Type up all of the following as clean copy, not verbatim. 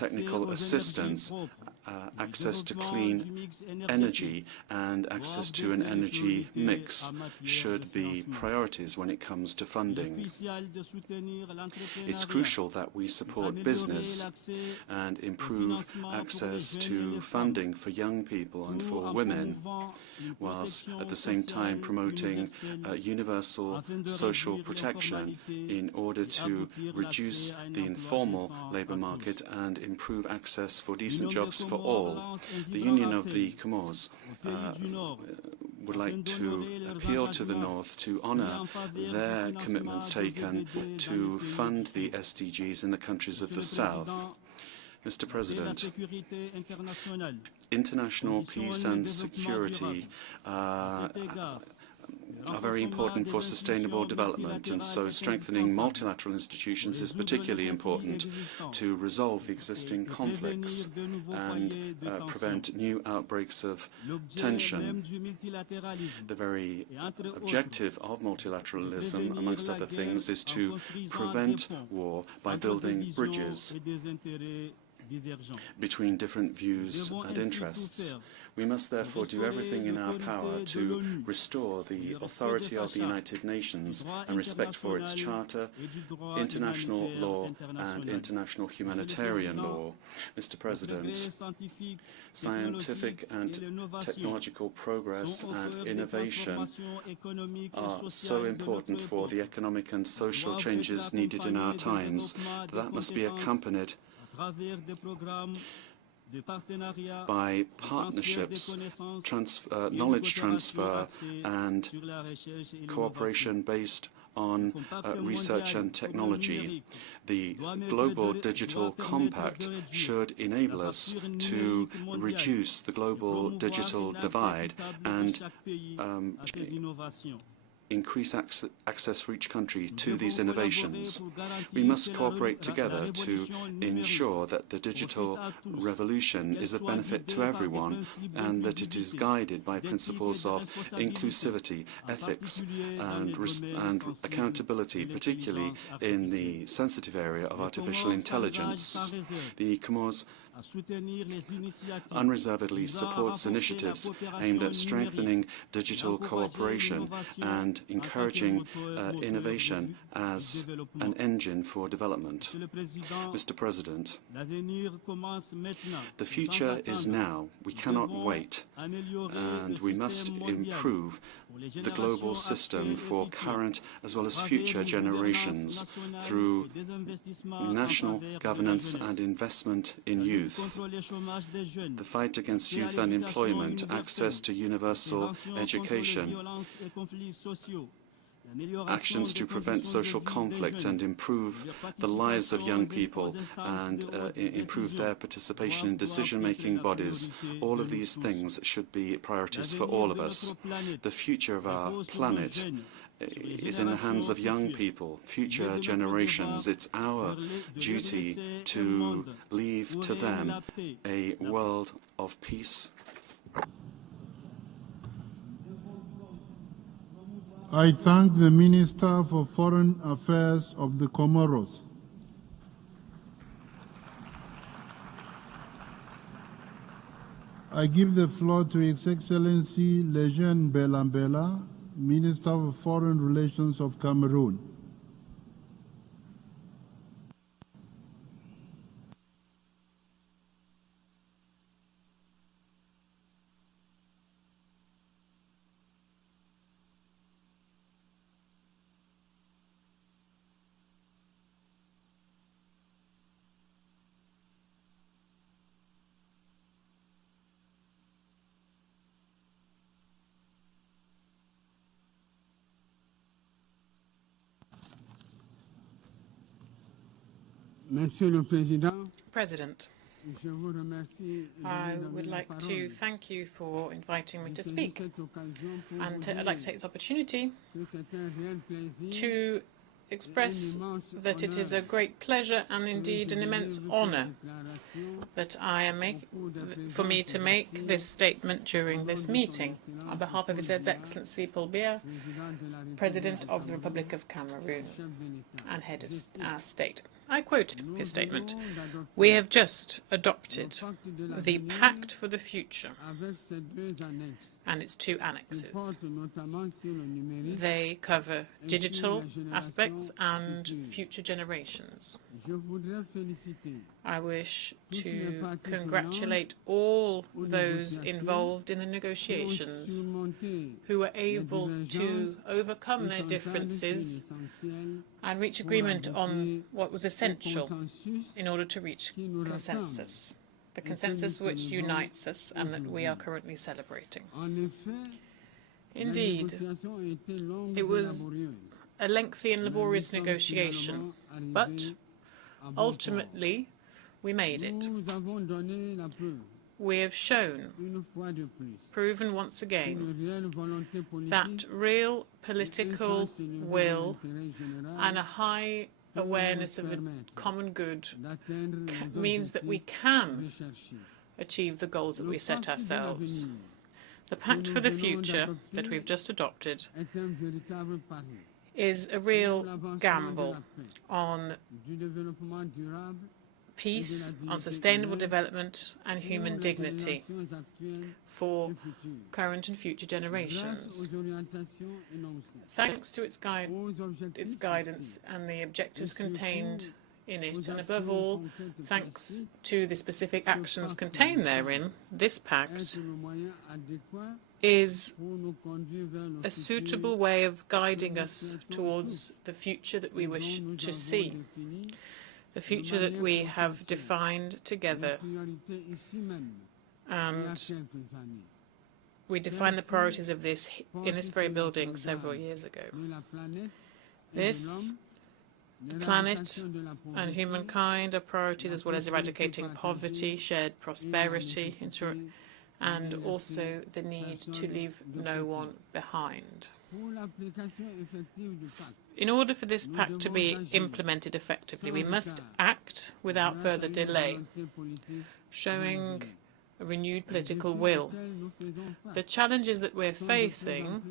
technical assistance, access to clean energy and access to an energy mix should be priorities when it comes to funding. It's crucial that we support business and improve access to funding for young people and for women, whilst at the same time promoting universal social protection in order to reduce the informal labour market and improve access for decent jobs for all. The Union of the Commodities would like to appeal to the North to honour their commitments taken to fund the SDGs in the countries of the South. Mr. President, international peace and security are very important for sustainable development, and so strengthening multilateral institutions is particularly important to resolve the existing conflicts and prevent new outbreaks of tension. The very objective of multilateralism, amongst other things, is to prevent war by building bridges between different views and interests. We must therefore do everything in our power to restore the authority of the United Nations and respect for its charter, international law and international humanitarian law. Mr. President, scientific and technological progress and innovation are so important for the economic and social changes needed in our times. That must be accompanied by partnerships, knowledge transfer and cooperation based on research and technology. The Global Digital Compact should enable us to reduce the global digital divide and increase access for each country to these innovations. We must cooperate together to ensure that the digital revolution is of benefit to everyone and that it is guided by principles of inclusivity, ethics and accountability, particularly in the sensitive area of artificial intelligence. The Commodities unreservedly supports initiatives aimed at strengthening digital cooperation and encouraging innovation as an engine for development. Mr. President, the future is now. We cannot wait, and we must improve the global system for current as well as future generations through national governance and investment in youth. The fight against youth unemployment, access to universal education, actions to prevent social conflict and improve the lives of young people and improve their participation in decision-making bodies. All of these things should be priorities for all of us. The future of our planet is in the hands of young people, future generations. It's our duty to leave to them a world of peace. I thank the Minister for Foreign Affairs of the Comoros. I give the floor to His Excellency Lejeune Belambela, Minister of Foreign Relations of Cameroon. President, I would like to thank you for inviting me to speak, and I'd like to take this opportunity to express that it is a great pleasure and indeed an immense honour that for me to make this statement during this meeting on behalf of His Excellency Paul Biya, President of the Republic of Cameroon and head of our state. I quote his statement, "We have just adopted the Pact for the Future and its two annexes. They cover digital aspects and future generations." I wish to congratulate all those involved in the negotiations who were able to overcome their differences and reach agreement on what was essential in order to reach consensus, the consensus which unites us and that we are currently celebrating. Indeed, it was a lengthy and laborious negotiation, but ultimately we made it. We have proven once again, that real political will and a high awareness of a common good means that we can achieve the goals that we set ourselves. The Pact for the Future that we've just adopted is a real gamble on peace, on sustainable development and human dignity for current and future generations. Thanks to its guidance and the objectives contained in it, and above all, thanks to the specific actions contained therein, this pact is a suitable way of guiding us towards the future that we wish to see, the future that we have defined together. And we defined the priorities of this in this very building several years ago. This planet and humankind are priorities, as well as eradicating poverty, shared prosperity, and also the need to leave no one behind. In order for this pact to be implemented effectively, we must act without further delay, showing a renewed political will. The challenges that we're facing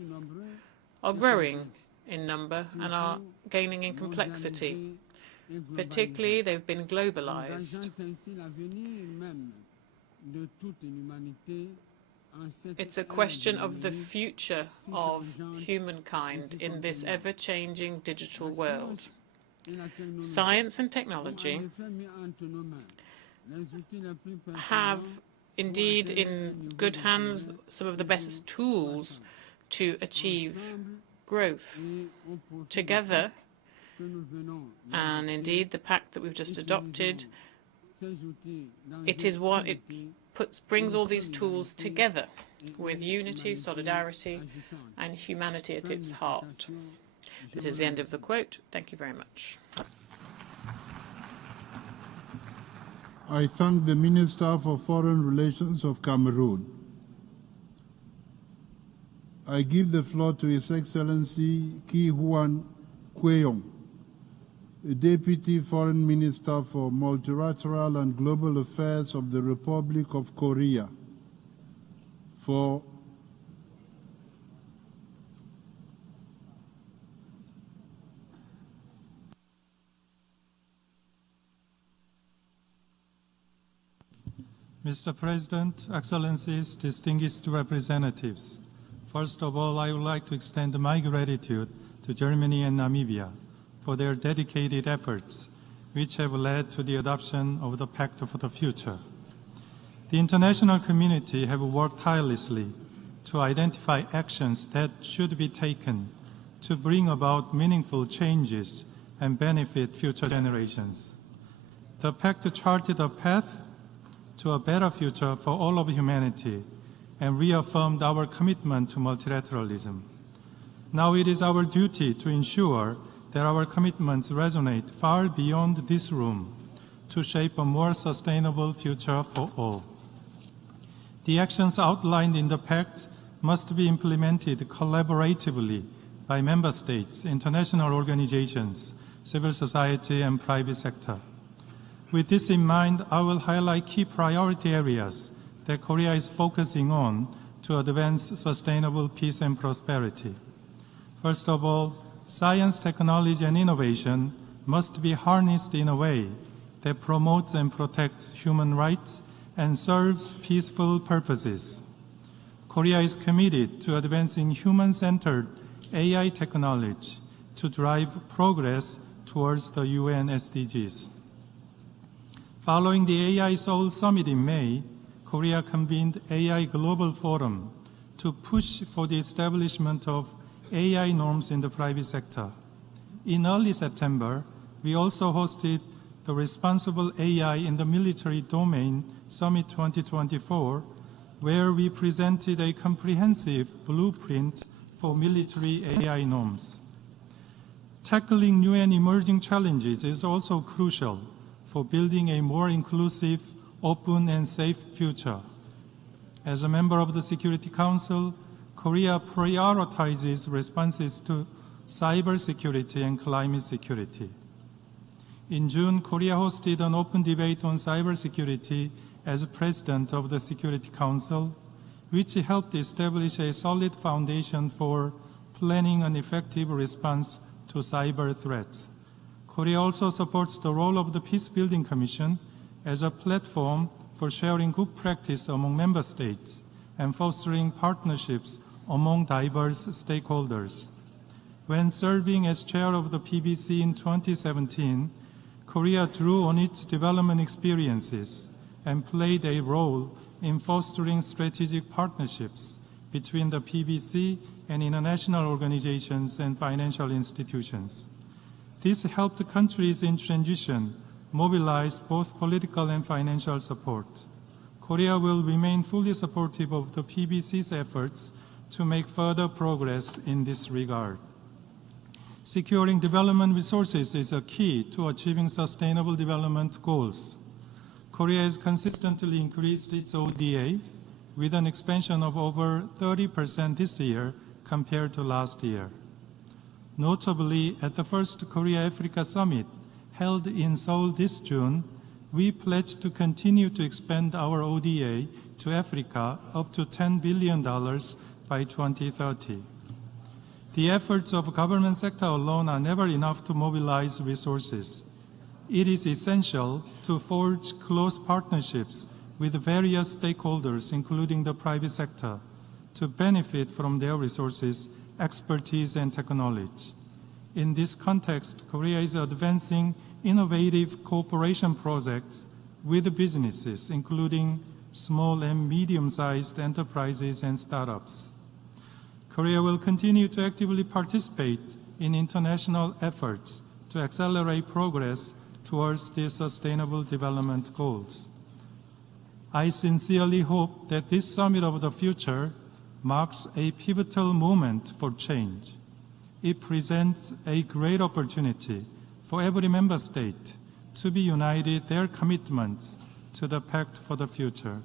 are growing in number and are gaining in complexity. Particularly, they've been globalized. It's a question of the future of humankind in this ever-changing digital world. Science and technology have indeed in good hands some of the best tools to achieve growth. Together, and indeed the pact that we've just adopted, brings all these tools together with unity, solidarity and humanity at its heart. This is the end of the quote. Thank you very much. I thank the Minister for Foreign Relations of Cameroon. I give the floor to His Excellency Ki Huan Kweong, Deputy Foreign Minister for Multilateral and Global Affairs of the Republic of Korea, for Mr. President, Excellencies, distinguished representatives, first of all, I would like to extend my gratitude to Germany and Namibia for their dedicated efforts, which have led to the adoption of the Pact for the Future. The international community have worked tirelessly to identify actions that should be taken to bring about meaningful changes and benefit future generations. The Pact charted a path to a better future for all of humanity and reaffirmed our commitment to multilateralism. Now it is our duty to ensure that our commitments resonate far beyond this room to shape a more sustainable future for all. The actions outlined in the Pact must be implemented collaboratively by member states, international organizations, civil society, and private sector. With this in mind, I will highlight key priority areas that Korea is focusing on to advance sustainable peace and prosperity. First of all, science, technology, and innovation must be harnessed in a way that promotes and protects human rights and serves peaceful purposes. Korea is committed to advancing human-centered AI technology to drive progress towards the UN SDGs. Following the AI Seoul Summit in May, Korea convened AI Global Forum to push for the establishment of AI norms in the private sector. In early September, we also hosted the Responsible AI in the Military Domain Summit 2024, where we presented a comprehensive blueprint for military AI norms. Tackling new and emerging challenges is also crucial for building a more inclusive, open, and safe future. As a member of the Security Council, Korea prioritizes responses to cybersecurity and climate security. In June, Korea hosted an open debate on cybersecurity as president of the Security Council, which helped establish a solid foundation for planning an effective response to cyber threats. Korea also supports the role of the Peacebuilding Commission as a platform for sharing good practice among member states and fostering partnerships among diverse stakeholders. When serving as chair of the PBC in 2017, Korea drew on its development experiences and played a role in fostering strategic partnerships between the PBC and international organizations and financial institutions. This helped countries in transition mobilize both political and financial support. Korea will remain fully supportive of the PBC's efforts to make further progress in this regard. Securing development resources is a key to achieving sustainable development goals. Korea has consistently increased its ODA with an expansion of over 30% this year compared to last year. Notably, at the first Korea-Africa Summit held in Seoul this June, we pledged to continue to expand our ODA to Africa up to $10 billion by 2030. The efforts of government sector alone are never enough to mobilize resources. It is essential to forge close partnerships with various stakeholders, including the private sector, to benefit from their resources, expertise, and technology. In this context, Korea is advancing innovative cooperation projects with businesses, including small and medium-sized enterprises and startups. Korea will continue to actively participate in international efforts to accelerate progress towards the Sustainable Development Goals. I sincerely hope that this Summit of the Future marks a pivotal moment for change. It presents a great opportunity for every member state to be united their commitments to the Pact for the Future,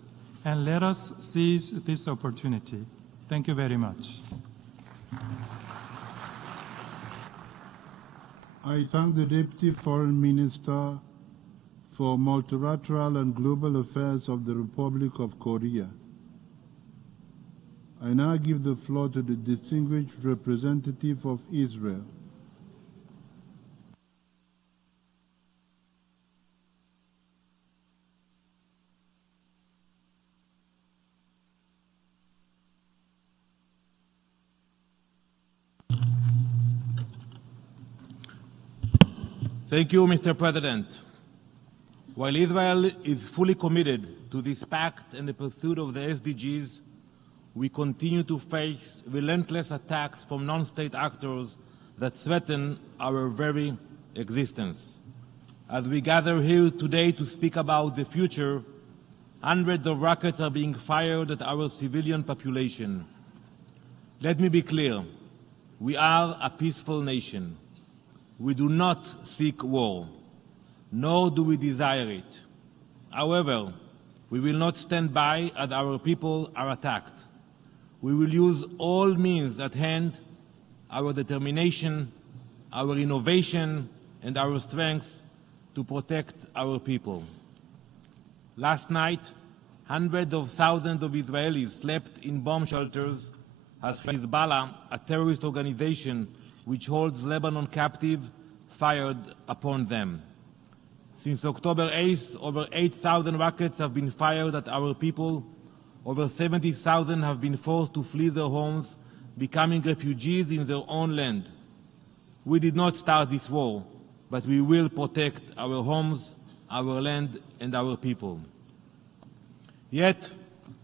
and let us seize this opportunity. Thank you very much. I thank the Deputy Foreign Minister for Multilateral and Global Affairs of the Republic of Korea. I now give the floor to the distinguished representative of Israel. Thank you, Mr. President. While Israel is fully committed to this pact and the pursuit of the SDGs, we continue to face relentless attacks from non-state actors that threaten our very existence. As we gather here today to speak about the future, hundreds of rockets are being fired at our civilian population. Let me be clear, we are a peaceful nation. We do not seek war, nor do we desire it. However, we will not stand by as our people are attacked. We will use all means at hand, our determination, our innovation, and our strength to protect our people. Last night, hundreds of thousands of Israelis slept in bomb shelters as Hezbollah, a terrorist organization which holds Lebanon captive, fired upon them. Since October 8th, over 8,000 rockets have been fired at our people. Over 70,000 have been forced to flee their homes, becoming refugees in their own land. We did not start this war, but we will protect our homes, our land, and our people. Yet,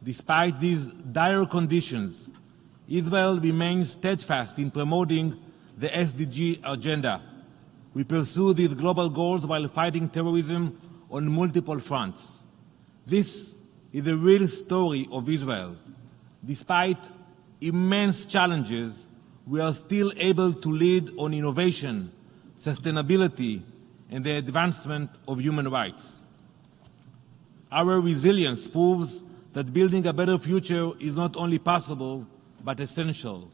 despite these dire conditions, Israel remains steadfast in promoting the SDG agenda. We pursue these global goals while fighting terrorism on multiple fronts. This is the real story of Israel. Despite immense challenges, we are still able to lead on innovation, sustainability, and the advancement of human rights. Our resilience proves that building a better future is not only possible, but essential.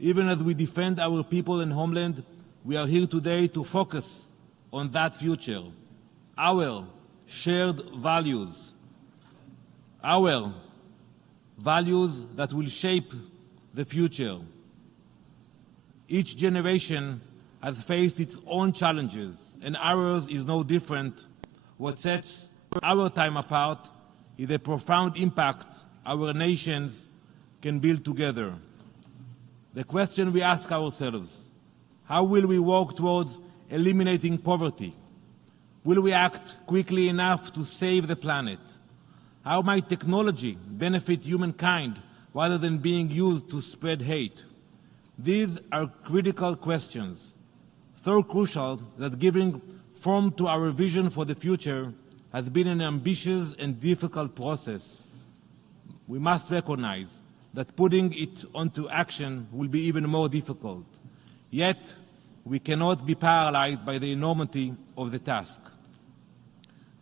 Even as we defend our people and homeland, we are here today to focus on that future, our shared values, our values that will shape the future. Each generation has faced its own challenges, and ours is no different. What sets our time apart is the profound impact our nations can build together. The question we ask ourselves: how will we work towards eliminating poverty? Will we act quickly enough to save the planet? How might technology benefit humankind rather than being used to spread hate? These are critical questions, so crucial that giving form to our vision for the future has been an ambitious and difficult process. We must recognize that putting it onto action will be even more difficult. Yet, we cannot be paralyzed by the enormity of the task.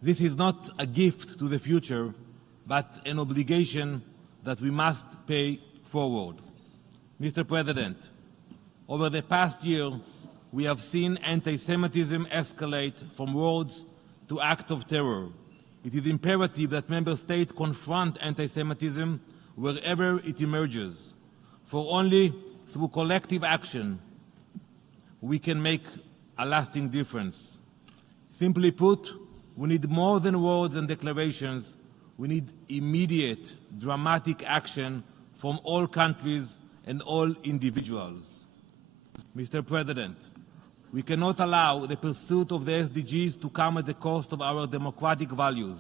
This is not a gift to the future, but an obligation that we must pay forward. Mr. President, over the past year, we have seen anti-Semitism escalate from words to acts of terror. It is imperative that member states confront anti-Semitism wherever it emerges, for only through collective action we can make a lasting difference. Simply put, we need more than words and declarations. We need immediate, dramatic action from all countries and all individuals. Mr. President, we cannot allow the pursuit of the SDGs to come at the cost of our democratic values.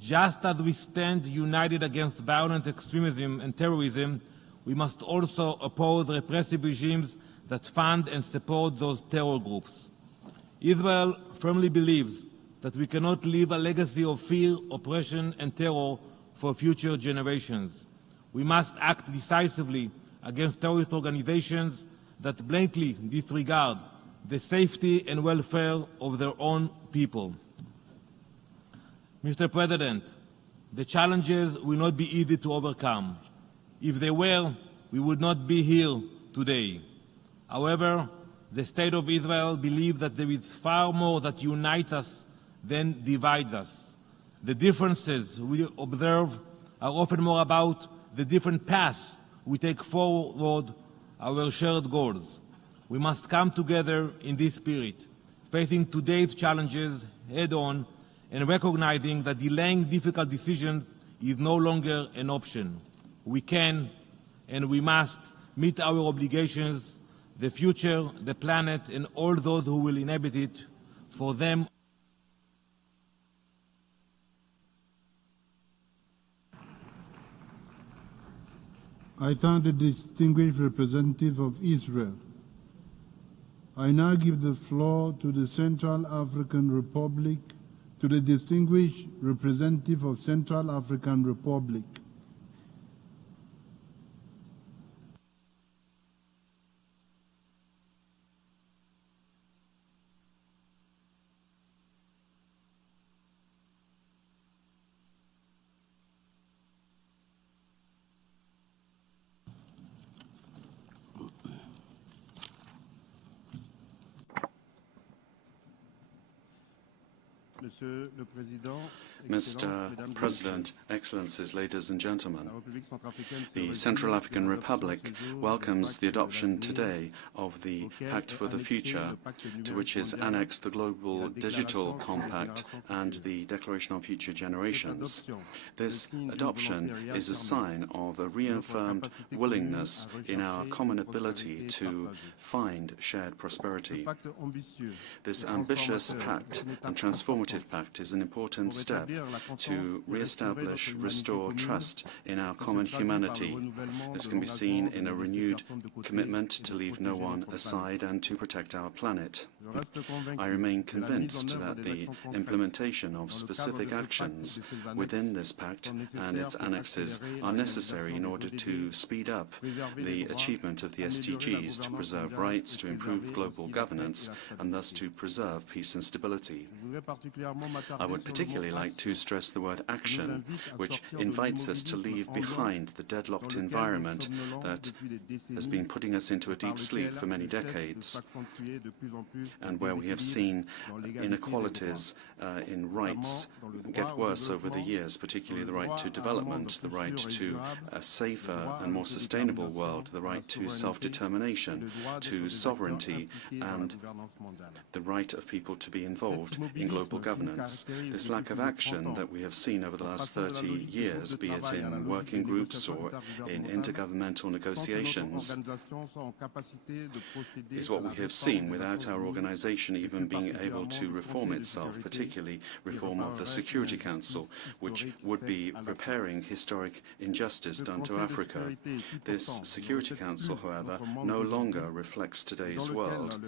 Just as we stand united against violent extremism and terrorism, we must also oppose repressive regimes that fund and support those terror groups. Israel firmly believes that we cannot leave a legacy of fear, oppression, and terror for future generations. We must act decisively against terrorist organizations that blatantly disregard the safety and welfare of their own people. Mr. President, the challenges will not be easy to overcome. If they were, we would not be here today. However, the State of Israel believes that there is far more that unites us than divides us. The differences we observe are often more about the different paths we take forward our shared goals. We must come together in this spirit, facing today's challenges head-on and recognizing that delaying difficult decisions is no longer an option. We can and we must meet our obligations, the future, the planet, and all those who will inhabit it. For them, I thank the distinguished representative of Israel. I now give the floor to the Central African Republic, to the distinguished representative of Central African Republic. Mr. President, Excellencies, ladies and gentlemen, the Central African Republic welcomes the adoption today of the Pact for the Future, to which is annexed the Global Digital Compact and the Declaration on Future Generations. This adoption is a sign of a reaffirmed willingness in our common ability to find shared prosperity. This ambitious pact and transformative pact is an important step to re-establish, restore trust in our common humanity. This can be seen in a renewed commitment to leave no one aside and to protect our planet. I remain convinced that the implementation of specific actions within this pact and its annexes are necessary in order to speed up the achievement of the SDGs, to preserve rights, to improve global governance, and thus to preserve peace and stability. I would particularly like to stress the word action, which invites us to leave behind the deadlocked environment that has been putting us into a deep sleep for many decades, and where we have seen inequalities in rights get worse over the years, particularly the right to development, the right to a safer and more sustainable world, the right to self-determination, to sovereignty, and the right of people to be involved in global governance. This lack of action that we have seen over the last 30 years, be it in working groups or in intergovernmental negotiations, is what we have seen without our organization even being able to reform itself, particularly reform of the Security Council, which would be repairing historic injustice done to Africa. This Security Council, however, no longer reflects today's world,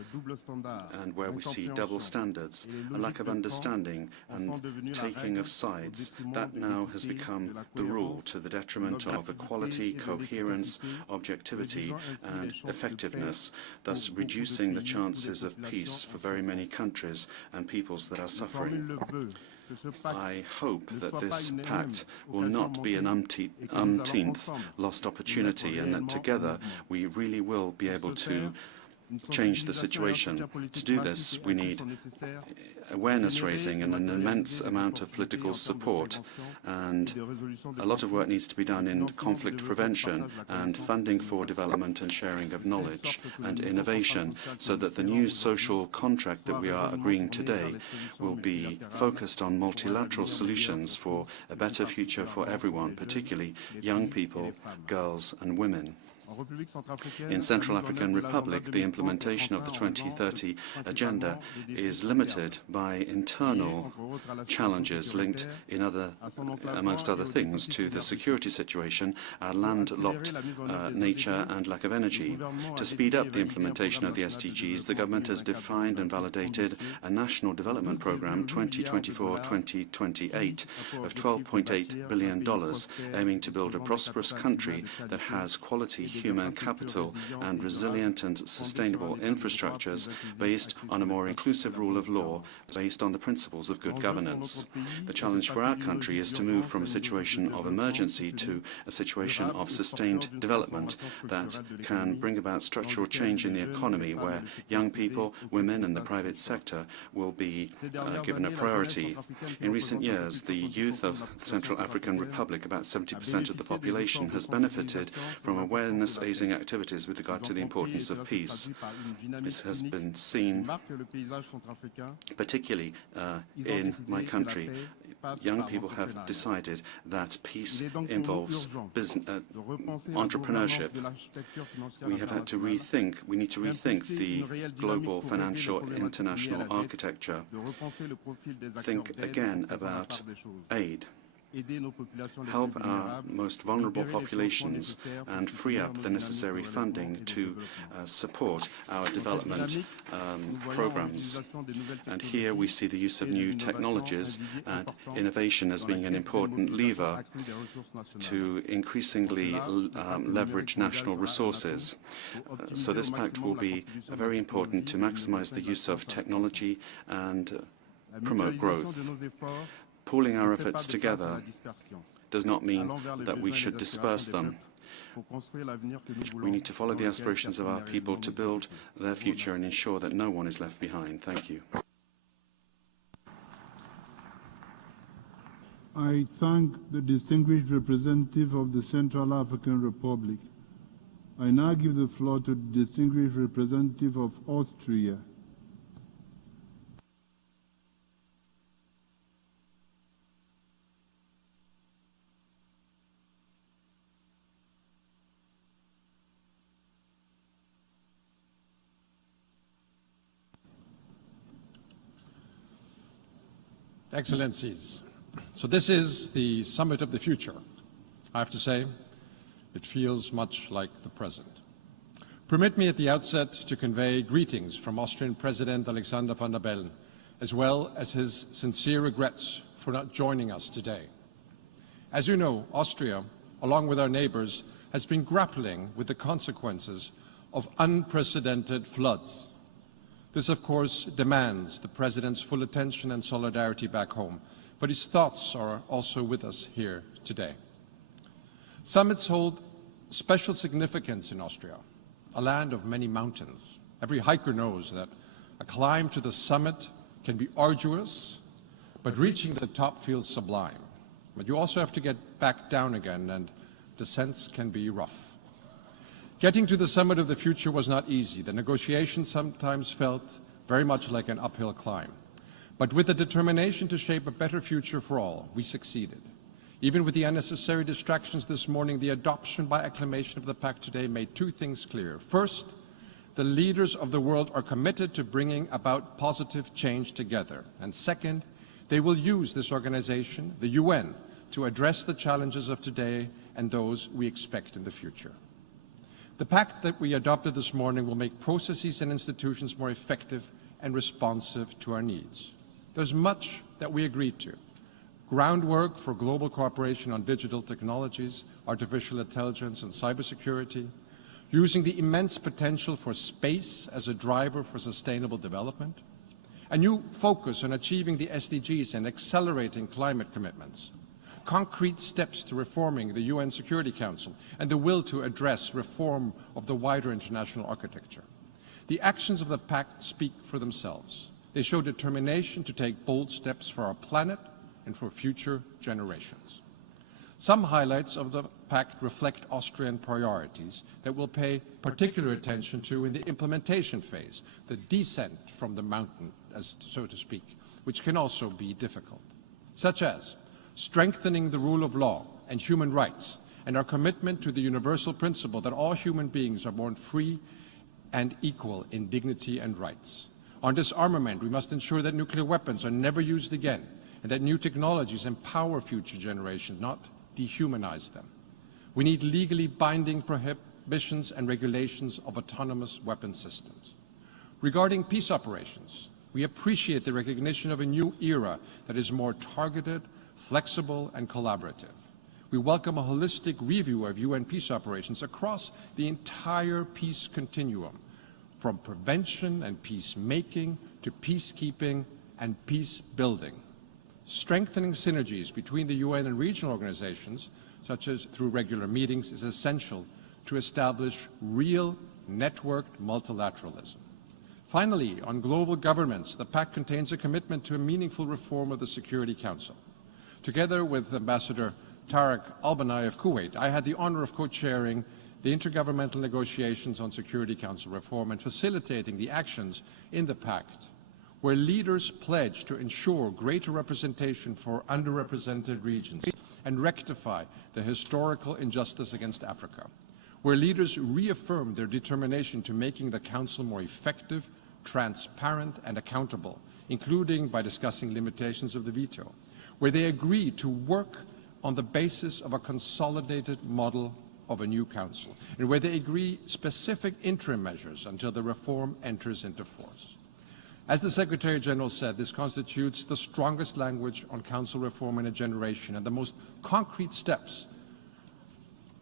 and where we see double standards, a lack of understanding and taking of sides, that now has become the rule, to the detriment of equality, coherence, objectivity and effectiveness, thus reducing the chances of peace for very many countries and peoples that are suffering. I hope that this pact will not be an umpteenth lost opportunity, and that together we really will be able to change the situation. To do this, we need awareness raising and an immense amount of political support, and a lot of work needs to be done in conflict prevention and funding for development and sharing of knowledge and innovation, so that the new social contract that we are agreeing today will be focused on multilateral solutions for a better future for everyone, particularly young people, girls and women. In Central African Republic, the implementation of the 2030 agenda is limited by internal challenges linked, amongst other things, to the security situation, our landlocked nature and lack of energy. To speed up the implementation of the SDGs, the government has defined and validated a national development program 2024-2028 of $12.8 billion, aiming to build a prosperous country that has quality human capital and resilient and sustainable infrastructures based on a more inclusive rule of law, based on the principles of good governance. The challenge for our country is to move from a situation of emergency to a situation of sustained development that can bring about structural change in the economy, where young people, women and the private sector will be given a priority. In recent years, the youth of the Central African Republic, about 70% of the population, has benefited from awareness-raising activities with regard to the importance of peace. This has been seen particularly in my country. Young people have decided that peace involves entrepreneurship. We need to rethink the global financial international architecture. Think again about aid. Help our most vulnerable populations and free up the necessary funding to support our development programs. And here we see the use of new technologies and innovation as being an important lever to increasingly leverage national resources. So this pact will be very important to maximize the use of technology and promote growth. Pooling our efforts together does not mean that we should disperse them. We need to follow the aspirations of our people to build their future and ensure that no one is left behind. Thank you. I thank the distinguished representative of the Central African Republic. I now give the floor to the distinguished representative of Austria. Excellencies, so this is the summit of the future. I have to say, it feels much like the present. Permit me at the outset to convey greetings from Austrian President Alexander Van der Bellen, as well as his sincere regrets for not joining us today. As you know, Austria, along with our neighbors, has been grappling with the consequences of unprecedented floods. This, of course, demands the President's full attention and solidarity back home, but his thoughts are also with us here today. Summits hold special significance in Austria, a land of many mountains. Every hiker knows that a climb to the summit can be arduous, but reaching the top feels sublime. But you also have to get back down again, and descents can be rough. Getting to the summit of the future was not easy. The negotiations sometimes felt very much like an uphill climb. But with the determination to shape a better future for all, we succeeded. Even with the unnecessary distractions this morning, the adoption by acclamation of the Pact today made two things clear. First, the leaders of the world are committed to bringing about positive change together. And second, they will use this organization, the UN, to address the challenges of today and those we expect in the future. The Pact that we adopted this morning will make processes and institutions more effective and responsive to our needs. There's much that we agreed to. Groundwork for global cooperation on digital technologies, artificial intelligence and cybersecurity, using the immense potential for space as a driver for sustainable development, a new focus on achieving the SDGs and accelerating climate commitments, concrete steps to reforming the UN Security Council, and the will to address reform of the wider international architecture. The actions of the Pact speak for themselves. They show determination to take bold steps for our planet and for future generations. Some highlights of the Pact reflect Austrian priorities that we'll pay particular attention to in the implementation phase, the descent from the mountain, so to speak, which can also be difficult, such as strengthening the rule of law and human rights, and our commitment to the universal principle that all human beings are born free and equal in dignity and rights. On disarmament, we must ensure that nuclear weapons are never used again, and that new technologies empower future generations, not dehumanize them. We need legally binding prohibitions and regulations of autonomous weapon systems. Regarding peace operations, we appreciate the recognition of a new era that is more targeted, flexible and collaborative. We welcome a holistic review of UN peace operations across the entire peace continuum, from prevention and peacemaking to peacekeeping and peace building. Strengthening synergies between the UN and regional organizations, such as through regular meetings, is essential to establish real networked multilateralism. Finally, on global governments, the Pact contains a commitment to a meaningful reform of the Security Council. Together with Ambassador Tarek Al-Banai of Kuwait, I had the honor of co-chairing the intergovernmental negotiations on Security Council reform and facilitating the actions in the Pact, where leaders pledged to ensure greater representation for underrepresented regions and rectify the historical injustice against Africa, where leaders reaffirmed their determination to making the Council more effective, transparent and accountable, including by discussing limitations of the veto, where they agreed to work on the basis of a consolidated model of a new council, and where they agree specific interim measures until the reform enters into force. As the Secretary General said, this constitutes the strongest language on council reform in a generation and the most concrete steps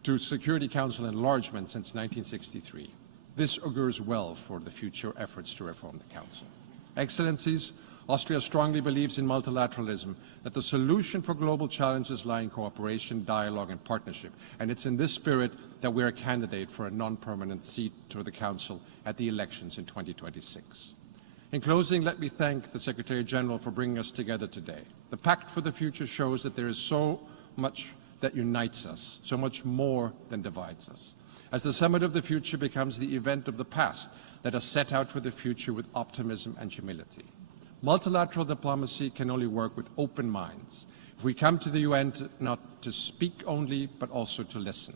to Security Council enlargement since 1963. This augurs well for the future efforts to reform the Council. Excellencies, Austria strongly believes in multilateralism, that the solution for global challenges lie in cooperation, dialogue and partnership. And it's in this spirit that we're a candidate for a non-permanent seat to the Council at the elections in 2026. In closing, let me thank the Secretary General for bringing us together today. The Pact for the Future shows that there is so much that unites us, so much more than divides us. As the Summit of the Future becomes the event of the past, let us set out for the future with optimism and humility. Multilateral diplomacy can only work with open minds. If we come to the UN not to speak only, but also to listen.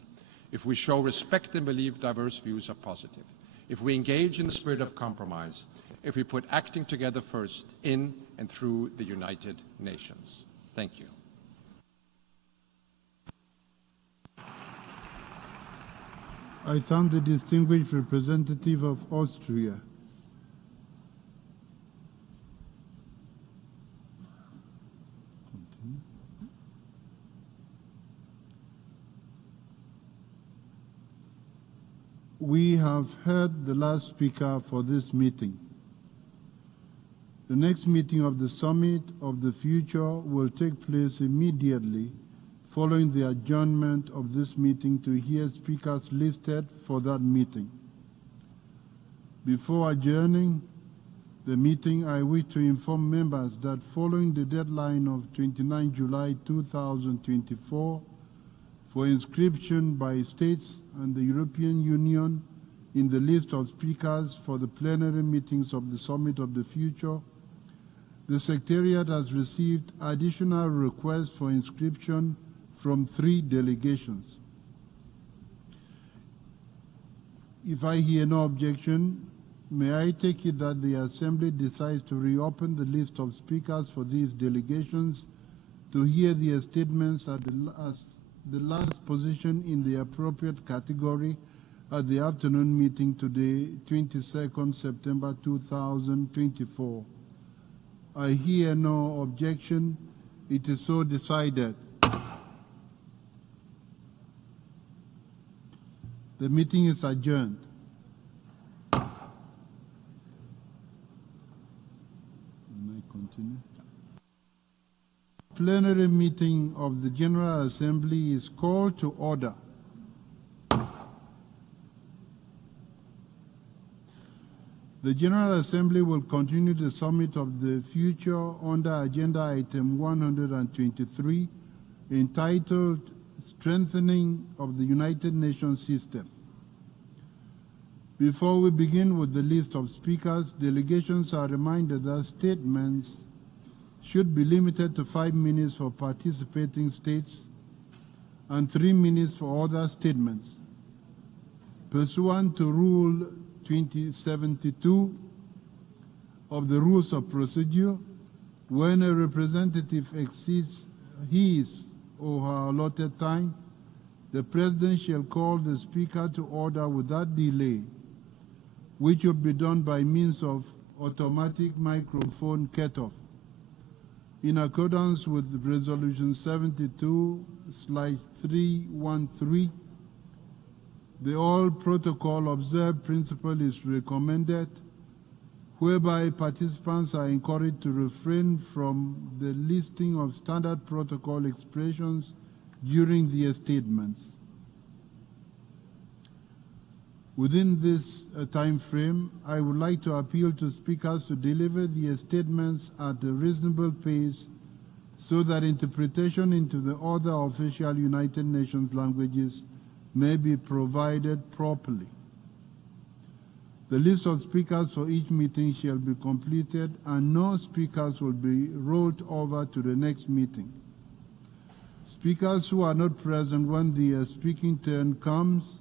If we show respect and believe diverse views are positive. If we engage in the spirit of compromise. If we put acting together first in and through the United Nations. Thank you. I thank the distinguished representative of Austria. We have heard the last speaker for this meeting. The next meeting of the Summit of the Future will take place immediately following the adjournment of this meeting to hear speakers listed for that meeting. Before adjourning the meeting, I wish to inform members that following the deadline of 29 July 2024 for inscription by states and the European Union in the list of speakers for the plenary meetings of the Summit of the Future, the Secretariat has received additional requests for inscription from 3 delegations. If I hear no objection, may I take it that the Assembly decides to reopen the list of speakers for these delegations to hear their statements as the last position in the appropriate category at the afternoon meeting today, 22nd September 2024. I hear no objection. It is so decided. The meeting is adjourned. Can I continue? Plenary meeting of the General Assembly is called to order. The General Assembly will continue the Summit of the Future under Agenda Item 123, entitled Strengthening of the United Nations System. Before we begin with the list of speakers, delegations are reminded that statements should be limited to 5 minutes for participating states and 3 minutes for other statements. Pursuant to Rule 2072 of the Rules of Procedure, when a representative exceeds his or her allotted time, the President shall call the Speaker to order without delay, which will be done by means of automatic microphone cutoff. In accordance with Resolution 72/313, the All Protocol Observed principle is recommended, whereby participants are encouraged to refrain from the listing of standard protocol expressions during their statements. Within this time frame, I would like to appeal to speakers to deliver their statements at a reasonable pace so that interpretation into the other official United Nations languages may be provided properly. The list of speakers for each meeting shall be completed and no speakers will be rolled over to the next meeting. Speakers who are not present when their speaking turn comes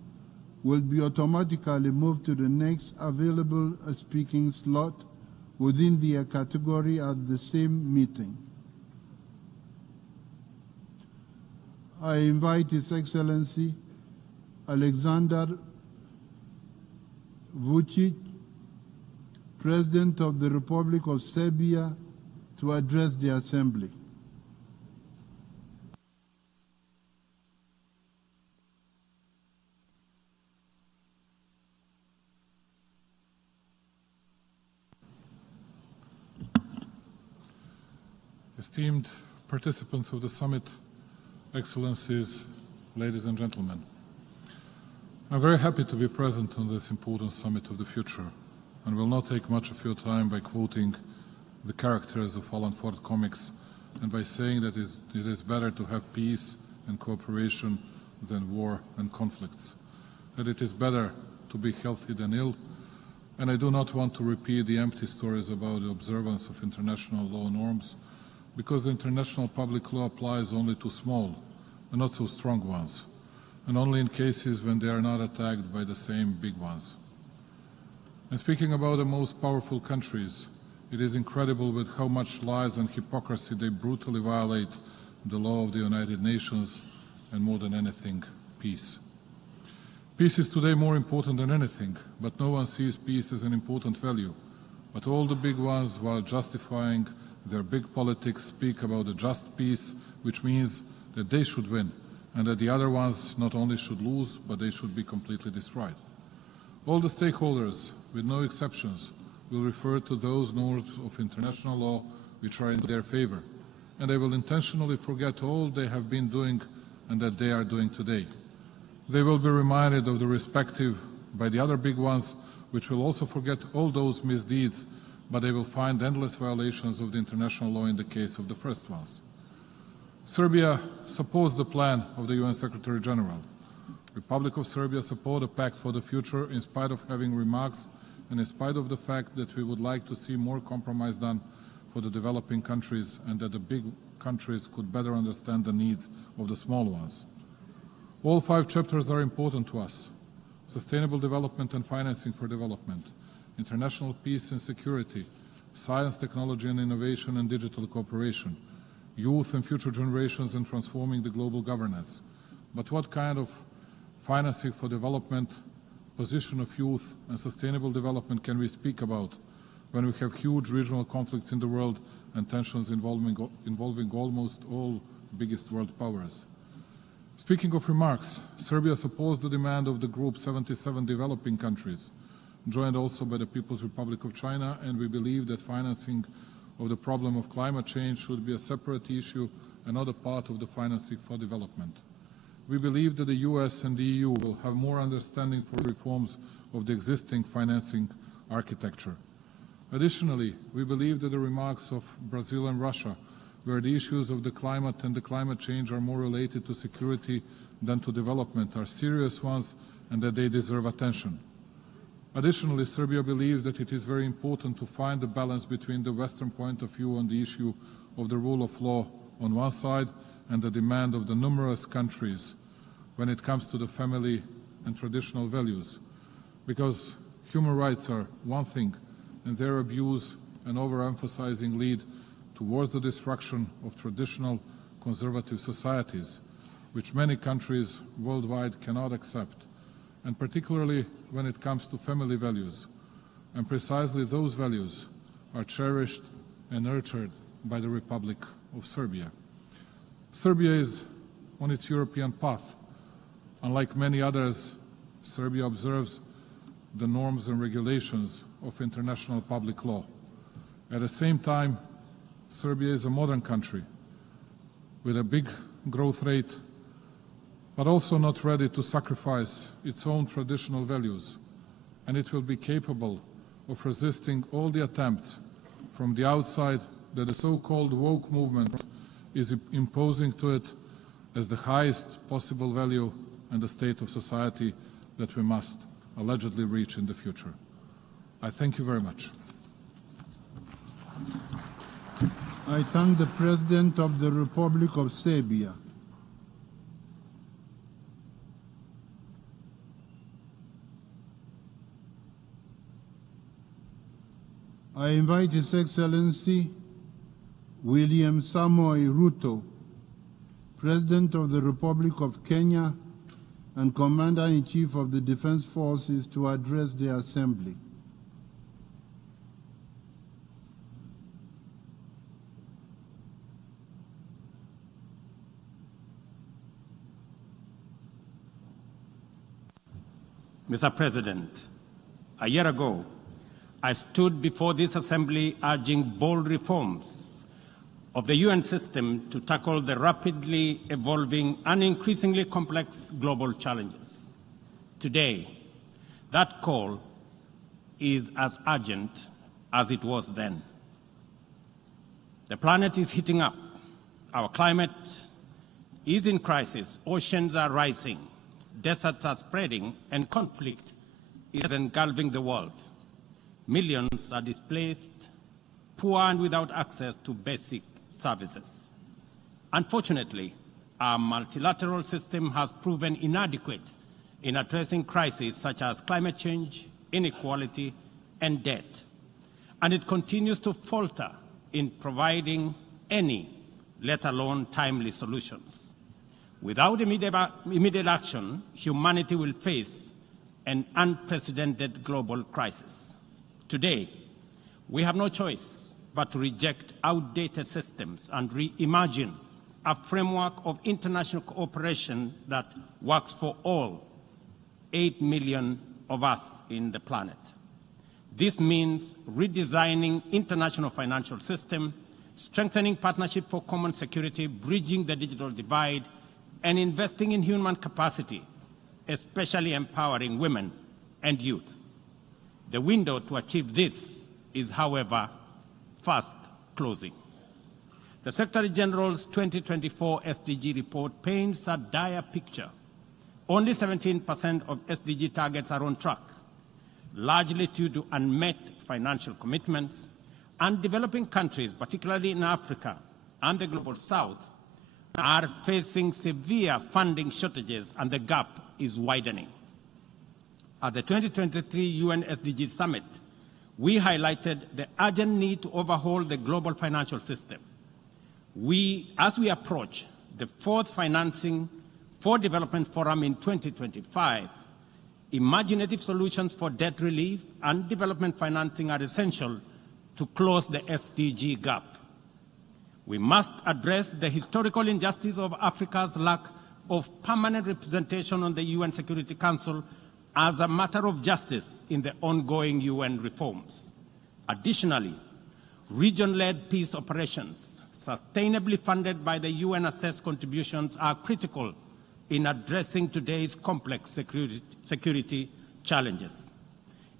will be automatically moved to the next available speaking slot within their category at the same meeting. I invite His Excellency Alexander Vučić, President of the Republic of Serbia, to address the Assembly. Esteemed participants of the summit, Excellencies, ladies and gentlemen, I'm very happy to be present on this important summit of the future. and will not take much of your time by quoting the characters of Alan Ford comics and by saying that it is better to have peace and cooperation than war and conflicts, that it is better to be healthy than ill, and I do not want to repeat the empty stories about the observance of international law norms, because international public law applies only to small and not so strong ones, and only in cases when they are not attacked by the same big ones. And speaking about the most powerful countries, it is incredible with how much lies and hypocrisy they brutally violate the law of the United Nations and, more than anything, peace. Peace is today more important than anything, but no one sees peace as an important value. But all the big ones, while justifying their big politics, speak about a just peace, which means that they should win, and that the other ones not only should lose, but they should be completely destroyed. All the stakeholders, with no exceptions, will refer to those norms of international law which are in their favor, and they will intentionally forget all they have been doing and that they are doing today. They will be reminded of the respective by the other big ones, which will also forget all those misdeeds, but they will find endless violations of the international law in the case of the first ones. Serbia supports the plan of the UN Secretary General. Republic of Serbia support a pact for the future in spite of having remarks and in spite of the fact that we would like to see more compromise done for the developing countries and that the big countries could better understand the needs of the small ones. All 5 chapters are important to us: sustainable development and financing for development, international peace and security, science, technology and innovation and digital cooperation, youth and future generations and transforming the global governance. But what kind of financing for development, position of youth and sustainable development can we speak about when we have huge regional conflicts in the world and tensions involving almost all biggest world powers? Speaking of remarks, Serbia supports the demand of the Group 77 developing countries, joined also by the People's Republic of China, and we believe that financing of the problem of climate change should be a separate issue and not a part of the financing for development. We believe that the US and the EU will have more understanding for reforms of the existing financing architecture. Additionally, we believe that the remarks of Brazil and Russia, where the issues of the climate and the climate change are more related to security than to development, are serious ones and that they deserve attention. Additionally, Serbia believes that it is very important to find a balance between the Western point of view on the issue of the rule of law on one side and the demand of the numerous countries when it comes to the family and traditional values. Because human rights are one thing, and their abuse and overemphasizing lead towards the destruction of traditional conservative societies, which many countries worldwide cannot accept, and particularly when it comes to family values. And precisely those values are cherished and nurtured by the Republic of Serbia. Serbia is on its European path. Unlike many others, Serbia observes the norms and regulations of international public law. At the same time, Serbia is a modern country with a big growth rate, but also not ready to sacrifice its own traditional values, and it will be capable of resisting all the attempts from the outside that the so-called woke movement is imposing to it as the highest possible value and the state of society that we must allegedly reach in the future. I thank you very much. I thank the President of the Republic of Serbia. I invite His Excellency William Samoei Ruto, President of the Republic of Kenya and Commander-in-Chief of the Defense Forces, to address the Assembly. Mr. President, a year ago, I stood before this Assembly urging bold reforms of the UN system to tackle the rapidly evolving and increasingly complex global challenges. Today, that call is as urgent as it was then. The planet is heating up. Our climate is in crisis. Oceans are rising. Deserts are spreading, and conflict is engulfing the world. Millions are displaced, poor and without access to basic services. Unfortunately, our multilateral system has proven inadequate in addressing crises such as climate change, inequality, and debt. And it continues to falter in providing any, let alone timely solutions. Without immediate action, humanity will face an unprecedented global crisis. Today, we have no choice but to reject outdated systems and reimagine a framework of international cooperation that works for all 8 million of us in the planet. This means redesigning international financial system, strengthening partnership for common security, bridging the digital divide, and investing in human capacity, especially empowering women and youth. The window to achieve this is, however, fast closing. The Secretary General's 2024 SDG report paints a dire picture. Only 17% of SDG targets are on track, largely due to unmet financial commitments, and developing countries, particularly in Africa and the Global South, are facing severe funding shortages, and the gap is widening. At the 2023 UN SDG Summit, we highlighted the urgent need to overhaul the global financial system. As we approach the fourth Financing for Development Forum in 2025, imaginative solutions for debt relief and development financing are essential to close the SDG gap. We must address the historical injustice of Africa's lack of permanent representation on the UN Security Council as a matter of justice in the ongoing UN reforms. Additionally, region-led peace operations, sustainably funded by the UN-assessed contributions, are critical in addressing today's complex security challenges.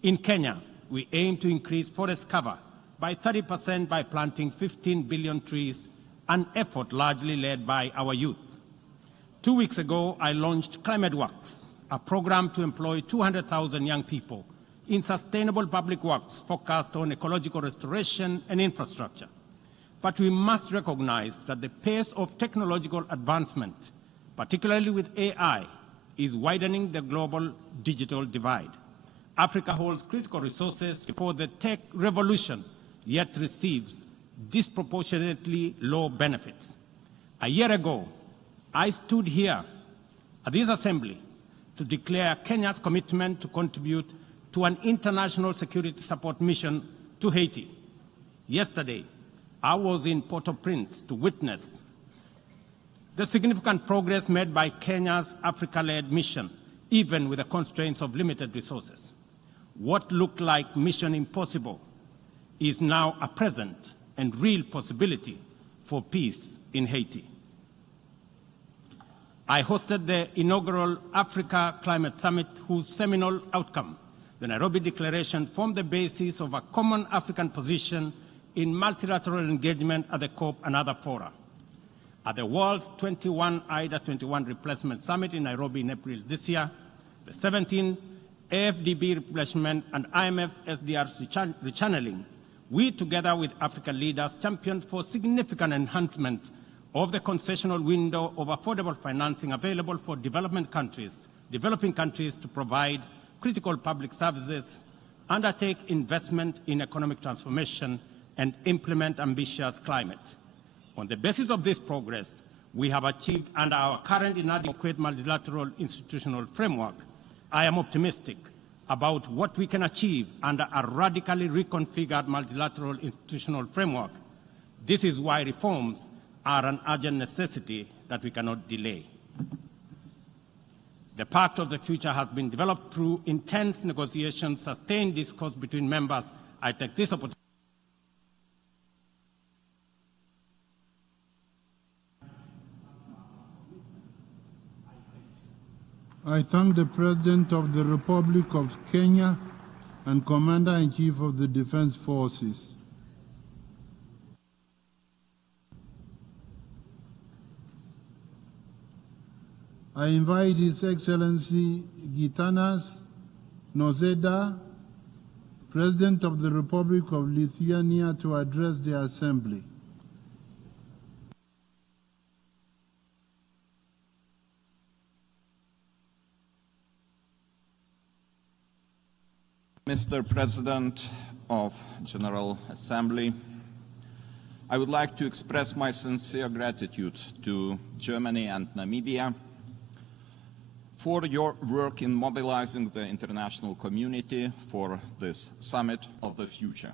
In Kenya, we aim to increase forest cover by 30% by planting 15 billion trees, an effort largely led by our youth. 2 weeks ago, I launched Climate Works, a program to employ 200,000 young people in sustainable public works focused on ecological restoration and infrastructure. But we must recognize that the pace of technological advancement, particularly with AI, is widening the global digital divide. Africa holds critical resources for the tech revolution, yet receives disproportionately low benefits. A year ago, I stood here at this assembly to declare Kenya's commitment to contribute to an international security support mission to Haiti. Yesterday, I was in Port-au-Prince to witness the significant progress made by Kenya's Africa-led mission, even with the constraints of limited resources. What looked like mission impossible is now a present and real possibility for peace in Haiti. I hosted the inaugural Africa Climate Summit, whose seminal outcome, the Nairobi Declaration, formed the basis of a common African position in multilateral engagement at the COP and other fora. At the world's 21 IDA 21 Replacement Summit in Nairobi in April this year, the 17th AFDB replacement and IMF SDR rechanneling, we, together with African leaders, championed for significant enhancement of the concessional window of affordable financing available for developing countries to provide critical public services, undertake investment in economic transformation, and implement ambitious climate. On the basis of this progress, we have achieved under our current inadequate multilateral institutional framework. I am optimistic about what we can achieve under a radically reconfigured multilateral institutional framework. This is why reforms are an urgent necessity that we cannot delay. The Pact of the Future has been developed through intense negotiations, sustained discourse between members. I take this opportunity. I thank the President of the Republic of Kenya, and Commander-in-Chief of the Defense Forces. I invite His Excellency Gitanas Nausėda, President of the Republic of Lithuania, to address the Assembly. Mr. President of General Assembly, I would like to express my sincere gratitude to Germany and Namibia for your work in mobilizing the international community for this summit of the future.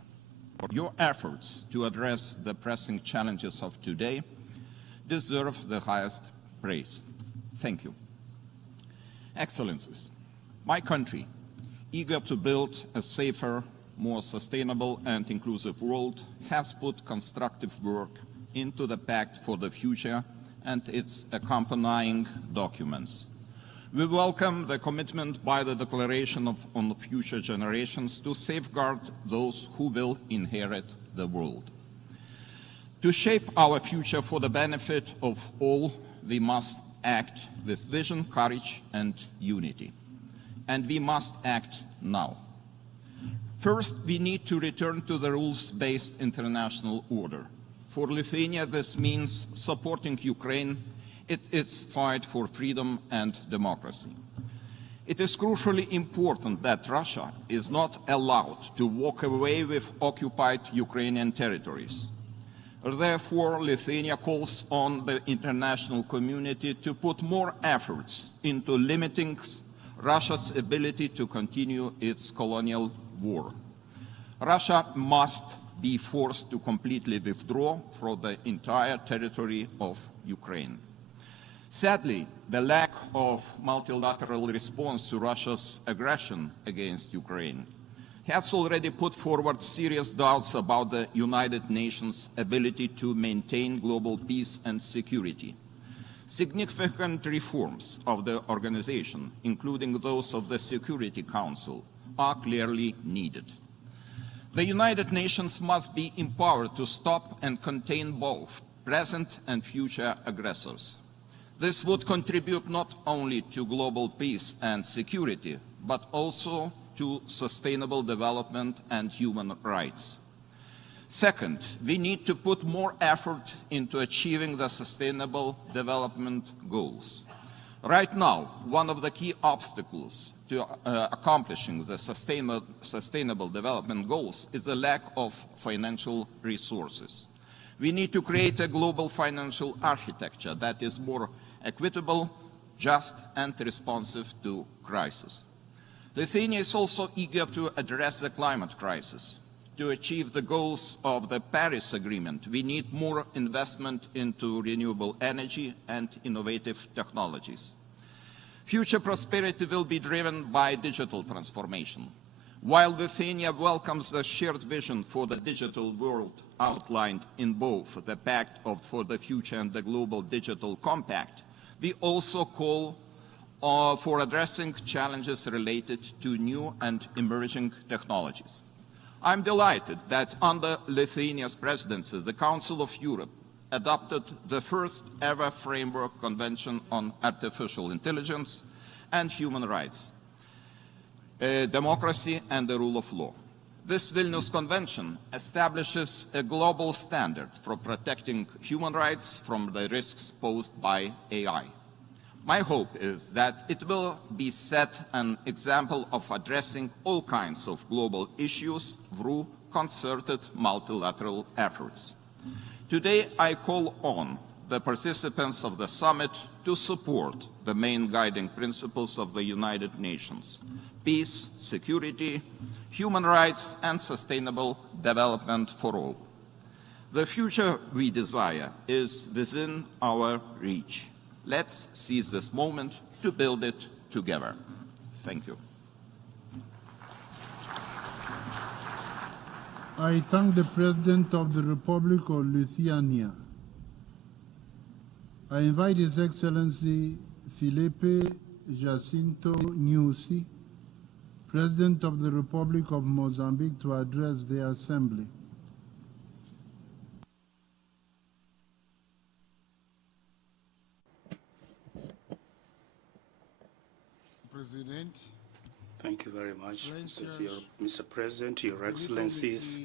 Your efforts to address the pressing challenges of today deserve the highest praise. Thank you. Excellencies, my country, eager to build a safer, more sustainable and inclusive world, has put constructive work into the Pact for the Future and its accompanying documents. We welcome the commitment by the Declaration on Future Generations to safeguard those who will inherit the world. To shape our future for the benefit of all, we must act with vision, courage, and unity. And we must act now. First, we need to return to the rules-based international order. For Lithuania, this means supporting Ukraine in its fight for freedom and democracy. It is crucially important that Russia is not allowed to walk away with occupied Ukrainian territories. Therefore, Lithuania calls on the international community to put more efforts into limiting Russia's ability to continue its colonial war. Russia must be forced to completely withdraw from the entire territory of Ukraine. Sadly, the lack of multilateral response to Russia's aggression against Ukraine has already put forward serious doubts about the United Nations' ability to maintain global peace and security. Significant reforms of the organization, including those of the Security Council, are clearly needed. The United Nations must be empowered to stop and contain both present and future aggressors. This would contribute not only to global peace and security, but also to sustainable development and human rights. Second, we need to put more effort into achieving the Sustainable Development Goals. Right now, one of the key obstacles to accomplishing the Sustainable Development Goals is the lack of financial resources. We need to create a global financial architecture that is more equitable, just, and responsive to crisis. Lithuania is also eager to address the climate crisis. To achieve the goals of the Paris Agreement, we need more investment into renewable energy and innovative technologies. Future prosperity will be driven by digital transformation. While Lithuania welcomes the shared vision for the digital world outlined in both the Pact for the Future and the Global Digital Compact, we also call for addressing challenges related to new and emerging technologies. I'm delighted that under Lithuania's presidency, the Council of Europe adopted the first ever framework convention on artificial intelligence and human rights, democracy and the rule of law. This Vilnius Convention establishes a global standard for protecting human rights from the risks posed by AI. My hope is that it will be set an example of addressing all kinds of global issues through concerted multilateral efforts. Today, I call on the participants of the summit to support the main guiding principles of the United Nations: peace, security, human rights, and sustainable development for all. The future we desire is within our reach. Let's seize this moment to build it together. Thank you. I thank the President of the Republic of Lithuania. I invite His Excellency Filipe Jacinto Nyusi, President of the Republic of Mozambique, to address the Assembly. President. Thank you very much, Mr. President, Your Excellencies.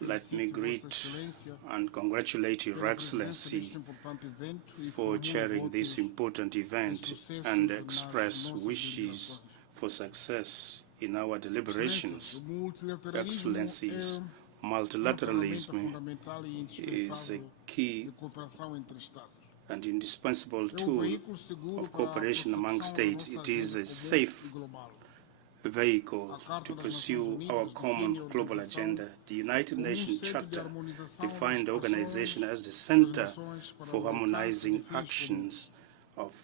Let me greet and congratulate Your Excellency for chairing this important event and express wishes for success in our deliberations. Excellencies, multilateralism is a key and indispensable tool of cooperation among states. It is a safe vehicle to pursue our common global agenda. The United Nations Charter defined the organization as the center for harmonizing actions of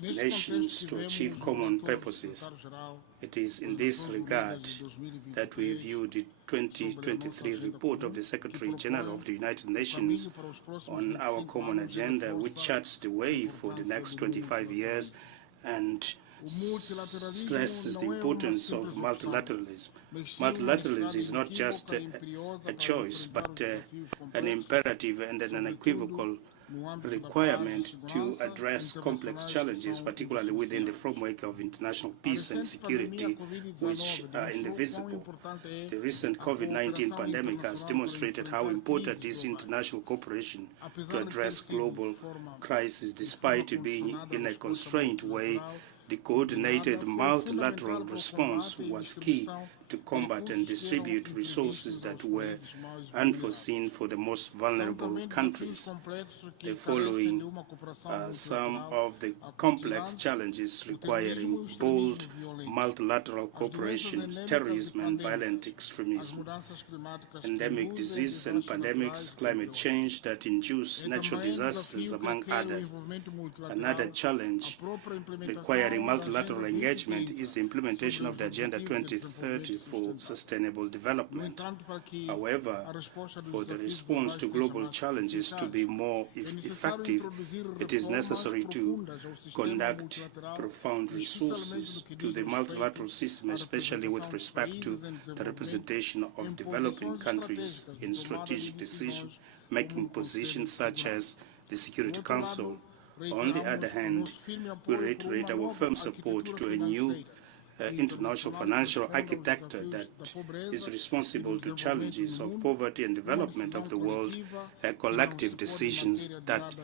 nations to achieve common purposes. It is in this regard that we view the 2023 report of the Secretary General of the United Nations on our common agenda, which charts the way for the next 25 years and stresses the importance of multilateralism. Multilateralism is not just a choice, but an imperative and an unequivocal requirement to address complex challenges, particularly within the framework of international peace and security, which are indivisible. The recent COVID-19 pandemic has demonstrated how important is international cooperation to address global crises, despite being in a constrained way. The coordinated multilateral response was key to combat and distribute resources that were unforeseen for the most vulnerable countries. The following are some of the complex challenges requiring bold multilateral cooperation: terrorism and violent extremism, endemic diseases and pandemics, climate change that induce natural disasters, among others. Another challenge requiring multilateral engagement is the implementation of the Agenda 2030 for sustainable development. However, for the response to global challenges to be more effective, it is necessary to conduct profound resources to the multilateral system, especially with respect to the representation of developing countries in strategic decision-making positions such as the Security Council. On the other hand, we reiterate our firm support to a new international financial architecture that is responsible to challenges of poverty and development of the world, collective decisions that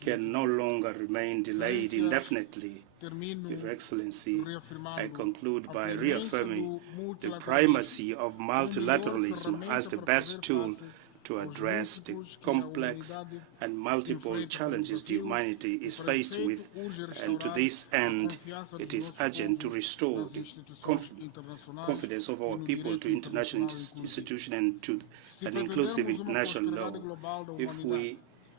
can no longer remain delayed indefinitely. Your Excellency, I conclude by reaffirming the primacy of multilateralism as the best tool to address the complex and multiple challenges the humanity is faced with, and to this end, it is urgent to restore the confidence of our people to international institutions and to an inclusive international law. If we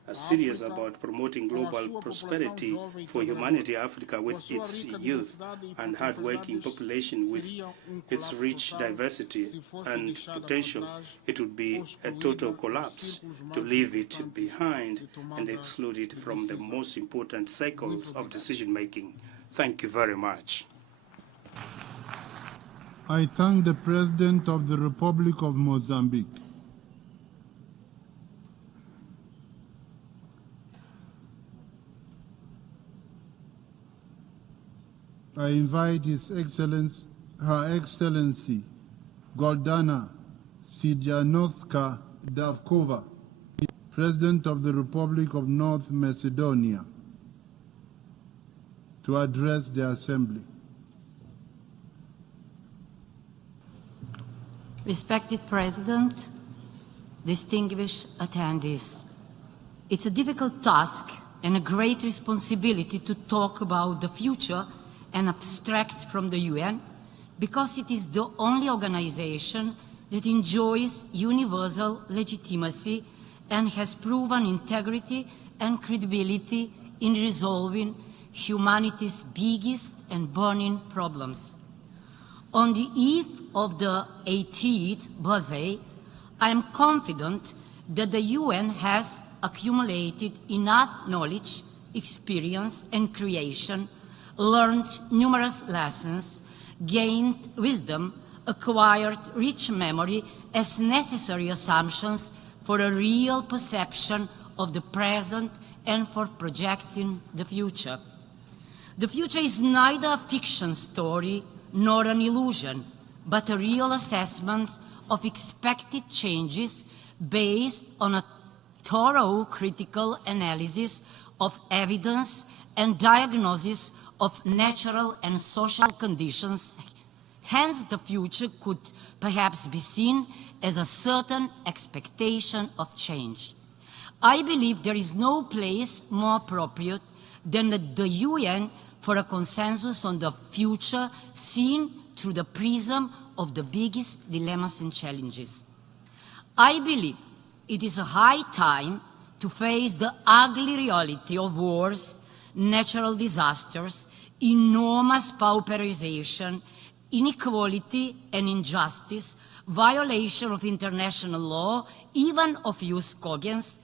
are serious about promoting global prosperity for humanity, Africa, with its youth and hard-working population, with its rich diversity and potential, it would be a total collapse to leave it behind and exclude it from the most important cycles of decision-making. Thank you very much. I thank the President of the Republic of Mozambique. I invite Her Excellency Goldana Sidianovska Davkova, President of the Republic of North Macedonia, to address the Assembly. Respected President, distinguished attendees, it's a difficult task and a great responsibility to talk about the future and abstract from the UN, because it is the only organization that enjoys universal legitimacy and has proven integrity and credibility in resolving humanity's biggest and burning problems. On the eve of the 80th birthday, I am confident that the UN has accumulated enough knowledge, experience, and creation, learned numerous lessons, gained wisdom, acquired rich memory as necessary assumptions for a real perception of the present and for projecting the future. The future is neither a fiction story nor an illusion, but a real assessment of expected changes based on a thorough critical analysis of evidence and diagnosis of natural and social conditions. Hence, the future could perhaps be seen as a certain expectation of change. I believe there is no place more appropriate than the UN for a consensus on the future seen through the prism of the biggest dilemmas and challenges. I believe it is a high time to face the ugly reality of wars, natural disasters, enormous pauperization, inequality and injustice, violation of international law, even of jus cogens,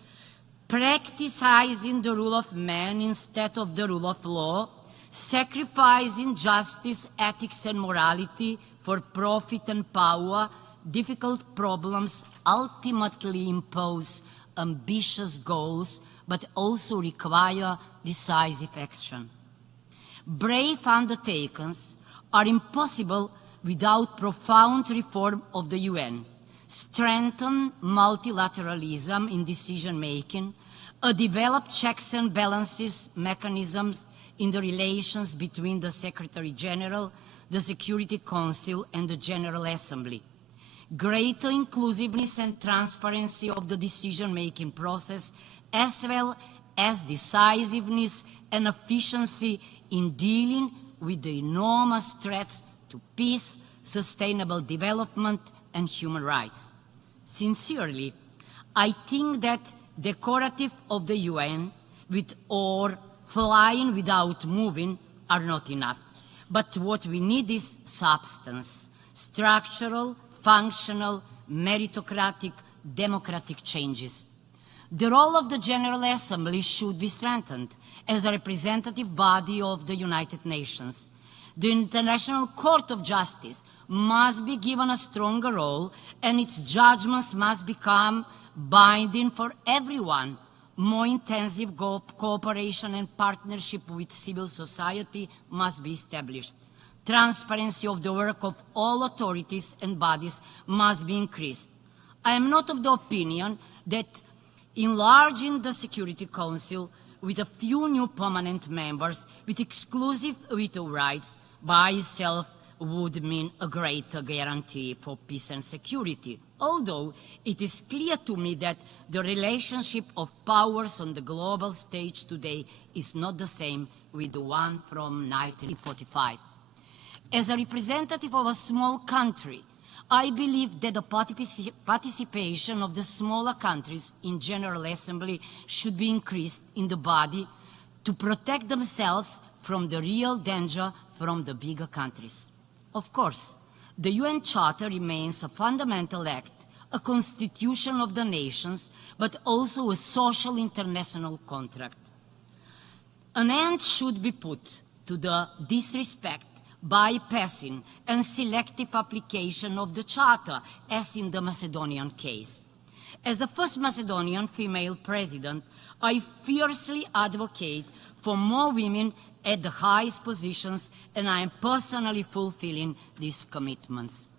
practicing the rule of man instead of the rule of law, sacrificing justice, ethics and morality for profit and power. Difficult problems ultimately impose ambitious goals, but also require decisive action. Brave undertakings are impossible without profound reform of the UN, strengthen multilateralism in decision-making, a developed checks and balances mechanisms in the relations between the Secretary General, the Security Council, and the General Assembly, greater inclusiveness and transparency of the decision-making process, as well as decisiveness and efficiency in dealing with the enormous threats to peace, sustainable development, and human rights. Sincerely, I think that decorative of the UN with or flying without moving are not enough. But what we need is substance, structural, functional, meritocratic, democratic changes. The role of the General Assembly should be strengthened as a representative body of the United Nations. The International Court of Justice must be given a stronger role, and its judgments must become binding for everyone. More intensive cooperation and partnership with civil society must be established. Transparency of the work of all authorities and bodies must be increased. I am not of the opinion that enlarging the Security Council with a few new permanent members with exclusive veto rights by itself would mean a greater guarantee for peace and security, although it is clear to me that the relationship of powers on the global stage today is not the same with the one from 1945. As a representative of a small country, I believe that the participation of the smaller countries in General Assembly should be increased in the body to protect themselves from the real danger from the bigger countries. Of course, the UN Charter remains a fundamental act, a constitution of the nations, but also a social international contract. An end should be put to the disrespect, bypassing, and selective application of the Charter, as in the Macedonian case. As the first Macedonian female president, I fiercely advocate for more women at the highest positions, and I am personally fulfilling these commitments.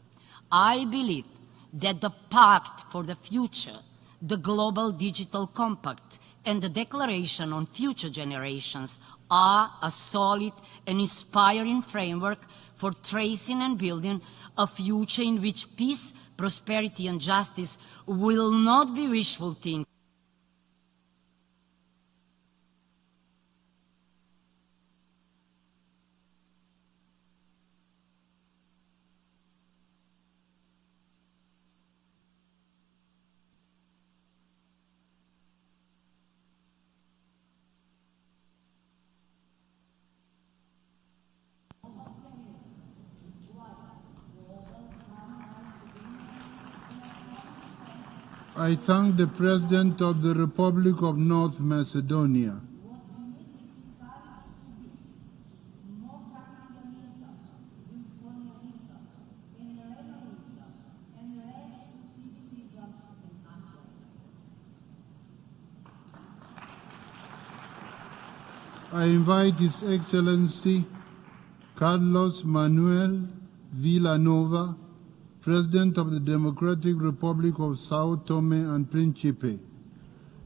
I believe that the Pact for the Future, the Global Digital Compact, and the Declaration on Future Generations are a solid and inspiring framework for tracing and building a future in which peace, prosperity, and justice will not be wishful thinking. I thank the President of the Republic of North Macedonia. I invite His Excellency Carlos Manuel Villanova, President of the Democratic Republic of Sao Tome and Principe,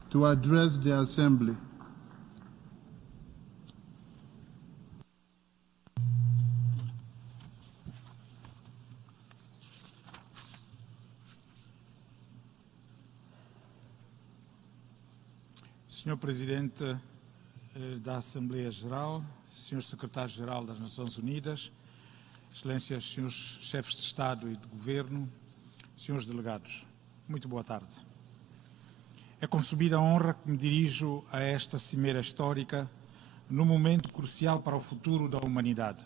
to address the Assembly. Senhor Presidente da Assembleia Geral, Senhor Secretário-Geral das Nações Unidas, Excelências, Senhores Chefes de Estado e de Governo, Senhores Delegados, muito boa tarde. É com subida honra que me dirijo a esta cimeira histórica num momento crucial para o futuro da humanidade.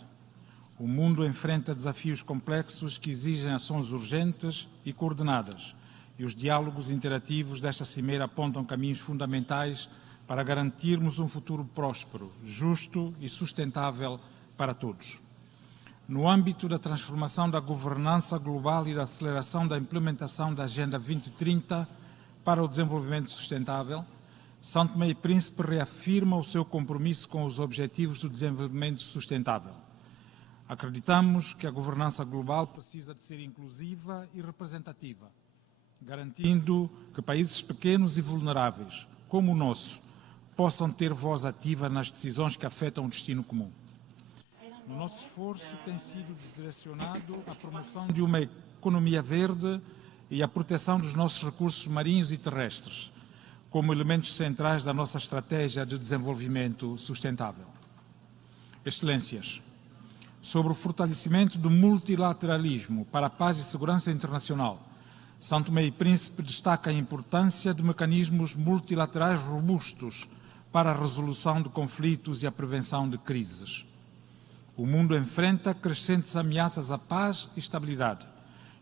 O mundo enfrenta desafios complexos que exigem ações urgentes e coordenadas, e os diálogos interativos desta cimeira apontam caminhos fundamentais para garantirmos um futuro próspero, justo e sustentável para todos. No âmbito da transformação da governança global e da aceleração da implementação da Agenda 2030 para o desenvolvimento sustentável, São Tomé e Príncipe reafirma o seu compromisso com os Objetivos do Desenvolvimento Sustentável. Acreditamos que a governança global precisa de ser inclusiva e representativa, garantindo que países pequenos e vulneráveis, como o nosso, possam ter voz ativa nas decisões que afetam o destino comum. O nosso esforço tem sido direcionado à promoção de uma economia verde e à proteção dos nossos recursos marinhos e terrestres, como elementos centrais da nossa estratégia de desenvolvimento sustentável. Excelências, sobre o fortalecimento do multilateralismo para a paz e segurança internacional, São Tomé e Príncipe destaca a importância de mecanismos multilaterais robustos para a resolução de conflitos e a prevenção de crises. O mundo enfrenta crescentes ameaças à paz e estabilidade,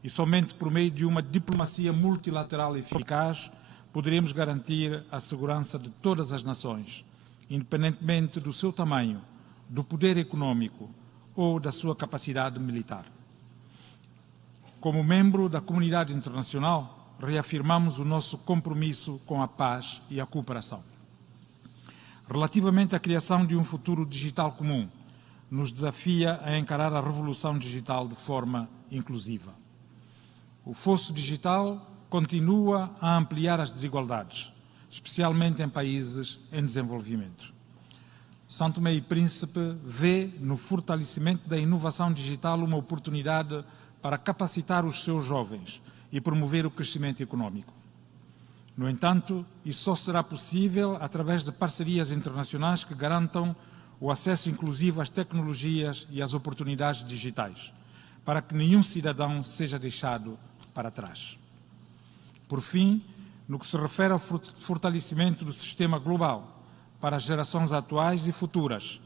e somente por meio de uma diplomacia multilateral eficaz poderemos garantir a segurança de todas as nações, independentemente do seu tamanho, do poder econômico ou da sua capacidade militar. Como membro da comunidade internacional, reafirmamos o nosso compromisso com a paz e a cooperação. Relativamente à criação de um futuro digital comum, nos desafia a encarar a revolução digital de forma inclusiva. O fosso digital continua a ampliar as desigualdades, especialmente em países em desenvolvimento. São Tomé e Príncipe vê no fortalecimento da inovação digital uma oportunidade para capacitar os seus jovens e promover o crescimento econômico. No entanto, isso só será possível através de parcerias internacionais que garantam o acesso inclusivo às tecnologias e às oportunidades digitais, para que nenhum cidadão seja deixado para trás. Por fim, no que se refere ao fortalecimento do sistema global para as gerações atuais e futuras,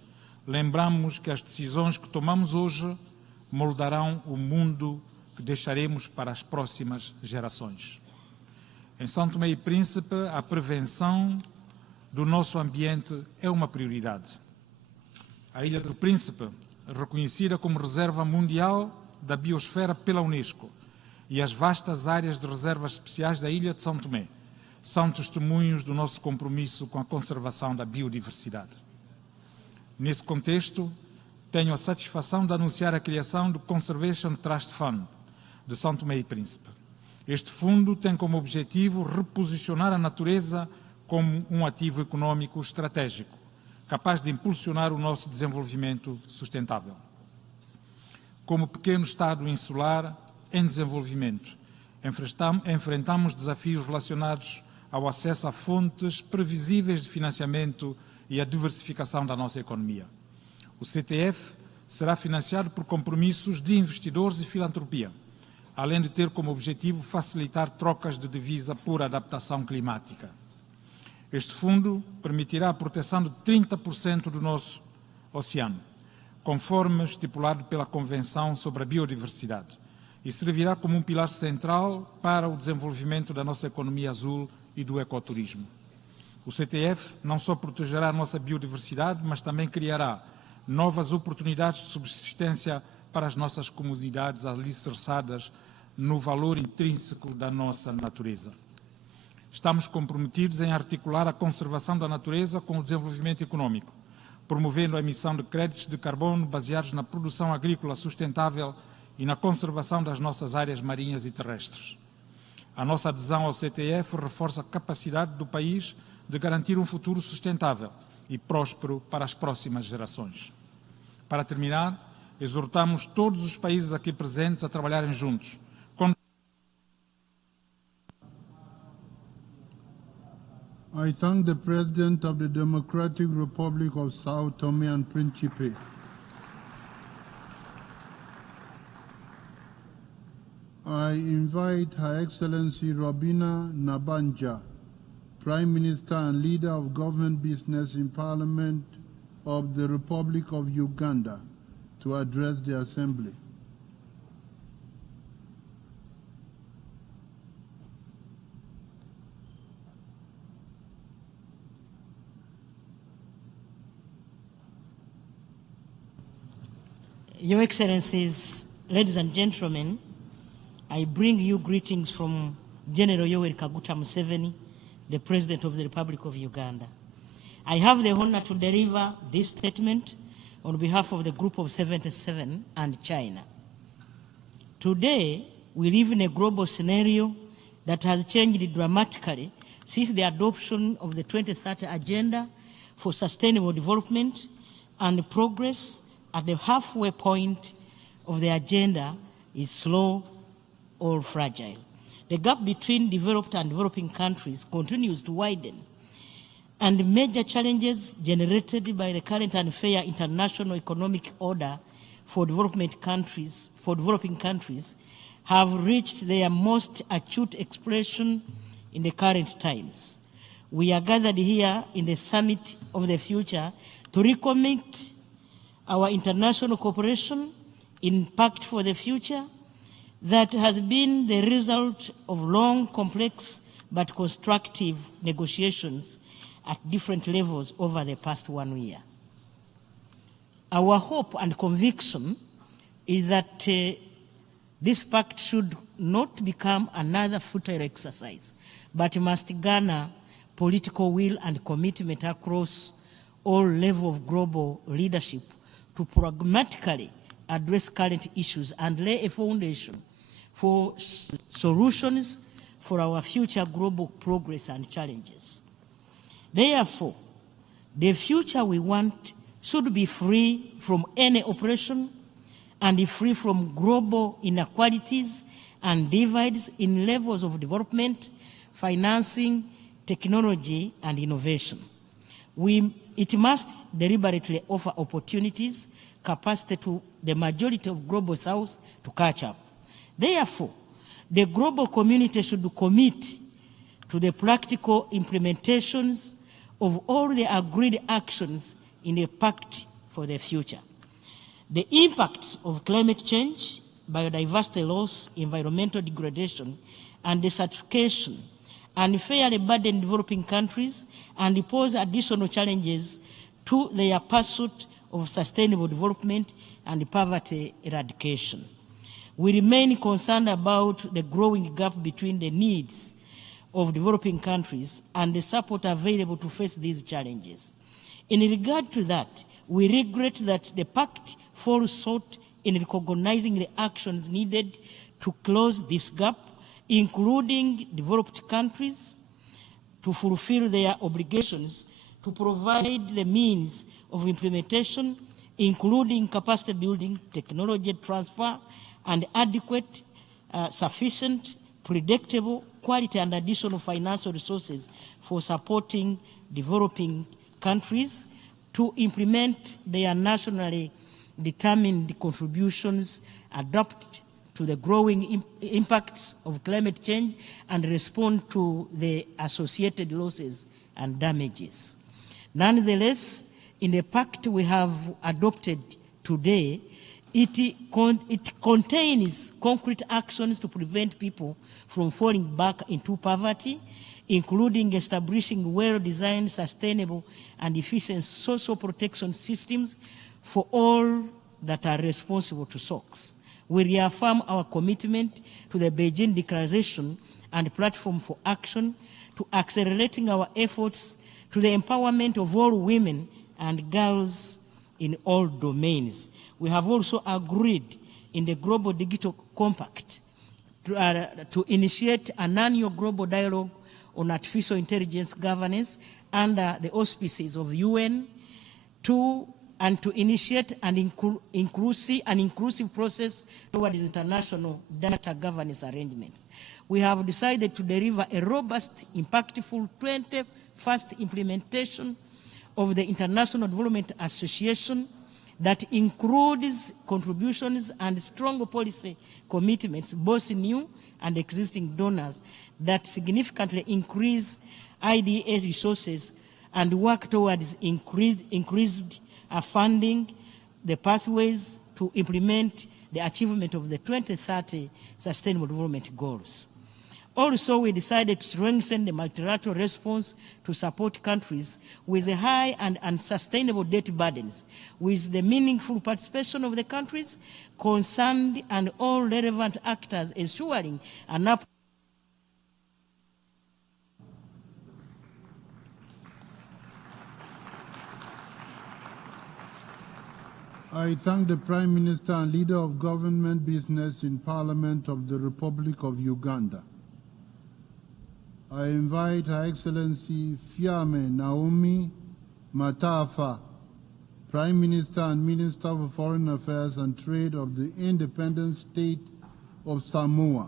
lembramos que as decisões que tomamos hoje moldarão o mundo que deixaremos para as próximas gerações. Em São Tomé e Príncipe, a prevenção do nosso ambiente é uma prioridade. A Ilha do Príncipe, reconhecida como Reserva Mundial da Biosfera pela Unesco, e as vastas áreas de reservas especiais da Ilha de São Tomé, são testemunhos do nosso compromisso com a conservação da biodiversidade. Nesse contexto, tenho a satisfação de anunciar a criação do Conservation Trust Fund de São Tomé e Príncipe. Este fundo tem como objetivo reposicionar a natureza como um ativo econômico estratégico, capaz de impulsionar o nosso desenvolvimento sustentável. Como pequeno Estado insular em desenvolvimento, enfrentamos desafios relacionados ao acesso a fontes previsíveis de financiamento e à diversificação da nossa economia. O CTF será financiado por compromissos de investidores e filantropia, além de ter como objetivo facilitar trocas de divisa por adaptação climática. Este fundo permitirá a proteção de 30% do nosso oceano, conforme estipulado pela Convenção sobre a Biodiversidade, e servirá como um pilar central para o desenvolvimento da nossa economia azul e do ecoturismo. O CTF não só protegerá a nossa biodiversidade, mas também criará novas oportunidades de subsistência para as nossas comunidades alicerçadas no valor intrínseco da nossa natureza. Estamos comprometidos em articular a conservação da natureza com o desenvolvimento econômico, promovendo a emissão de créditos de carbono baseados na produção agrícola sustentável e na conservação das nossas áreas marinhas e terrestres. A nossa adesão ao CTF reforça a capacidade do país de garantir um futuro sustentável e próspero para as próximas gerações. Para terminar, exortamos todos os países aqui presentes a trabalharem juntos. I thank the President of the Democratic Republic of Sao Tome and Principe. I invite Her Excellency Robina Nabanja, Prime Minister and Leader of Government Business in Parliament of the Republic of Uganda, to address the Assembly. Your Excellencies, ladies and gentlemen, I bring you greetings from General Yoweri Kaguta Museveni, the President of the Republic of Uganda. I have the honor to deliver this statement on behalf of the Group of 77 and China. Today, we live in a global scenario that has changed dramatically since the adoption of the 2030 Agenda for Sustainable Development and Progress. At the halfway point of the agenda is slow or fragile. The gap between developed and developing countries continues to widen, and major challenges generated by the current unfair international economic order for developing countries have reached their most acute expression in the current times. We are gathered here in the Summit of the Future to recommit our international cooperation in Pact for the Future that has been the result of long, complex, but constructive negotiations at different levels over the past 1 year. Our hope and conviction is that this pact should not become another futile exercise, but must garner political will and commitment across all levels of global leadership to pragmatically address current issues and lay a foundation for solutions for our future global progress and challenges. Therefore, the future we want should be free from any oppression and free from global inequalities and divides in levels of development, financing, technology, and innovation. It must deliberately offer opportunities, capacity to the majority of global South to catch up. Therefore, the global community should commit to the practical implementations of all the agreed actions in the Pact for the Future. The impacts of climate change, biodiversity loss, environmental degradation, and desertification unfairly burden developing countries and pose additional challenges to their pursuit of sustainable development and poverty eradication. We remain concerned about the growing gap between the needs of developing countries and the support available to face these challenges. In regard to that, we regret that the Pact falls short in recognizing the actions needed to close this gap, including developed countries, to fulfill their obligations to provide the means of implementation, including capacity building, technology transfer, and adequate, sufficient, predictable, quality, and additional financial resources for supporting developing countries to implement their nationally determined contributions, adapt to the growing impacts of climate change, and respond to the associated losses and damages. Nonetheless, in the pact we have adopted today, it contains concrete actions to prevent people from falling back into poverty, including establishing well-designed, sustainable, and efficient social protection systems for all that are responsible to SOX. We reaffirm our commitment to the Beijing Declaration and Platform for Action to accelerating our efforts to the empowerment of all women and girls in all domains. We have also agreed in the Global Digital Compact to initiate an annual global dialogue on artificial intelligence governance under the auspices of UN to initiate an inclusive process towards international data governance arrangements. We have decided to deliver a robust, impactful 21st implementation of the International Development Association that includes contributions and strong policy commitments, both new and existing donors, that significantly increase IDA resources and work towards increased funding the pathways to implement the achievement of the 2030 Sustainable Development Goals. Also, we decided to strengthen the multilateral response to support countries with high and unsustainable debt burdens, with the meaningful participation of the countries concerned and all relevant actors ensuring an I thank the Prime Minister and Leader of Government Business in Parliament of the Republic of Uganda. I invite Her Excellency Fiame Naomi Matafa, Prime Minister and Minister for Foreign Affairs and Trade of the Independent State of Samoa.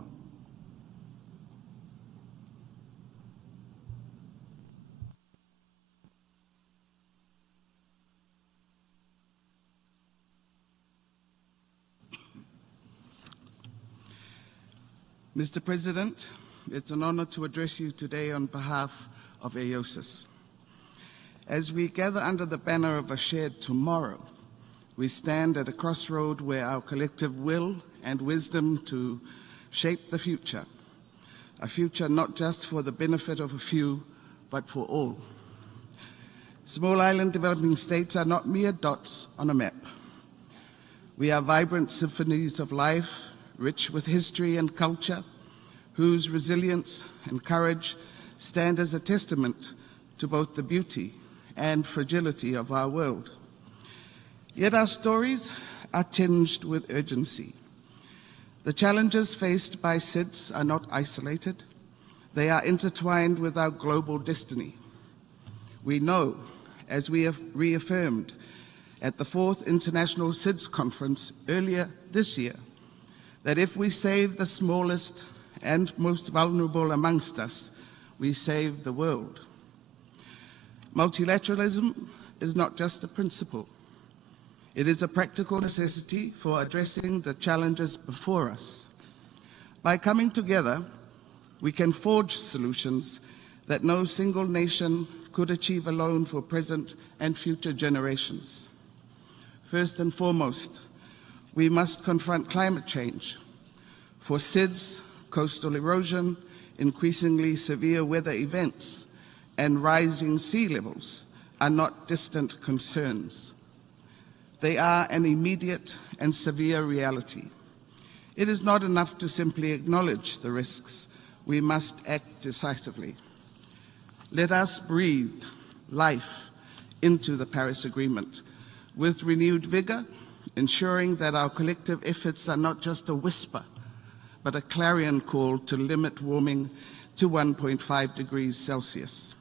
Mr. President, it's an honor to address you today on behalf of AOSIS. As we gather under the banner of a shared tomorrow, we stand at a crossroad where our collective will and wisdom to shape the future, a future not just for the benefit of a few, but for all. Small island developing states are not mere dots on a map. We are vibrant symphonies of life, rich with history and culture, whose resilience and courage stand as a testament to both the beauty and fragility of our world. Yet our stories are tinged with urgency. The challenges faced by SIDS are not isolated. They are intertwined with our global destiny. We know, as we have reaffirmed at the 4th International SIDS Conference earlier this year, that if we save the smallest and most vulnerable amongst us, we save the world. Multilateralism is not just a principle. It is a practical necessity for addressing the challenges before us. By coming together, we can forge solutions that no single nation could achieve alone for present and future generations. First and foremost, we must confront climate change. For SIDS, coastal erosion, increasingly severe weather events, and rising sea levels are not distant concerns. They are an immediate and severe reality. It is not enough to simply acknowledge the risks. We must act decisively. Let us breathe life into the Paris Agreement with renewed vigor, ensuring that our collective efforts are not just a whisper, but a clarion call to limit warming to 1.5 degrees Celsius.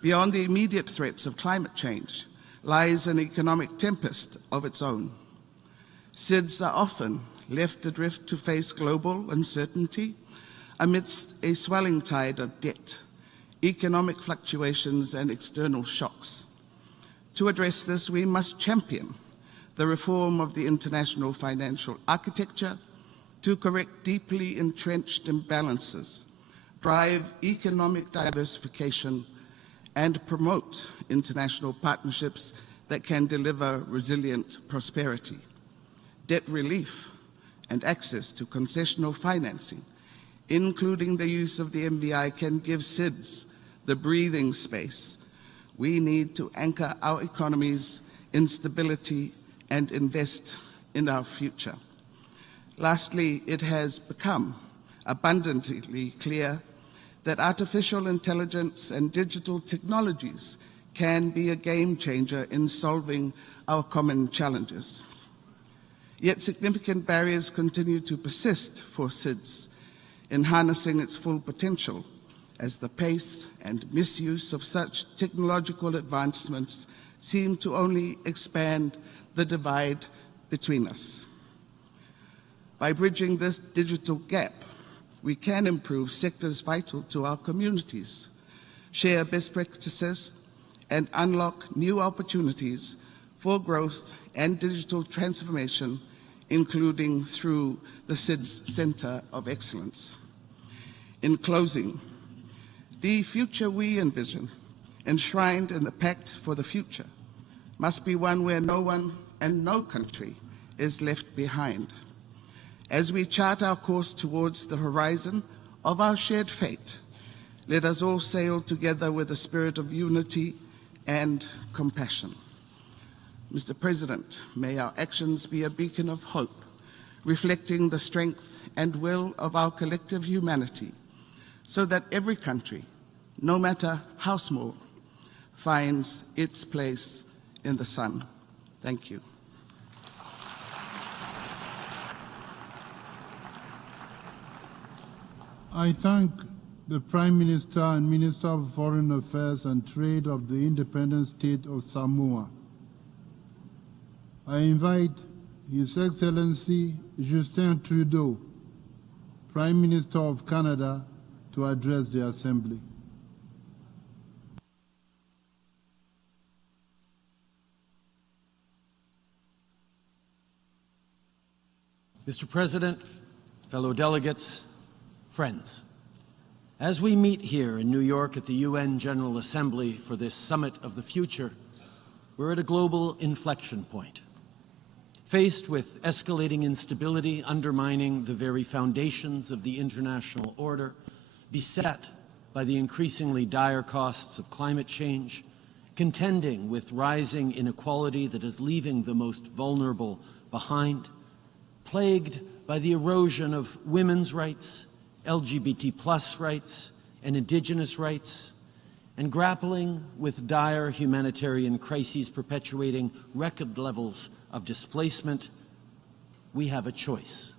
Beyond the immediate threats of climate change lies an economic tempest of its own. SIDS are often left adrift to face global uncertainty amidst a swelling tide of debt, economic fluctuations, and external shocks. To address this, we must champion the reform of the international financial architecture to correct deeply entrenched imbalances, drive economic diversification, and promote international partnerships that can deliver resilient prosperity. Debt relief and access to concessional financing, including the use of the MBI, can give SIDS the breathing space we need to anchor our economies in stability and invest in our future. Lastly, it has become abundantly clear that artificial intelligence and digital technologies can be a game changer in solving our common challenges. Yet significant barriers continue to persist for SIDS in harnessing its full potential, as the pace and misuse of such technological advancements seem to only expand the divide between us. By bridging this digital gap, we can improve sectors vital to our communities, share best practices, and unlock new opportunities for growth and digital transformation, including through the SIDS Center of Excellence. In closing, the future we envision, enshrined in the Pact for the Future, must be one where no one and no country is left behind. As we chart our course towards the horizon of our shared fate, let us all sail together with a spirit of unity and compassion. Mr. President, may our actions be a beacon of hope, reflecting the strength and will of our collective humanity, so that every country, no matter how small, finds its place in the sun. Thank you. I thank the Prime Minister and Minister of Foreign Affairs and Trade of the independent state of Samoa. I invite His Excellency Justin Trudeau, Prime Minister of Canada, to address the Assembly. Mr. President, fellow delegates, friends, as we meet here in New York at the UN General Assembly for this Summit of the Future, we're at a global inflection point. Faced with escalating instability undermining the very foundations of the international order, beset by the increasingly dire costs of climate change, contending with rising inequality that is leaving the most vulnerable behind, plagued by the erosion of women's rights, LGBT+ rights, and indigenous rights, and grappling with dire humanitarian crises perpetuating record levels of displacement, we have a choice.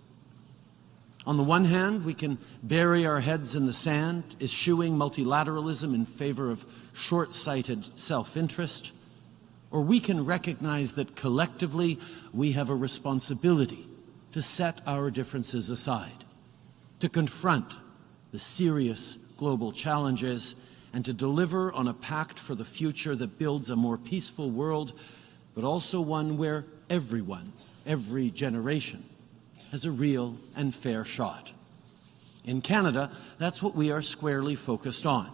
On the one hand, we can bury our heads in the sand, eschewing multilateralism in favor of short-sighted self-interest, or we can recognize that collectively we have a responsibility to set our differences aside, to confront the serious global challenges, and to deliver on a pact for the future that builds a more peaceful world, but also one where everyone, every generation, has a real and fair shot. In Canada, that's what we are squarely focused on.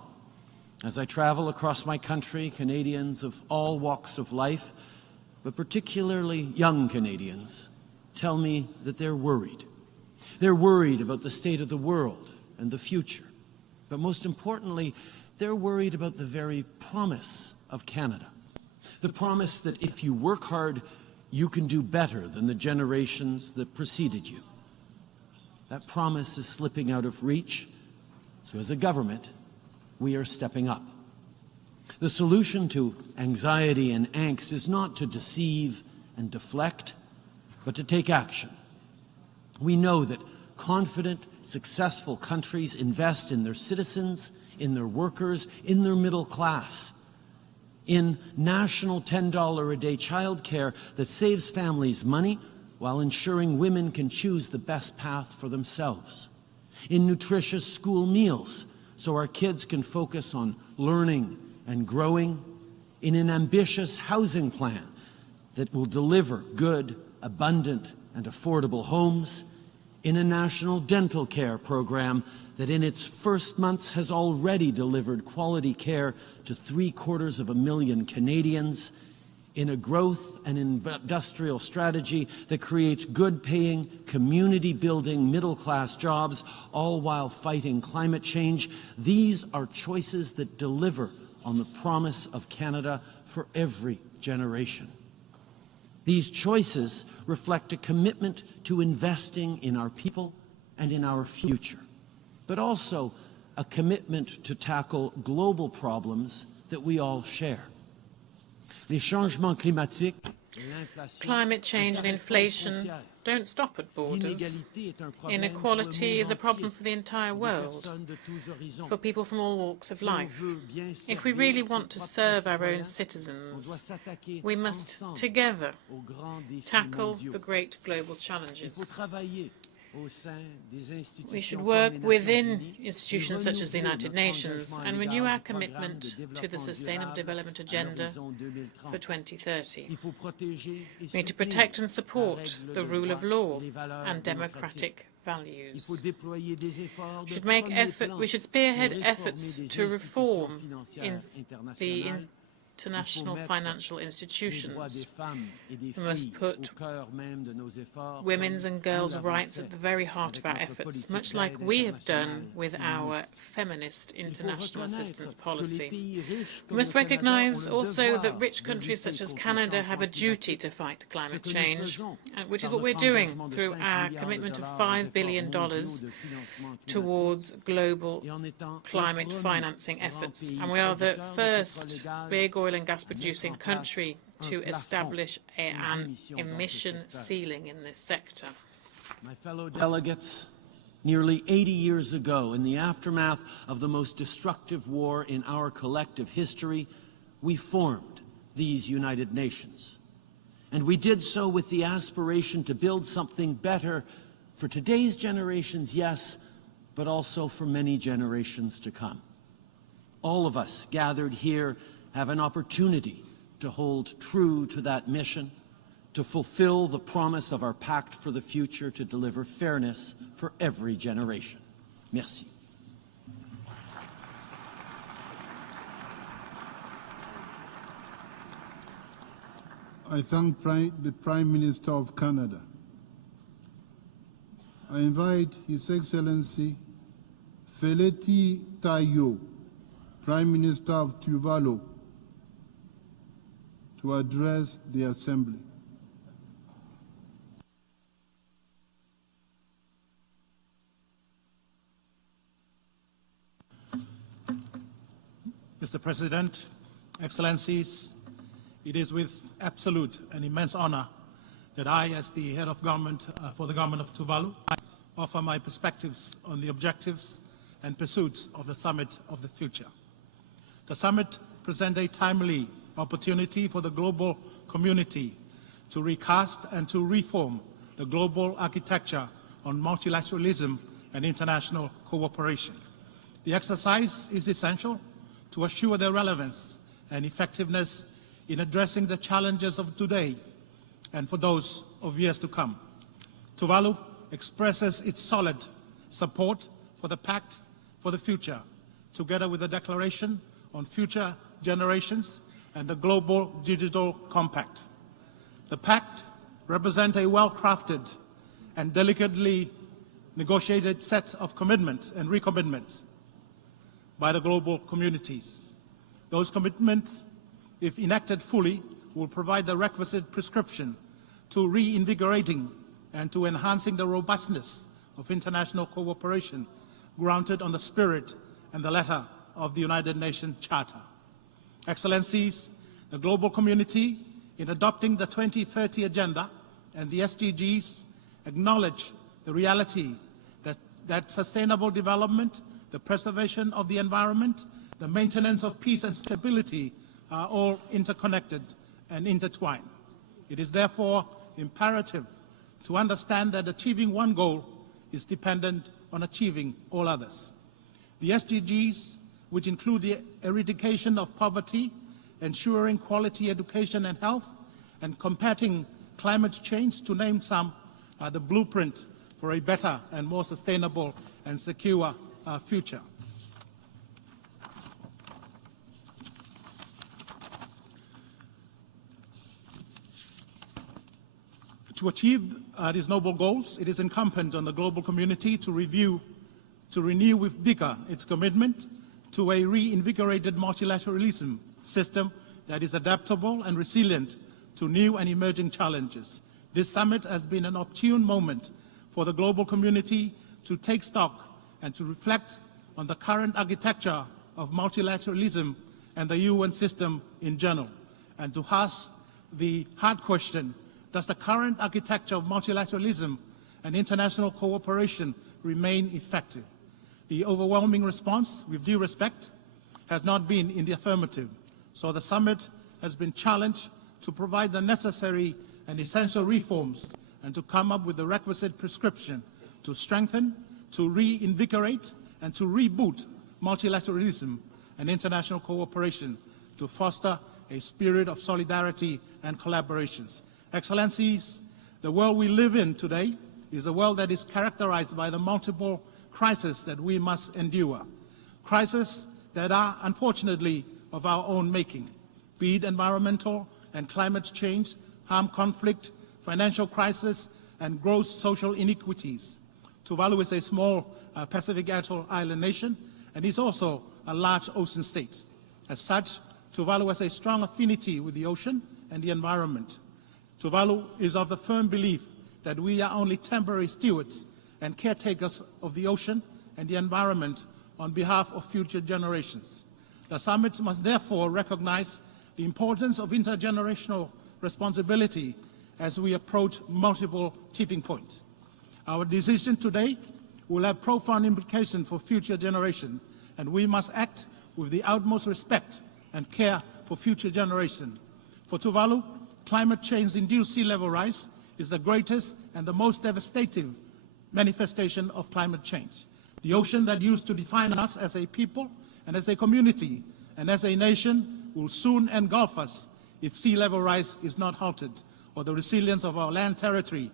As I travel across my country, Canadians of all walks of life, but particularly young Canadians, tell me that they're worried. They're worried about the state of the world and the future. But most importantly, they're worried about the very promise of Canada. The promise that if you work hard, you can do better than the generations that preceded you. That promise is slipping out of reach, so as a government, we are stepping up. The solution to anxiety and angst is not to deceive and deflect, but to take action. We know that confident, successful countries invest in their citizens, in their workers, in their middle class, in national $10 a day childcare that saves families money while ensuring women can choose the best path for themselves, in nutritious school meals so our kids can focus on learning and growing, in an ambitious housing plan that will deliver good, abundant, and affordable homes, in a national dental care program that in its first months has already delivered quality care to 750,000 Canadians, in a growth and industrial strategy that creates good-paying, community-building, middle-class jobs, all while fighting climate change. These are choices that deliver on the promise of Canada for every generation. These choices reflect a commitment to investing in our people and in our future, but also a commitment to tackle global problems that we all share. Les changements climatiques, Climate change and inflation don't stop at borders. Inequality is a problem for the entire world, for people from all walks of life. If we really want to serve our own citizens, we must together tackle the great global challenges. We should work within institutions such as the United Nations and renew our commitment to the Sustainable Development Agenda for 2030. We need to protect and support the rule of law and democratic values. We should spearhead efforts to reform the international financial institutions. We must put women's and girls' rights at the very heart of our efforts, much like we have done with our feminist international assistance policy. We must recognise also that rich countries such as Canada have a duty to fight climate change, which is what we're doing through our commitment of $5 billion towards global climate financing efforts. And we are the first big oil and gas producing country to establish an emission ceiling in this sector. My fellow delegates, nearly 80 years ago, in the aftermath of the most destructive war in our collective history, we formed these United Nations. And we did so with the aspiration to build something better for today's generations, yes, but also for many generations to come. All of us gathered here have an opportunity to hold true to that mission, to fulfill the promise of our Pact for the Future to deliver fairness for every generation. Merci. I thank the Prime Minister of Canada. I invite His Excellency Feleti Tayo, Prime Minister of Tuvalu, to address the Assembly. Mr. President, Excellencies, it is with absolute and immense honor that I, as the head of government for the government of Tuvalu, offer my perspectives on the objectives and pursuits of the Summit of the Future. The summit presents a timely opportunity for the global community to recast and to reform the global architecture on multilateralism and international cooperation. The exercise is essential to assure their relevance and effectiveness in addressing the challenges of today and for those of years to come. Tuvalu expresses its solid support for the Pact for the Future, together with the Declaration on Future Generations and the Global Digital Compact. The Pact represents a well-crafted and delicately negotiated set of commitments and recommitments by the global communities. Those commitments, if enacted fully, will provide the requisite prescription to reinvigorating and to enhancing the robustness of international cooperation grounded on the spirit and the letter of the United Nations Charter. Excellencies, the global community, in adopting the 2030 Agenda and the SDGs, acknowledge the reality that sustainable development, the preservation of the environment, the maintenance of peace and stability are all interconnected and intertwined. It is therefore imperative to understand that achieving one goal is dependent on achieving all others. The SDGs, which include the eradication of poverty, ensuring quality education and health, and combating climate change, to name some, are the blueprint for a better and more sustainable and secure future. To achieve these noble goals, it is incumbent on the global community to renew with vigor its commitment to a reinvigorated multilateralism system that is adaptable and resilient to new and emerging challenges. This summit has been an opportune moment for the global community to take stock and to reflect on the current architecture of multilateralism and the UN system in general, and to ask the hard question, does the current architecture of multilateralism and international cooperation remain effective? The overwhelming response, with due respect, has not been in the affirmative. So the summit has been challenged to provide the necessary and essential reforms and to come up with the requisite prescription to strengthen, to reinvigorate, and to reboot multilateralism and international cooperation to foster a spirit of solidarity and collaborations. Excellencies, the world we live in today is a world that is characterized by the multiple crises that we must endure. Crises that are, unfortunately, of our own making, be it environmental and climate change, armed conflict, financial crisis, and gross social inequities. Tuvalu is a small Pacific atoll island nation, and is also a large ocean state. As such, Tuvalu has a strong affinity with the ocean and the environment. Tuvalu is of the firm belief that we are only temporary stewards and caretakers of the ocean and the environment on behalf of future generations. The summit must therefore recognize the importance of intergenerational responsibility as we approach multiple tipping points. Our decision today will have profound implications for future generations, and we must act with the utmost respect and care for future generations. For Tuvalu, climate change-induced sea level rise is the greatest and the most devastating manifestation of climate change. The ocean that used to define us as a people and as a community and as a nation will soon engulf us if sea level rise is not halted or the resilience of our land territory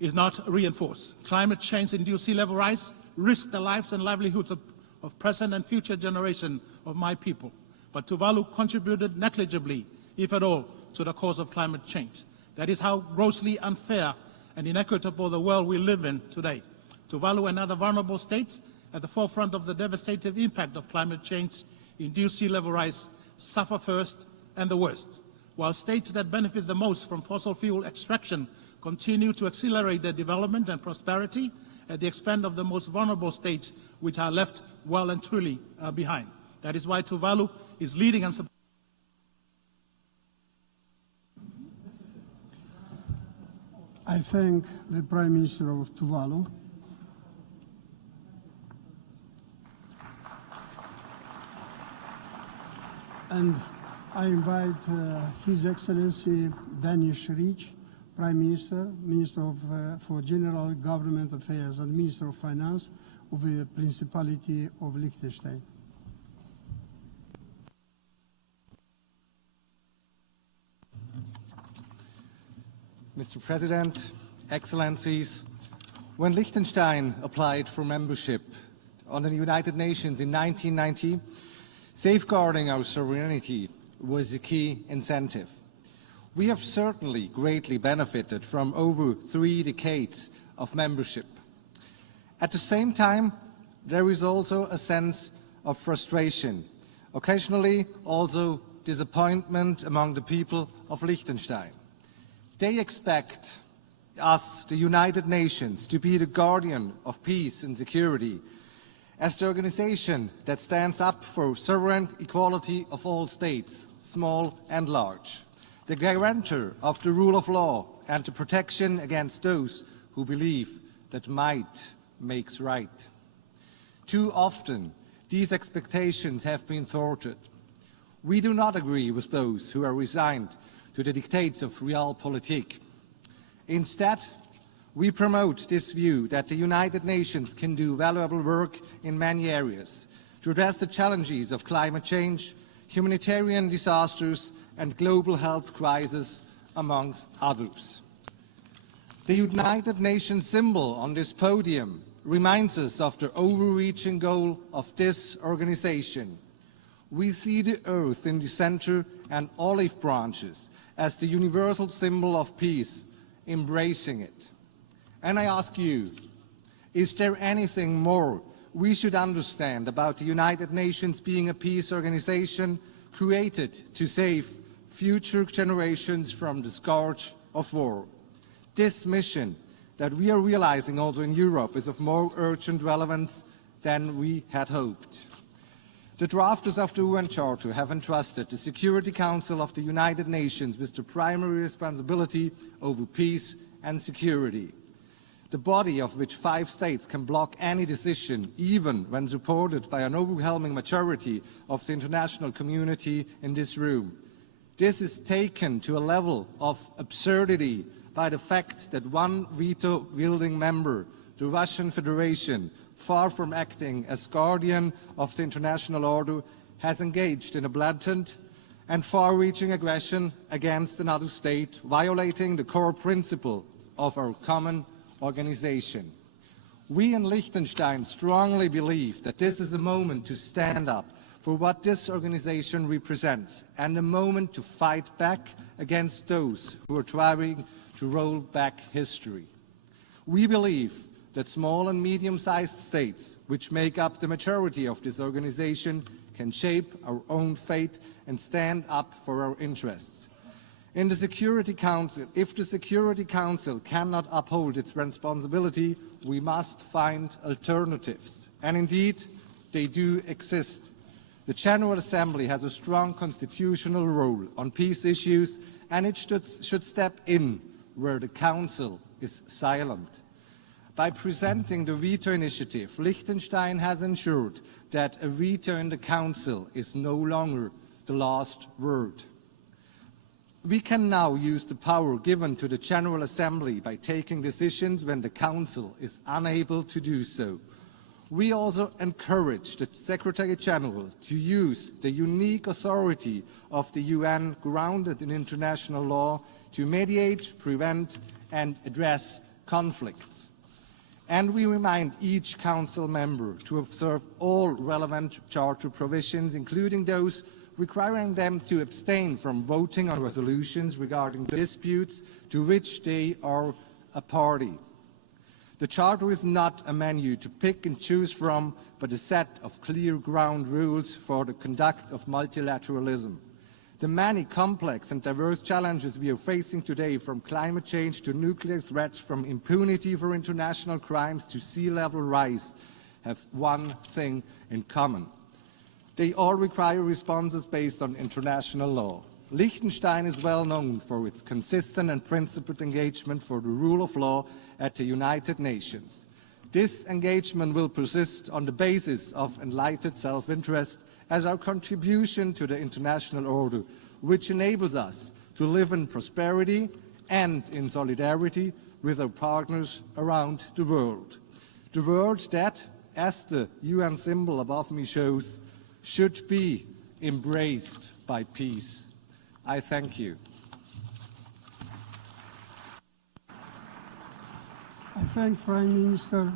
is not reinforced. Climate change-induced sea level rise risks the lives and livelihoods of present and future generations of my people. But Tuvalu contributed negligibly, if at all, to the cause of climate change. That is how grossly unfair and inequitable the world we live in today. Tuvalu and other vulnerable states at the forefront of the devastating impact of climate change-induced sea level rise suffer first and the worst, while states that benefit the most from fossil fuel extraction continue to accelerate their development and prosperity at the expense of the most vulnerable states, which are left well and truly behind. That is why Tuvalu is leading and supporting. I thank the Prime Minister of Tuvalu. And I invite His Excellency Danish Rich, Prime Minister, Minister for General Government Affairs and Minister of Finance of the Principality of Liechtenstein. Mr. President, Excellencies, when Liechtenstein applied for membership under the United Nations in 1990, safeguarding our sovereignty was a key incentive. We have certainly greatly benefited from over 3 decades of membership. At the same time, there is also a sense of frustration, occasionally also disappointment among the people of Liechtenstein. They expect us, the United Nations, to be the guardian of peace and security, as the organization that stands up for sovereign equality of all states, small and large, the guarantor of the rule of law and the protection against those who believe that might makes right. Too often, these expectations have been thwarted. We do not agree with those who are resigned to the dictates of realpolitik. Instead, we promote this view that the United Nations can do valuable work in many areas to address the challenges of climate change, humanitarian disasters, and global health crisis, amongst others. The United Nations symbol on this podium reminds us of the overreaching goal of this organization. We see the earth in the center and olive branches as the universal symbol of peace, embracing it. And I ask you, is there anything more we should understand about the United Nations being a peace organization created to save future generations from the scourge of war? This mission that we are realizing also in Europe is of more urgent relevance than we had hoped. The drafters of the UN Charter have entrusted the Security Council of the United Nations with the primary responsibility over peace and security, the body of which 5 states can block any decision, even when supported by an overwhelming majority of the international community in this room. This is taken to a level of absurdity by the fact that one veto-wielding member, the Russian Federation, far from acting as guardian of the international order, has engaged in a blatant and far-reaching aggression against another state, violating the core principles of our common organization. We in Liechtenstein strongly believe that this is a moment to stand up for what this organization represents and a moment to fight back against those who are trying to roll back history. We believe that small and medium-sized states, which make up the majority of this organization, can shape our own fate and stand up for our interests. In the Security Council, if the Security Council cannot uphold its responsibility, we must find alternatives. And indeed, they do exist. The General Assembly has a strong constitutional role on peace issues, and it should step in where the Council is silent. By presenting the veto initiative, Liechtenstein has ensured that a veto in the Council is no longer the last word. We can now use the power given to the General Assembly by taking decisions when the Council is unable to do so. We also encourage the Secretary General to use the unique authority of the UN grounded in international law to mediate, prevent and address conflicts. And we remind each Council member to observe all relevant Charter provisions, including those requiring them to abstain from voting on resolutions regarding disputes to which they are a party. The Charter is not a menu to pick and choose from, but a set of clear ground rules for the conduct of multilateralism. The many complex and diverse challenges we are facing today, from climate change to nuclear threats, from impunity for international crimes to sea level rise, have one thing in common. They all require responses based on international law. Liechtenstein is well known for its consistent and principled engagement for the rule of law at the United Nations. This engagement will persist on the basis of enlightened self-interest as our contribution to the international order, which enables us to live in prosperity and in solidarity with our partners around the world. The world that, as the UN symbol above me shows, should be embraced by peace. I thank you. I thank Prime Minister,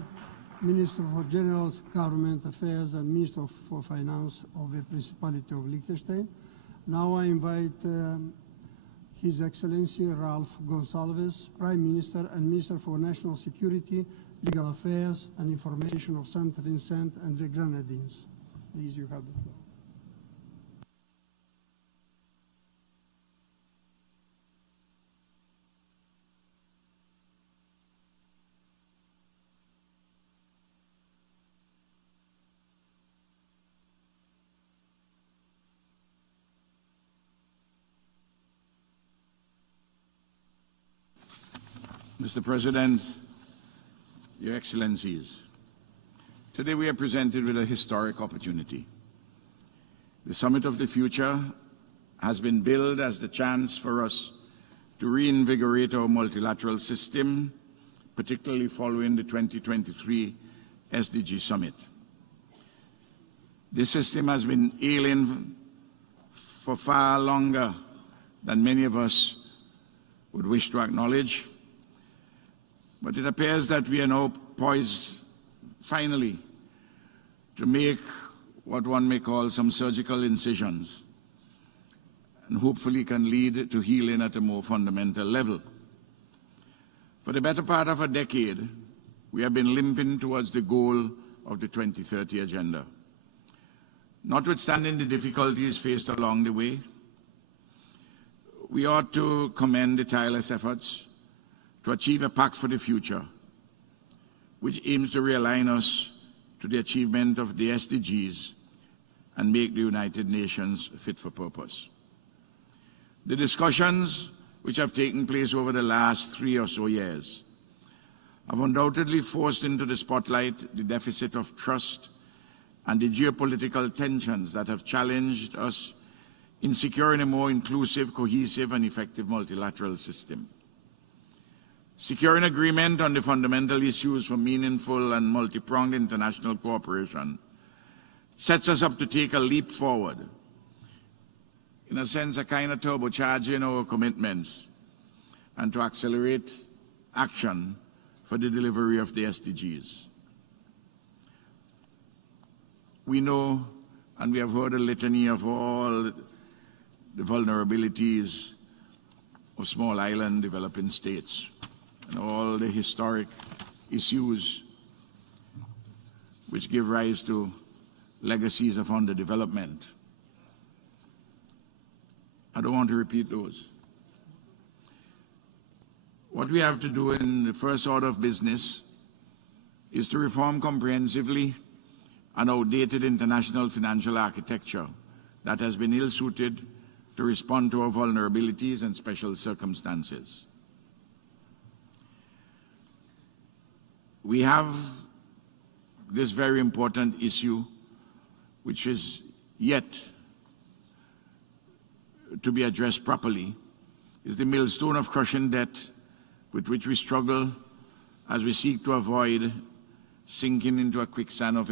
Minister for General Government Affairs and Minister for Finance of the Principality of Liechtenstein. Now I invite His Excellency Ralph Gonsalves, Prime Minister and Minister for National Security, Legal Affairs and Information of St. Vincent and the Grenadines. Please, you have the floor. Mr. President, Your Excellencies, today we are presented with a historic opportunity. The Summit of the Future has been billed as the chance for us to reinvigorate our multilateral system, particularly following the 2023 SDG Summit. This system has been ailing for far longer than many of us would wish to acknowledge. But it appears that we are now poised, finally, to make what one may call some surgical incisions, and hopefully can lead to healing at a more fundamental level. For the better part of a decade, we have been limping towards the goal of the 2030 agenda. Notwithstanding the difficulties faced along the way, we ought to commend the tireless efforts to achieve a pact for the future, which aims to realign us to the achievement of the SDGs and make the United Nations fit for purpose. The discussions which have taken place over the last 3 or so years have undoubtedly forced into the spotlight the deficit of trust and the geopolitical tensions that have challenged us in securing a more inclusive, cohesive, and effective multilateral system. Securing agreement on the fundamental issues for meaningful and multi-pronged international cooperation sets us up to take a leap forward, in a sense, a kind of turbocharging our commitments and to accelerate action for the delivery of the SDGs. We know, and we have heard a litany of all the vulnerabilities of small island developing states and all the historic issues which give rise to legacies of underdevelopment. I don't want to repeat those. What we have to do in the first order of business is to reform comprehensively an outdated international financial architecture that has been ill-suited to respond to our vulnerabilities and special circumstances. We have this very important issue which is yet to be addressed properly, is the millstone of crushing debt with which we struggle as we seek to avoid sinking into a quicksand of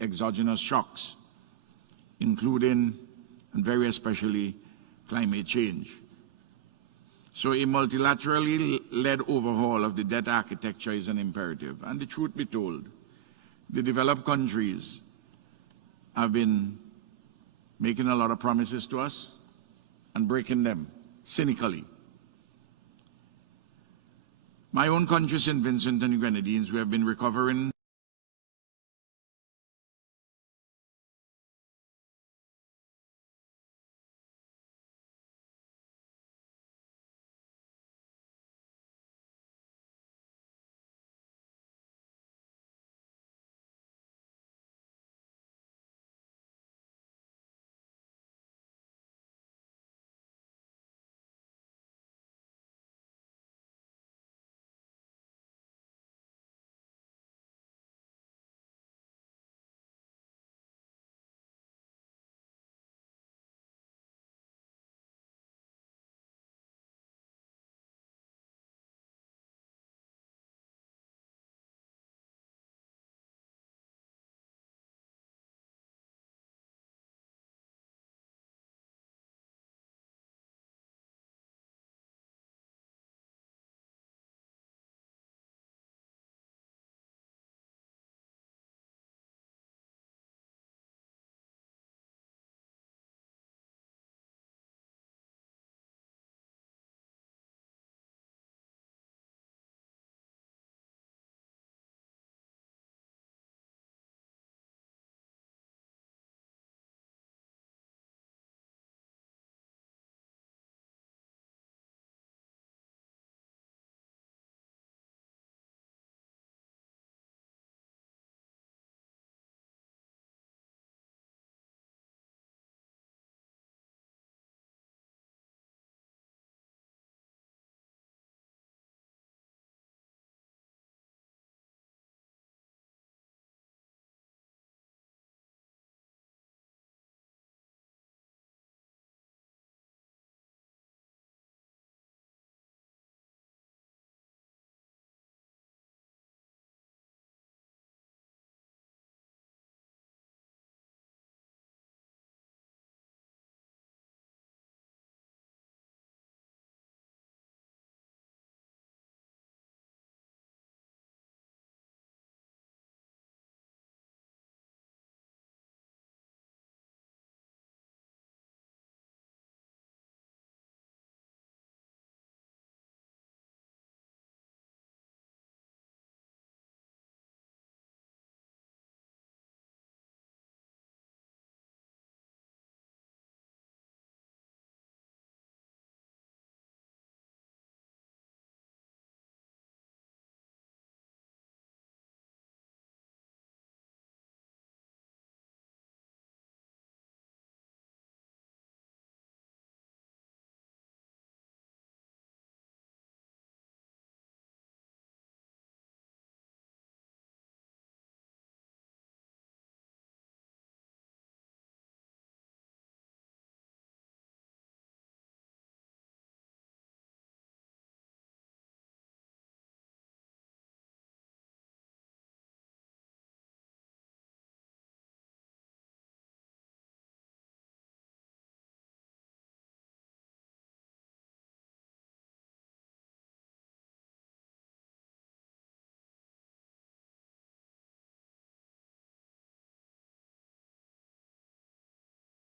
exogenous shocks, including and very especially climate change. So a multilaterally led overhaul of the debt architecture is an imperative. And the truth be told, the developed countries have been making a lot of promises to us and breaking them cynically. My own country, St. Vincent and the Grenadines, we have been recovering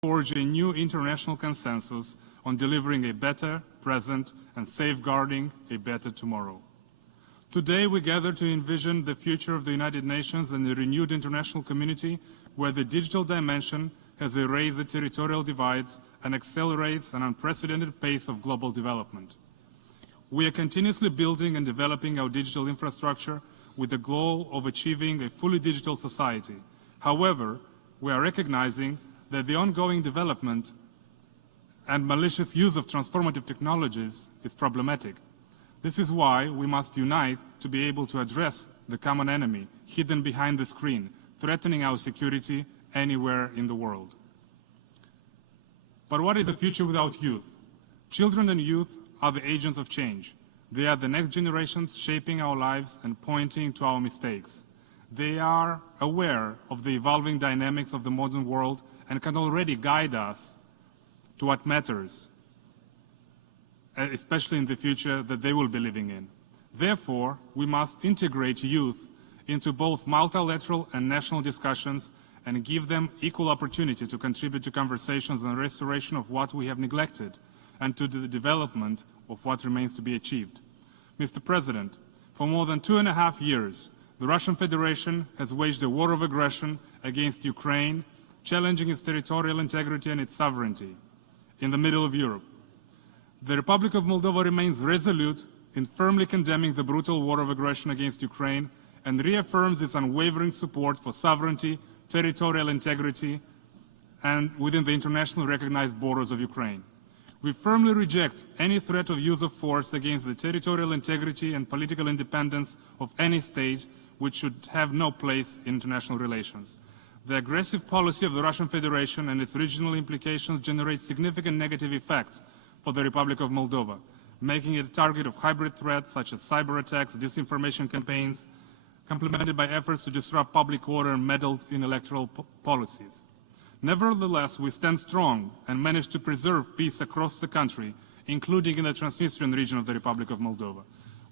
forge a new international consensus on delivering a better present and safeguarding a better tomorrow. Today, we gather to envision the future of the United Nations and the renewed international community where the digital dimension has erased the territorial divides and accelerates an unprecedented pace of global development. We are continuously building and developing our digital infrastructure with the goal of achieving a fully digital society. However, we are recognizing that the ongoing development and malicious use of transformative technologies is problematic. This is why we must unite to be able to address the common enemy hidden behind the screen, threatening our security anywhere in the world. But what is the future without youth? Children and youth are the agents of change. They are the next generations shaping our lives and pointing to our mistakes. They are aware of the evolving dynamics of the modern world and can already guide us to what matters, especially in the future that they will be living in. Therefore, we must integrate youth into both multilateral and national discussions and give them equal opportunity to contribute to conversations on restoration of what we have neglected and to the development of what remains to be achieved. Mr. President, for more than 2.5 years, the Russian Federation has waged a war of aggression against Ukraine, challenging its territorial integrity and its sovereignty in the middle of Europe. The Republic of Moldova remains resolute in firmly condemning the brutal war of aggression against Ukraine and reaffirms its unwavering support for sovereignty, territorial integrity, and within the internationally recognized borders of Ukraine. We firmly reject any threat of use of force against the territorial integrity and political independence of any state, which should have no place in international relations. The aggressive policy of the Russian Federation and its regional implications generate significant negative effects for the Republic of Moldova, making it a target of hybrid threats such as cyber attacks, disinformation campaigns, complemented by efforts to disrupt public order and meddle in electoral policies. Nevertheless, we stand strong and manage to preserve peace across the country, including in the Transnistrian region of the Republic of Moldova,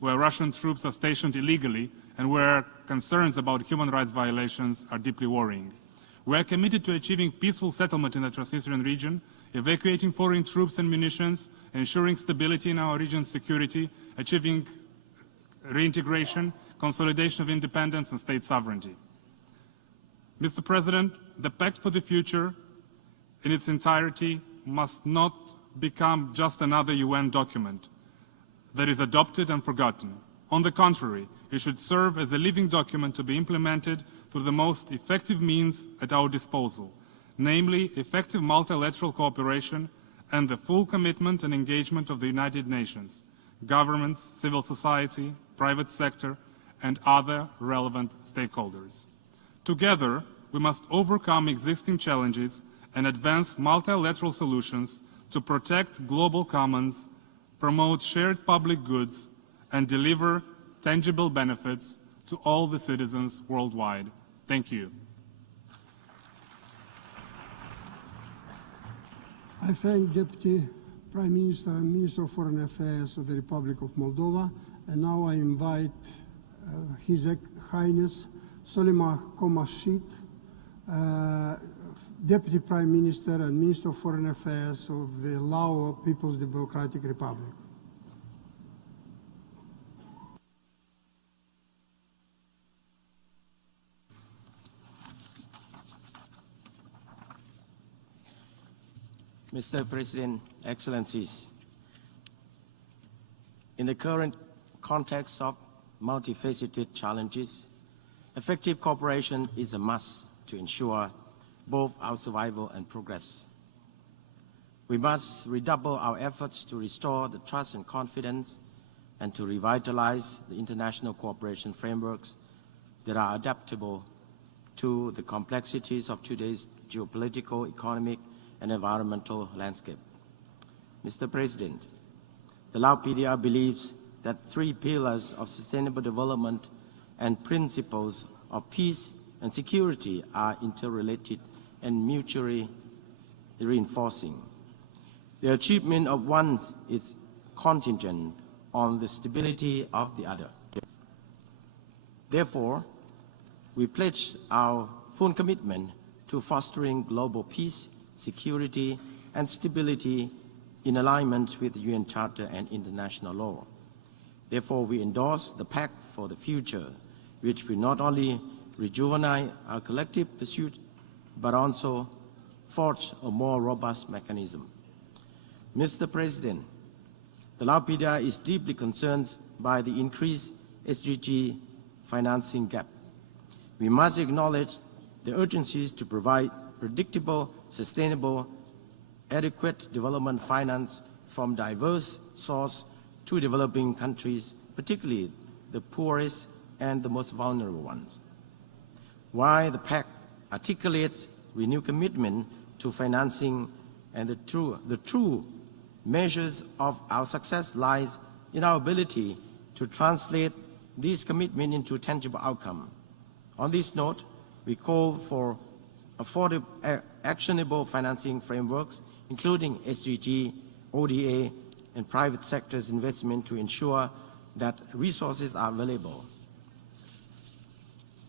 where Russian troops are stationed illegally and where concerns about human rights violations are deeply worrying. We are committed to achieving peaceful settlement in the Transnistrian region, evacuating foreign troops and munitions, ensuring stability in our region's security, achieving reintegration, consolidation of independence and state sovereignty. Mr. President, the Pact for the Future in its entirety must not become just another UN document that is adopted and forgotten. On the contrary, it should serve as a living document to be implemented through the most effective means at our disposal, namely effective multilateral cooperation and the full commitment and engagement of the United Nations, governments, civil society, private sector, and other relevant stakeholders. Together, we must overcome existing challenges and advance multilateral solutions to protect global commons, promote shared public goods, and deliver tangible benefits to all the citizens worldwide. Thank you. I thank Deputy Prime Minister and Minister of Foreign Affairs of the Republic of Moldova, and now I invite His Highness Solimah Komashit, Deputy Prime Minister and Minister of Foreign Affairs of the Lao People's Democratic Republic. Mr. President, Excellencies, in the current context of multifaceted challenges, effective cooperation is a must to ensure both our survival and progress. We must redouble our efforts to restore the trust and confidence and to revitalize the international cooperation frameworks that are adaptable to the complexities of today's geopolitical, economic, and environmental landscape. Mr. President, the Lao PDR believes that 3 pillars of sustainable development and principles of peace and security are interrelated and mutually reinforcing. The achievement of one is contingent on the stability of the other. Therefore, we pledge our full commitment to fostering global peace security, and stability in alignment with the UN Charter and international law. Therefore, we endorse the Pact for the Future, which will not only rejuvenate our collective pursuit, but also forge a more robust mechanism. Mr. President, the Lao PDR is deeply concerned by the increased SDG financing gap. We must acknowledge the urgencies to provide predictable, sustainable, adequate development finance from diverse sources to developing countries, particularly the poorest and the most vulnerable ones. While the Pact articulates renewed commitment to financing, and the true measures of our success lies in our ability to translate this commitment into tangible outcome. On this note, we call for affordable, actionable financing frameworks, including SDG, ODA, and private sector's investment to ensure that resources are available.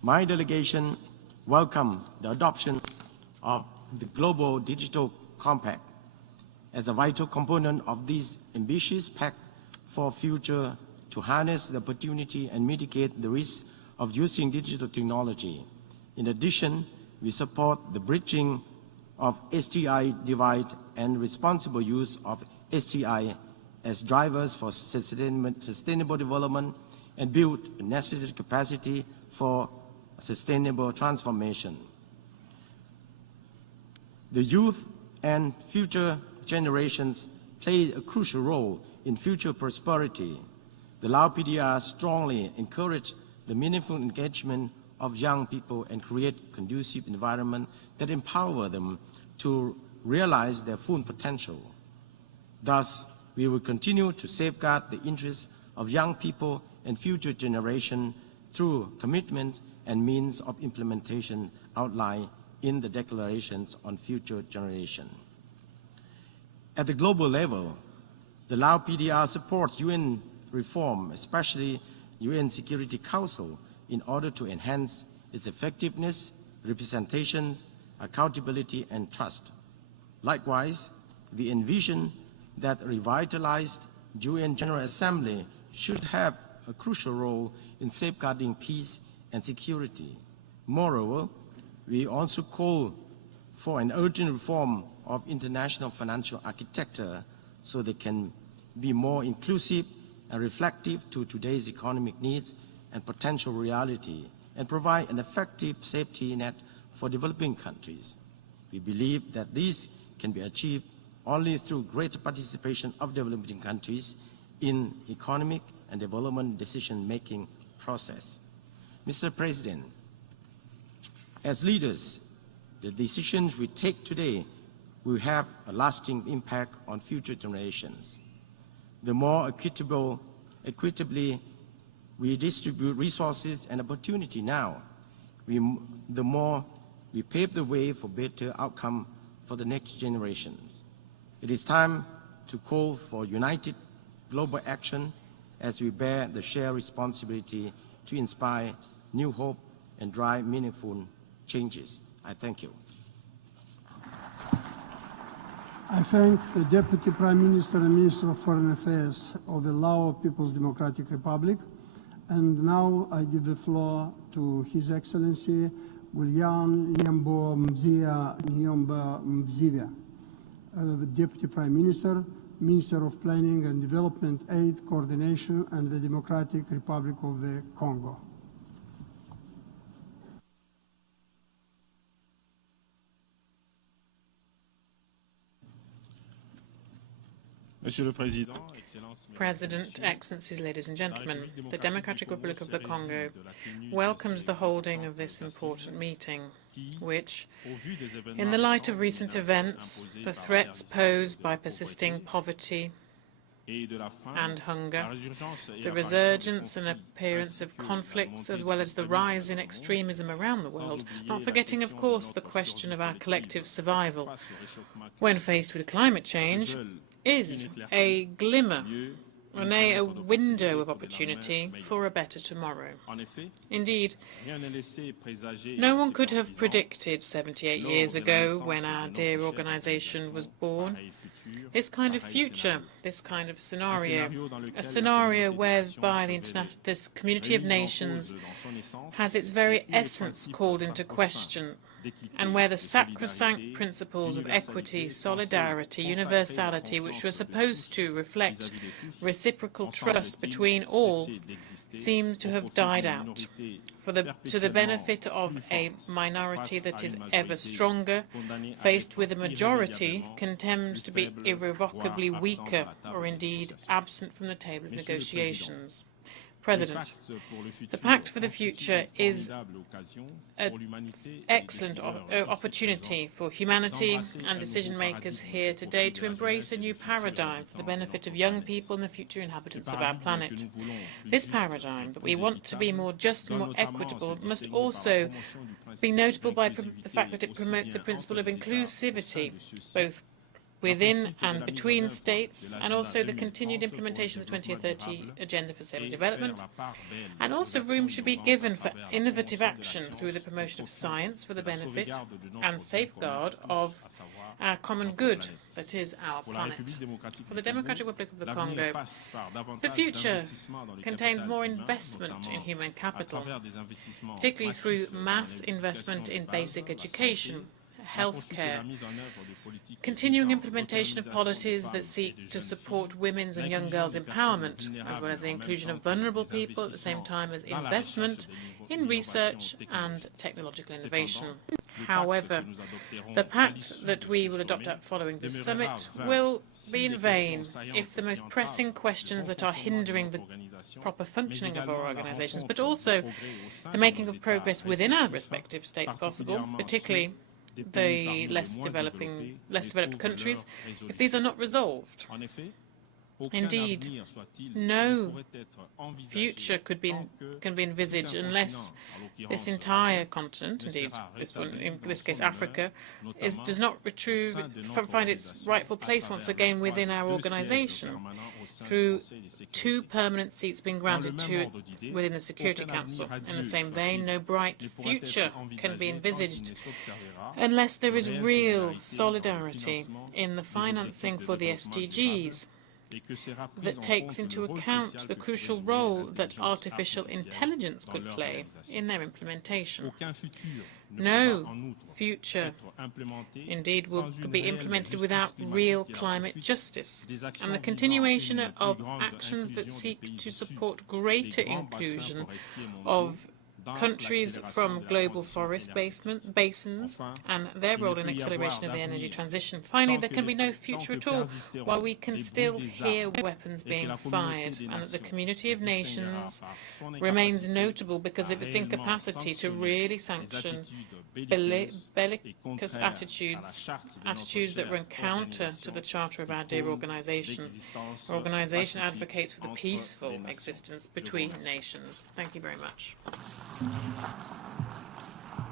My delegation welcomes the adoption of the Global Digital Compact as a vital component of this ambitious pact for future to harness the opportunity and mitigate the risk of using digital technology. In addition, we support the bridging of STI divide and responsible use of STI as drivers for sustainable development and build necessary capacity for sustainable transformation. The youth and future generations play a crucial role in future prosperity. The Lao PDR strongly encourage the meaningful engagement of young people and create conducive environment that empower them to realize their full potential. Thus, we will continue to safeguard the interests of young people and future generations through commitments and means of implementation outlined in the declarations on future generation. At the global level, the Lao PDR supports UN reform, especially UN Security Council, in order to enhance its effectiveness, representation, accountability, and trust. Likewise, we envision that a revitalized UN General Assembly should have a crucial role in safeguarding peace and security. Moreover, we also call for an urgent reform of international financial architecture so they can be more inclusive and reflective to today's economic needs and potential reality, and provide an effective safety net for developing countries. We believe that this can be achieved only through greater participation of developing countries in economic and development decision-making process. Mr. President, as leaders, the decisions we take today will have a lasting impact on future generations. The more equitably we distribute resources and opportunity now, the more we pave the way for better outcome for the next generations. It is time to call for united global action as we bear the shared responsibility to inspire new hope and drive meaningful changes. I thank you. I thank the Deputy Prime Minister and Minister of Foreign Affairs of the Lao People's Democratic Republic. And now I give the floor to His Excellency William Nyambo Mzia Nyomba Mzivia, Deputy Prime Minister, Minister of Planning and Development Aid Coordination and the Democratic Republic of the Congo. President, Excellencies, ladies and gentlemen, the Democratic Republic of the Congo welcomes the holding of this important meeting, which, in the light of recent events, the threats posed by persisting poverty and hunger, the resurgence and appearance of conflicts, as well as the rise in extremism around the world, not forgetting, of course, the question of our collective survival when faced with climate change, is a glimmer a window of opportunity for a better tomorrow. Indeed, no one could have predicted 78 years ago, when our dear organisation was born, this kind of future, this kind of scenario, a scenario whereby this community of nations has its very essence called into question, and where the sacrosanct principles of equity, solidarity, universality, which were supposed to reflect reciprocal trust between all, seems to have died out, to the benefit of a minority that is ever stronger, faced with a majority condemned to be irrevocably weaker, or indeed absent from the table of negotiations. President, the Pact for the Future is an excellent opportunity for humanity and decision-makers here today to embrace a new paradigm for the benefit of young people and the future inhabitants of our planet. This paradigm, that we want to be more just and more equitable, must also be notable by the fact that it promotes the principle of inclusivity, both within and between states, and also the continued implementation of the 2030 Agenda for Sustainable Development. And also room should be given for innovative action through the promotion of science for the benefit and safeguard of our common good, that is our planet. For the Democratic Republic of the Congo, the future contains more investment in human capital, particularly through mass investment in basic education, healthcare, continuing implementation of policies that seek to support women's and young girls' empowerment, as well as the inclusion of vulnerable people, at the same time as investment in research and technological innovation. However, the pact that we will adopt following this summit will be in vain if the most pressing questions that are hindering the proper functioning of our organisations, but also the making of progress within our respective states possible, particularly the less developed countries, if these are not resolved. Indeed, no future can be envisaged unless this entire continent, indeed in this case Africa, does not find its rightful place once again within our organisation, through 2 permanent seats being granted to it within the Security Council. In the same vein, no bright future can be envisaged unless there is real solidarity in the financing for the SDGs, that takes into account the crucial role that artificial intelligence could play in their implementation. No future, indeed, could be implemented without real climate justice, and the continuation of actions that seek to support greater inclusion of countries from global forest basins and their role in acceleration of the energy transition. Finally, there can be no future at all while we can still hear weapons being fired, and that the community of nations remains notable because of its incapacity to really sanction bellicose attitudes that run counter to the charter of our dear organisation. Our organisation advocates for the peaceful existence between nations. Thank you very much.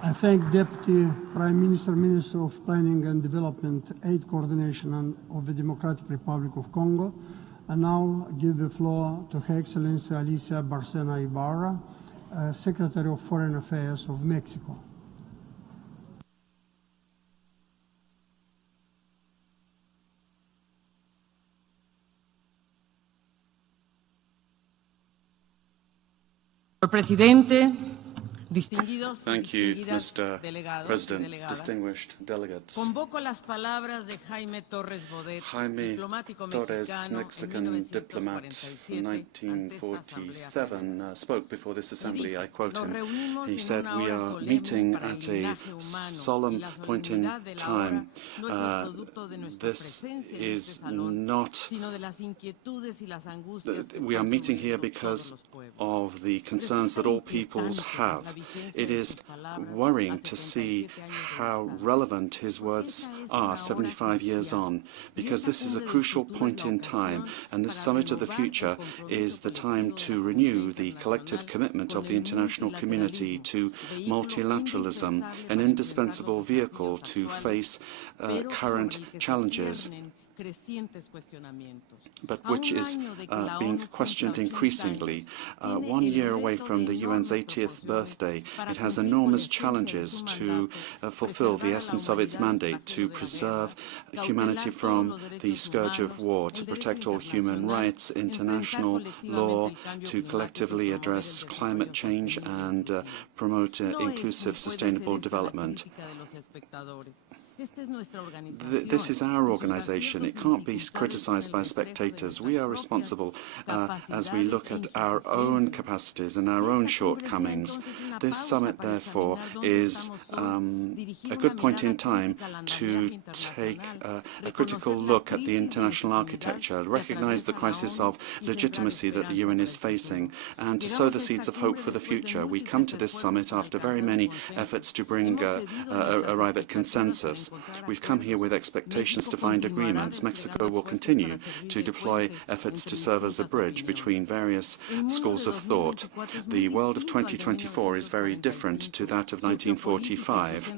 I thank Deputy Prime Minister, Minister of Planning and Development, Aid Coordination of the Democratic Republic of Congo, and now give the floor to Her Excellency Alicia Bárcena Ibarra, Secretary of Foreign Affairs of Mexico. Presidente, Thank you, Mr. President, distinguished delegates. Jaime Torres, Mexican diplomat from 1947, spoke before this assembly. I quote him. He said, "We are meeting at a solemn point in time. This is not... We are meeting here because of the concerns that all peoples have. It is worrying to see how relevant his words are 75 years on, because this is a crucial point in time, and this Summit of the Future is the time to renew the collective commitment of the international community to multilateralism, an indispensable vehicle to face current challenges. but which is being questioned increasingly. 1 year away from the UN's 80th birthday, it has enormous challenges to fulfill the essence of its mandate, to preserve humanity from the scourge of war, to protect all human rights, international law, to collectively address climate change and promote inclusive, sustainable development. This is our organization. It can't be criticized by spectators. We are responsible as we look at our own capacities and our own shortcomings. This summit, therefore, is a good point in time to take a critical look at the international architecture, recognize the crisis of legitimacy that the UN is facing, and to sow the seeds of hope for the future. We come to this summit after very many efforts to arrive at consensus. We've come here with expectations to find agreements. Mexico will continue to deploy efforts to serve as a bridge between various schools of thought. The world of 2024 is very different to that of 1945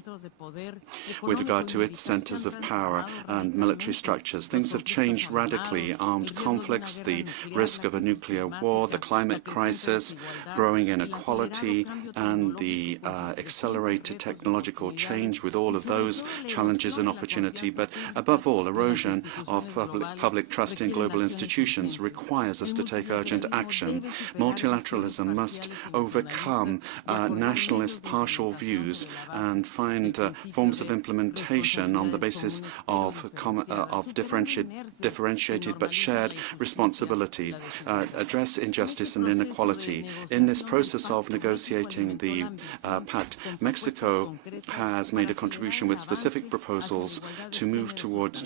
with regard to its centers of power and military structures. Things have changed radically. Armed conflicts, the risk of a nuclear war, the climate crisis, growing inequality, and the accelerated technological change with all of those challenges and opportunity, but above all, erosion of public trust in global institutions requires us to take urgent action. Multilateralism must overcome nationalist partial views and find forms of implementation on the basis of differentiated but shared responsibility, address injustice and inequality. In this process of negotiating the Pact, Mexico has made a contribution with specific proposals to move towards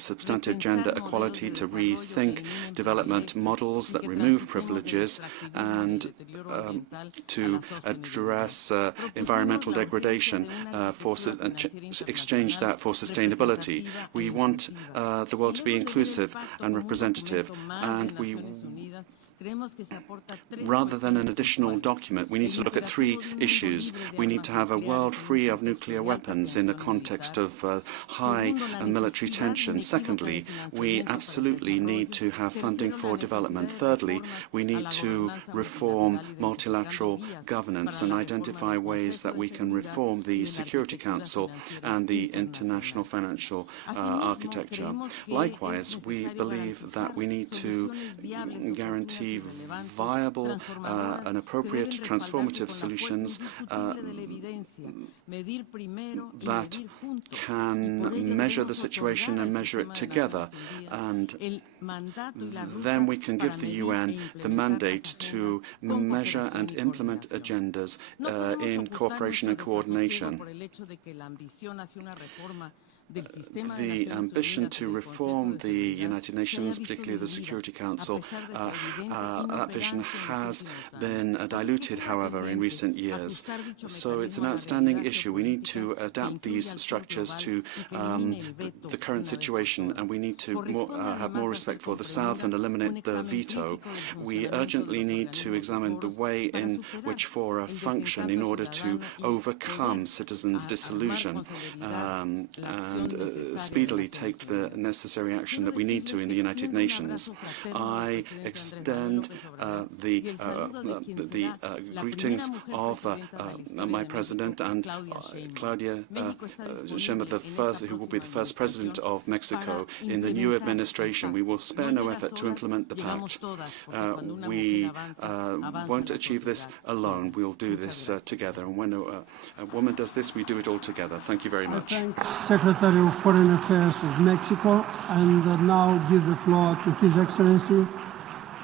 substantive gender equality, to rethink development models that remove privileges, and to address environmental degradation and exchange that for sustainability. We want the world to be inclusive and representative, and rather than an additional document, we need to look at 3 issues. We need to have a world free of nuclear weapons in the context of high military tension. Secondly, we absolutely need to have funding for development. Thirdly, we need to reform multilateral governance and identify ways that we can reform the Security Council and the international financial architecture. Likewise, we believe that we need to guarantee viable and appropriate transformative solutions that can measure the situation and measure it together. And then we can give the UN the mandate to measure and implement agendas in cooperation and coordination. The ambition to reform the United Nations, particularly the Security Council, that vision has been diluted, however, in recent years. So it's an outstanding issue. We need to adapt these structures to the current situation, and we need to have more respect for the South and eliminate the veto. We urgently need to examine the way in which fora function in order to overcome citizens' disillusion and speedily take the necessary action that we need to in the United Nations. I extend the greetings of my president and Claudia Sheinbaum, who will be the first president of Mexico in the new administration. We will spare no effort to implement the Pact. We won't achieve this alone. We'll do this together. And when a woman does this, we do it all together. Thank you very much. Secretary of Foreign Affairs of Mexico, and now give the floor to His Excellency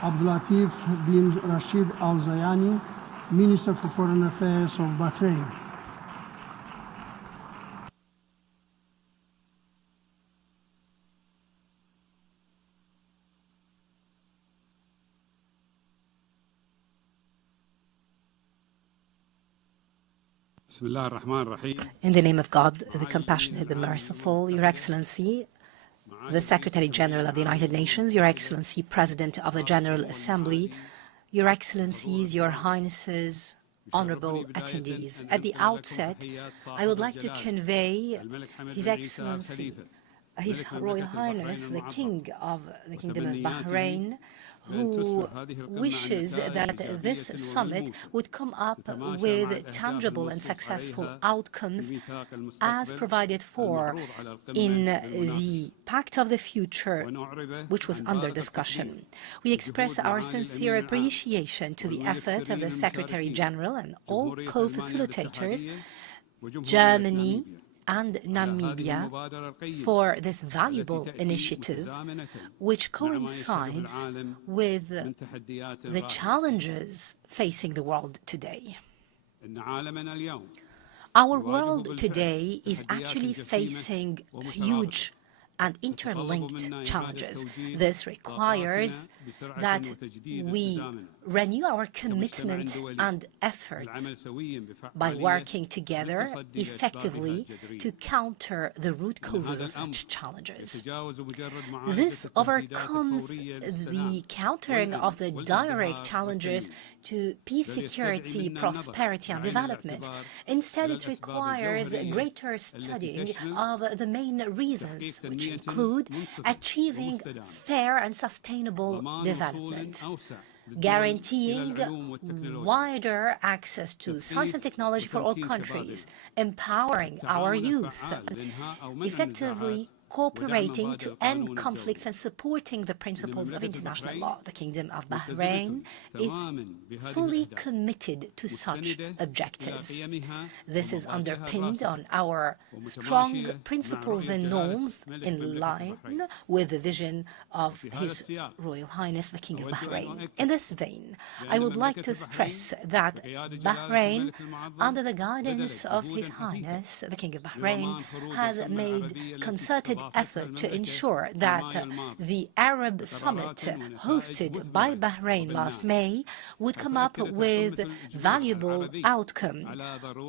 Abdulatif bin Rashid Al Zayani, Minister for Foreign Affairs of Bahrain. In the name of God, the Compassionate and Merciful, Your Excellency, the Secretary General of the United Nations, Your Excellency, President of the General Assembly, Your Excellencies, Your Highnesses, honorable attendees. At the outset, I would like to convey His Excellency His Royal Highness, the King of the Kingdom of Bahrain, who wishes that this summit would come up with tangible and successful outcomes as provided for in the Pact of the Future, which was under discussion. We express our sincere appreciation to the effort of the Secretary General and all co-facilitators, Germany and Namibia, for this valuable initiative, which coincides with the challenges facing the world today. Our world today is actually facing huge and interlinked challenges. This requires that we renew our commitment and effort by working together effectively to counter the root causes of such challenges. This overcomes the countering of the direct challenges to peace, security, prosperity, and development. Instead, it requires greater studying of the main reasons, which include achieving fair and sustainable development, guaranteeing wider access to science and technology for all countries, empowering our youth, effectively cooperating to end conflicts and supporting the principles of international law. The Kingdom of Bahrain is fully committed to such objectives. This is underpinned on our strong principles and norms in line with the vision of His Royal Highness the King of Bahrain. In this vein, I would like to stress that Bahrain, under the guidance of His Highness the King of Bahrain, has made concerted effort to ensure that the Arab Summit hosted by Bahrain last May would come up with valuable outcome.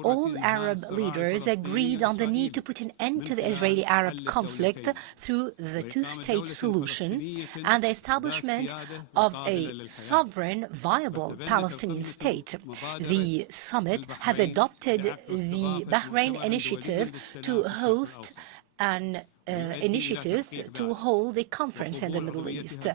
All Arab leaders agreed on the need to put an end to the Israeli-Arab conflict through the two-state solution and the establishment of a sovereign, viable Palestinian state. The summit has adopted the Bahrain initiative to host an initiative to hold a conference in the Middle East,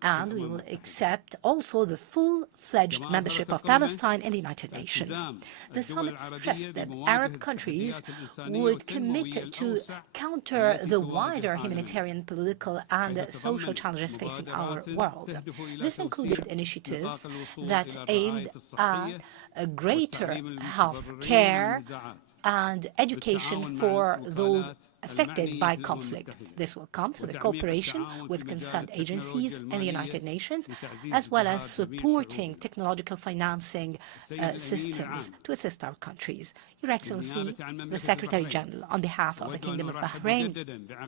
and we will accept also the full-fledged membership of Palestine in the United Nations. The summit stressed that Arab countries would commit to counter the wider humanitarian, political, and social challenges facing our world. This included initiatives that aimed at a greater health care and education for those affected by conflict. This will come through the cooperation with concerned agencies in the United Nations, as well as supporting technological financing systems to assist our countries. Your Excellency, the Secretary General, on behalf of the Kingdom of Bahrain,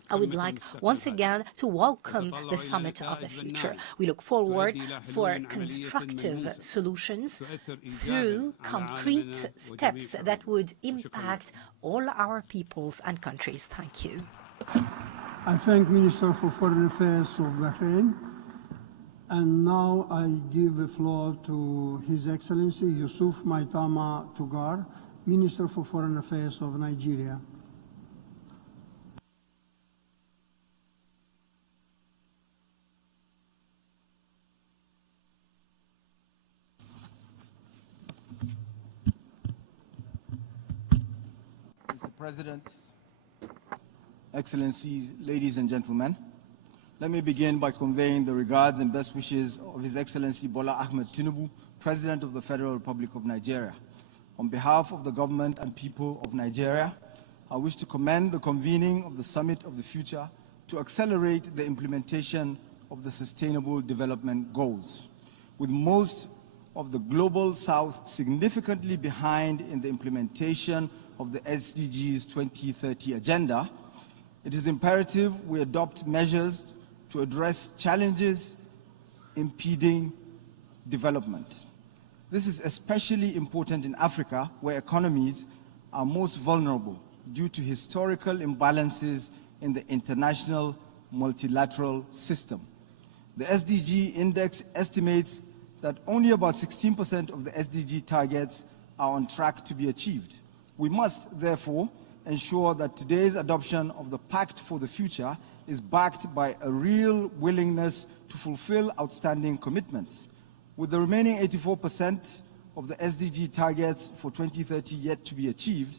I would like once again to welcome the Summit of the Future. We look forward for constructive solutions through concrete steps that would impact all our peoples and countries. Thank you. I thank Minister for Foreign Affairs of Bahrain. And now I give the floor to His Excellency Yusuf Maitama Tugar, Minister for Foreign Affairs of Nigeria. Mr. President, Excellencies, ladies and gentlemen, let me begin by conveying the regards and best wishes of His Excellency Bola Ahmed Tinubu, President of the Federal Republic of Nigeria. On behalf of the government and people of Nigeria, I wish to commend the convening of the Summit of the Future to accelerate the implementation of the Sustainable Development Goals. With most of the Global South significantly behind in the implementation of the SDGs 2030 agenda, it is imperative we adopt measures to address challenges impeding development. This is especially important in Africa, where economies are most vulnerable due to historical imbalances in the international multilateral system. The SDG Index estimates that only about 16% of the SDG targets are on track to be achieved. We must, therefore, ensure that today's adoption of the Pact for the Future is backed by a real willingness to fulfill outstanding commitments. With the remaining 84% of the SDG targets for 2030 yet to be achieved,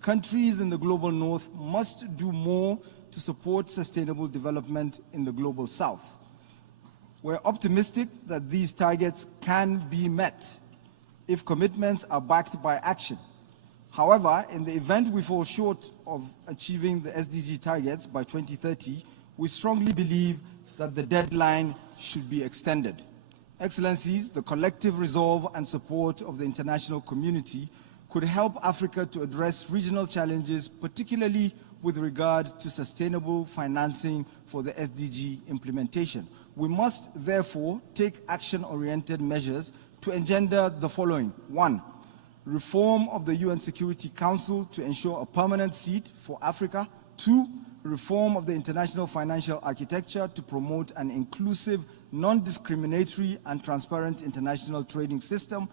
countries in the global north must do more to support sustainable development in the global south. We're optimistic that these targets can be met if commitments are backed by action. However, in the event we fall short of achieving the SDG targets by 2030, we strongly believe that the deadline should be extended. Excellencies, the collective resolve and support of the international community could help Africa to address regional challenges, particularly with regard to sustainable financing for the SDG implementation. We must therefore take action-oriented measures to engender the following. 1. Reform of the UN Security Council to ensure a permanent seat for Africa. 2. Reform of the international financial architecture to promote an inclusive, non-discriminatory and transparent international trading system,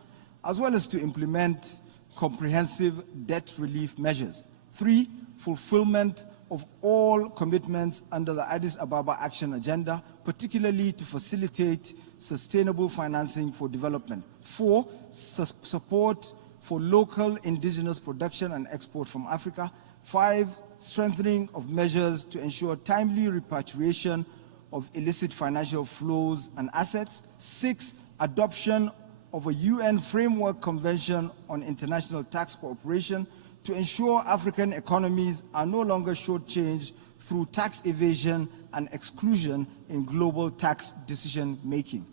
as well as to implement comprehensive debt relief measures. 3. Fulfillment of all commitments under the Addis Ababa Action Agenda, particularly to facilitate sustainable financing for development. 4. Support for local indigenous production and export from Africa. 5. Strengthening of measures to ensure timely repatriation of illicit financial flows and assets. 6. Adoption of a UN Framework Convention on International Tax Cooperation to ensure African economies are no longer shortchanged through tax evasion and exclusion in global tax decision-making.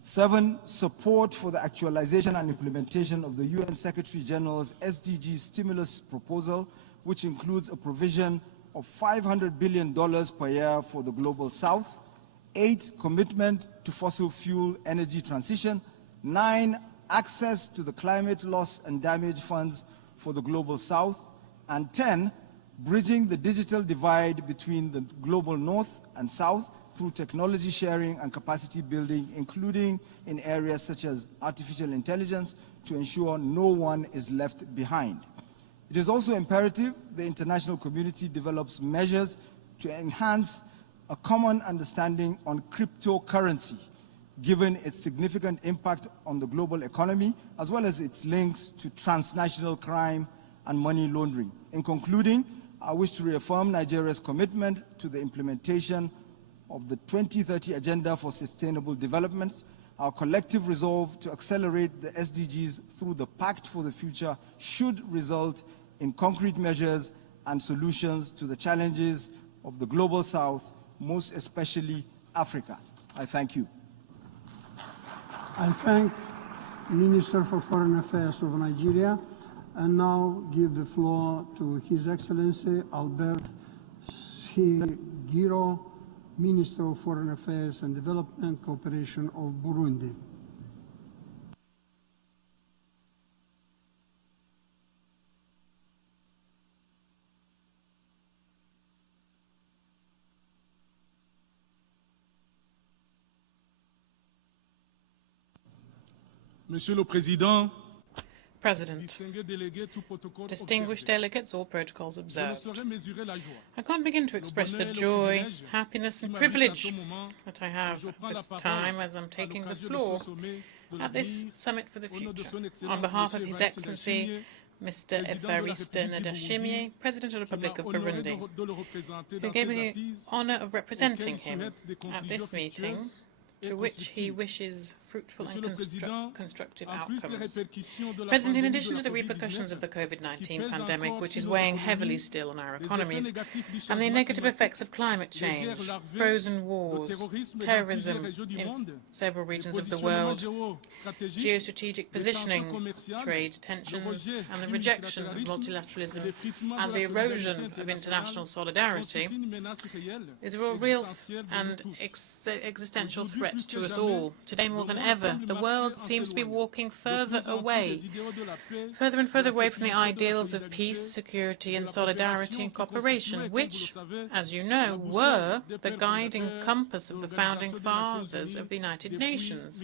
7. Support for the actualization and implementation of the UN Secretary-General's SDG stimulus proposal, which includes a provision of $500 billion per year for the Global South. 8. Commitment to fossil fuel energy transition. 9. Access to the climate loss and damage funds for the Global South. And 10. Bridging the digital divide between the Global North and South through technology sharing and capacity building, including in areas such as artificial intelligence, to ensure no one is left behind. It is also imperative the international community develops measures to enhance a common understanding on cryptocurrency, given its significant impact on the global economy, as well as its links to transnational crime and money laundering. In concluding, I wish to reaffirm Nigeria's commitment to the implementation of the 2030 Agenda for Sustainable Development. Our collective resolve to accelerate the SDGs through the Pact for the Future should result in concrete measures and solutions to the challenges of the Global South, most especially Africa. I thank you. I thank Minister for Foreign Affairs of Nigeria, and now give the floor to His Excellency Albert Shigiro, Minister of Foreign Affairs and Development Cooperation of Burundi. Monsieur le Président, President, distinguished delegates, all protocols observed. I can't begin to express the joy, happiness and privilege that I have at this time as I'm taking the floor at this Summit for the Future. On behalf of His Excellency, Mr. Evariste Ndayishimiye, President of the Republic of Burundi, who gave me the honor of representing him at this meeting, to which he wishes fruitful and constructive outcomes. President, in addition to the repercussions of the COVID-19 pandemic, which is weighing heavily still on our economies, and the negative effects of climate change, frozen wars, terrorism in several regions of the world, geostrategic positioning, trade tensions, and the rejection of multilateralism and the erosion of international solidarity, is a real and existential threat threat to us all. Today, more than ever, the world seems to be walking further and further away from the ideals of peace, security and solidarity and cooperation, which, as you know, were the guiding compass of the founding fathers of the United Nations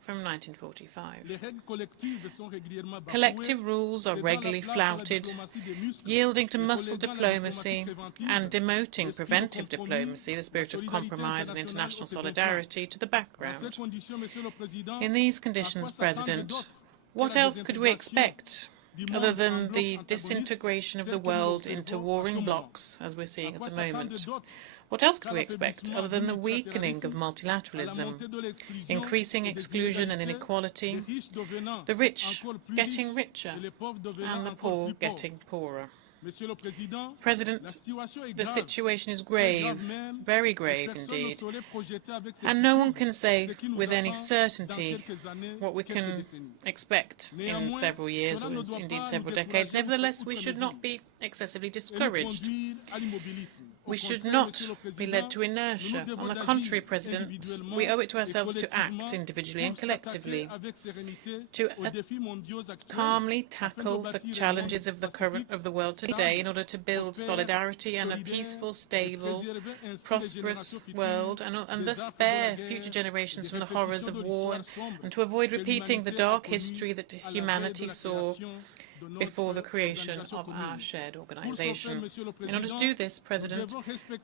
from 1945. Collective rules are regularly flouted, yielding to muscle diplomacy and demoting preventive diplomacy, the spirit of compromise and international solidarity, to the background. In these conditions, President, what else could we expect other than the disintegration of the world into warring blocs, as we're seeing at the moment? What else could we expect other than the weakening of multilateralism, increasing exclusion and inequality, the rich getting richer and the poor getting poorer? President, the situation is grave, very grave indeed, and no one can say with any certainty what we can expect in several years or indeed several decades. Nevertheless, we should not be excessively discouraged. We should not be led to inertia. On the contrary, President, we owe it to ourselves to act individually and collectively, to calmly tackle the challenges of the world today in order to build solidarity and a peaceful, stable, prosperous world, and thus spare future generations from the horrors of war, and to avoid repeating the dark history that humanity saw before the creation of our shared organisation. In order to do this, President,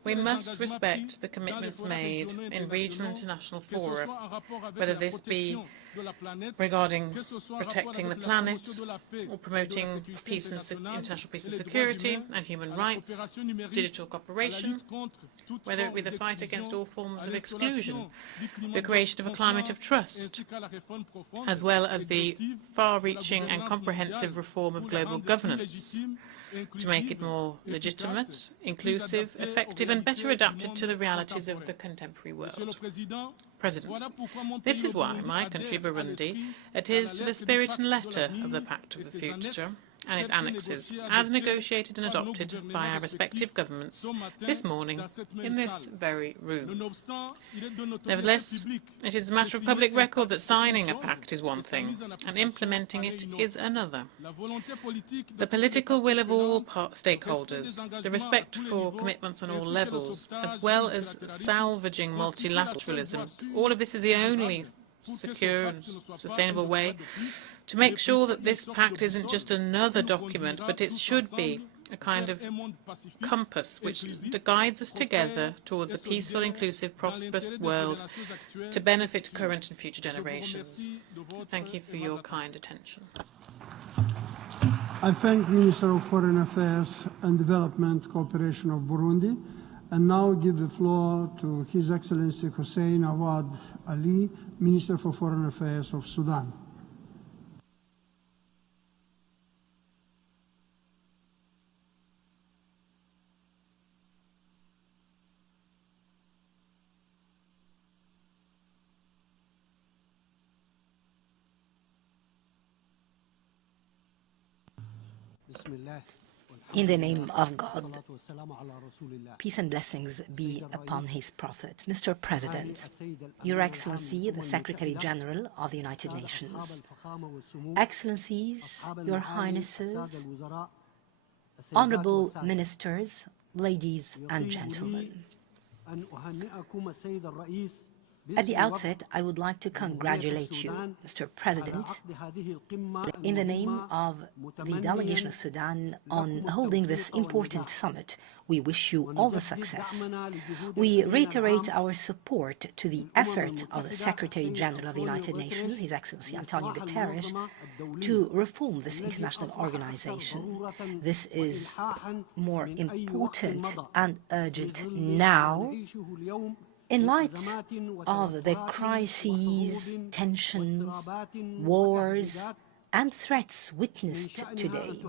we must respect the commitments made in regional and international fora, whether this be regarding protecting the planet or promoting peace and international peace and security and human rights, digital cooperation, whether it be the fight against all forms of exclusion, the creation of a climate of trust, as well as the far-reaching and comprehensive reform of global governance to make it more legitimate, inclusive, effective and better adapted to the realities of the contemporary world. President, this is why my country, Burundi, adheres to the spirit and letter of the Pact of the Future and its annexes, as negotiated and adopted by our respective governments this morning in this very room. Nevertheless, it is a matter of public record that signing a pact is one thing and implementing it is another. The political will of all stakeholders, the respect for commitments on all levels, as well as salvaging multilateralism, all of this is the only secure and sustainable way to make sure that this pact isn't just another document, but it should be a kind of compass which guides us together towards a peaceful, inclusive, prosperous world to benefit current and future generations. Thank you for your kind attention. I thank Minister of Foreign Affairs and Development Cooperation of Burundi, and now give the floor to His Excellency Hussein Awad Ali, Minister for Foreign Affairs of Sudan. In the name of God, peace and blessings be upon his prophet. Mr. President, Your Excellency, the Secretary General of the United Nations, Excellencies, Your Highnesses, Honorable Ministers, ladies and gentlemen. At the outset, I would like to congratulate you, Mr. President, in the name of the delegation of Sudan on holding this important summit. We wish you all the success. We reiterate our support to the effort of the Secretary General of the United Nations, His Excellency Antonio Guterres, to reform this international organization. This is more important and urgent now in light of the crises, tensions, wars, and threats witnessed today.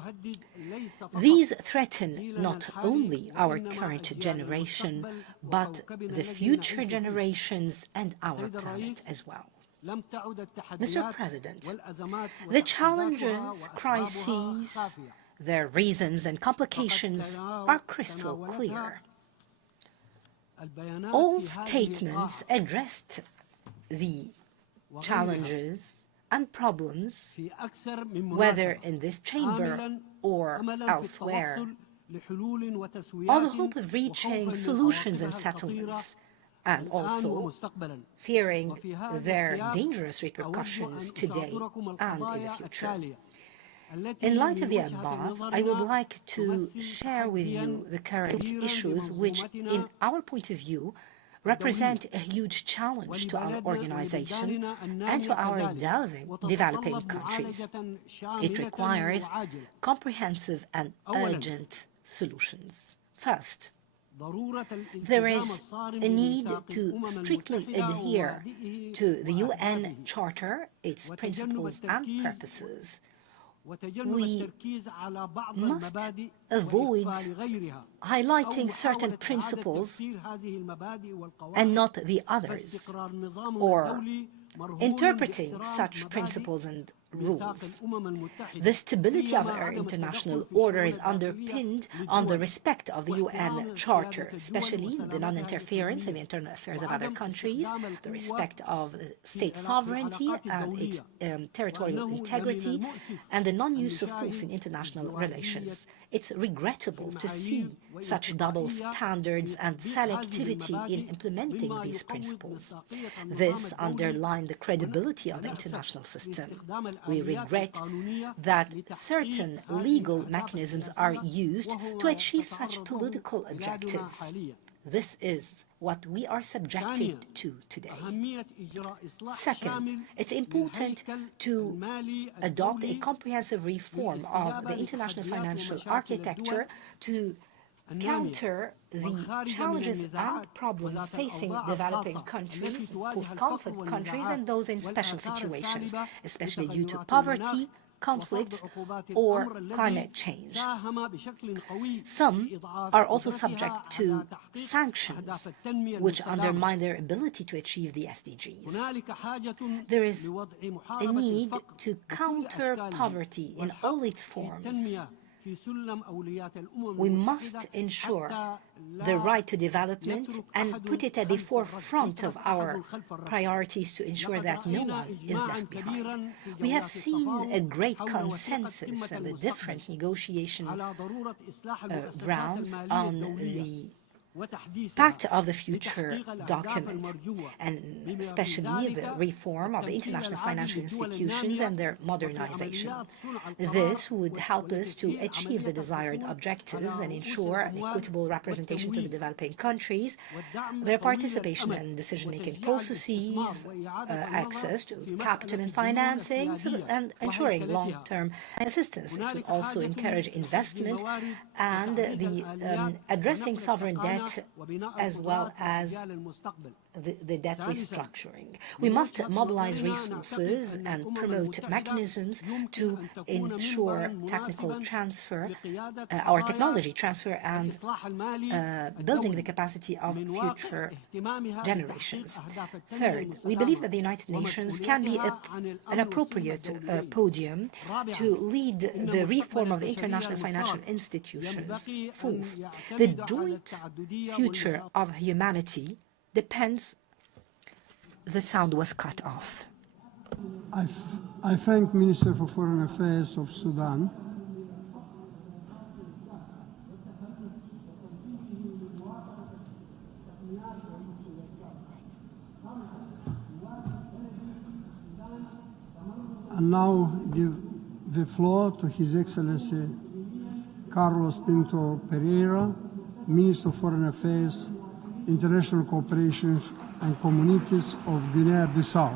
These threaten not only our current generation, but the future generations and our planet as well. Mr. President, the challenges, crises, their reasons and complications are crystal clear. All statements addressed the challenges and problems, whether in this chamber or elsewhere, all the hope of reaching solutions and settlements, and also fearing their dangerous repercussions today and in the future. In light of the above, I would like to share with you the current issues which, in our point of view, represent a huge challenge to our organization and to our developing countries. It requires comprehensive and urgent solutions. First, there is a need to strictly adhere to the UN Charter, its principles and purposes. We must avoid highlighting certain principles and not the others, or interpreting such principles and rules. The stability of our international order is underpinned on the respect of the UN Charter, especially the non-interference in the internal affairs of other countries, the respect of state sovereignty and its territorial integrity, and the non-use of force in international relations. It's regrettable to see such double standards and selectivity in implementing these principles. This underlines the credibility of the international system. We regret that certain legal mechanisms are used to achieve such political objectives. This is what we are subjected to today. Second, it's important to adopt a comprehensive reform of the international financial architecture to counter the challenges and problems facing developing countries, post-conflict countries, and those in special situations, especially due to poverty, conflicts, or climate change. Some are also subject to sanctions, which undermine their ability to achieve the SDGs. There is a need to counter poverty in all its forms. We must ensure the right to development and put it at the forefront of our priorities to ensure that no one is left behind. We have seen a great consensus and the different negotiation rounds on the Pact of the Future document, and especially the reform of the international financial institutions and their modernization. This would help us to achieve the desired objectives and ensure an equitable representation to the developing countries, their participation in decision-making processes, access to capital and financing, and ensuring long-term assistance. It will also encourage investment and the addressing sovereign debt as well as the debt restructuring. We must mobilize resources and promote mechanisms to ensure technical transfer, our technology transfer, and building the capacity of future generations. Third, we believe that the United Nations can be an appropriate podium to lead the reform of the international financial institutions. Fourth, the joint future of humanity depends. The sound was cut off. I thank Minister for Foreign Affairs of Sudan. And now give the floor to His Excellency Carlos Pinto Pereira, Minister of Foreign Affairs, International Cooperation and Communities of Guinea-Bissau.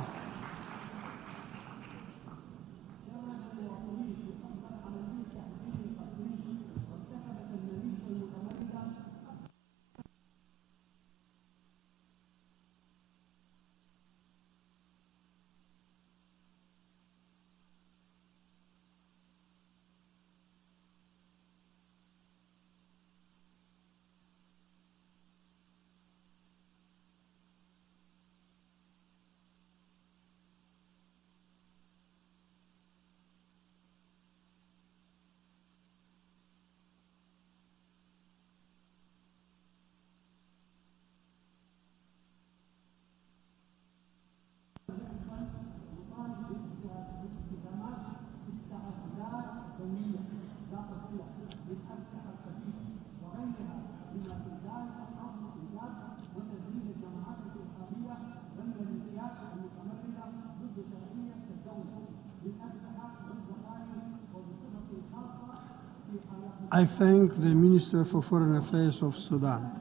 I thank the Minister for Foreign Affairs of Sudan.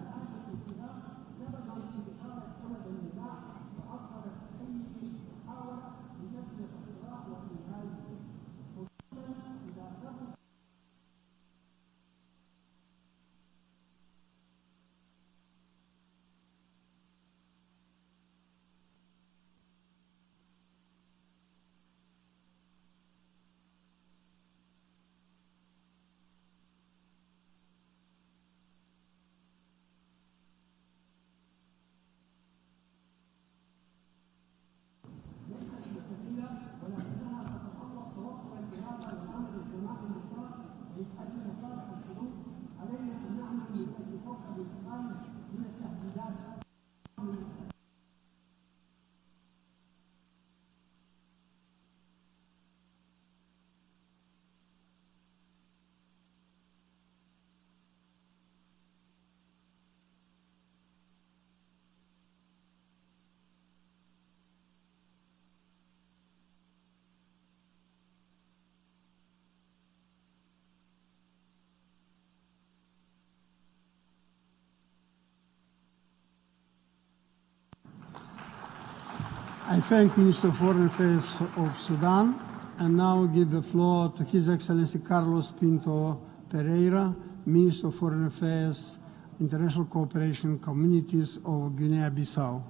I thank Minister of Foreign Affairs of Sudan and now give the floor to His Excellency Carlos Pinto Pereira, Minister of Foreign Affairs, International Cooperation Communities of Guinea-Bissau.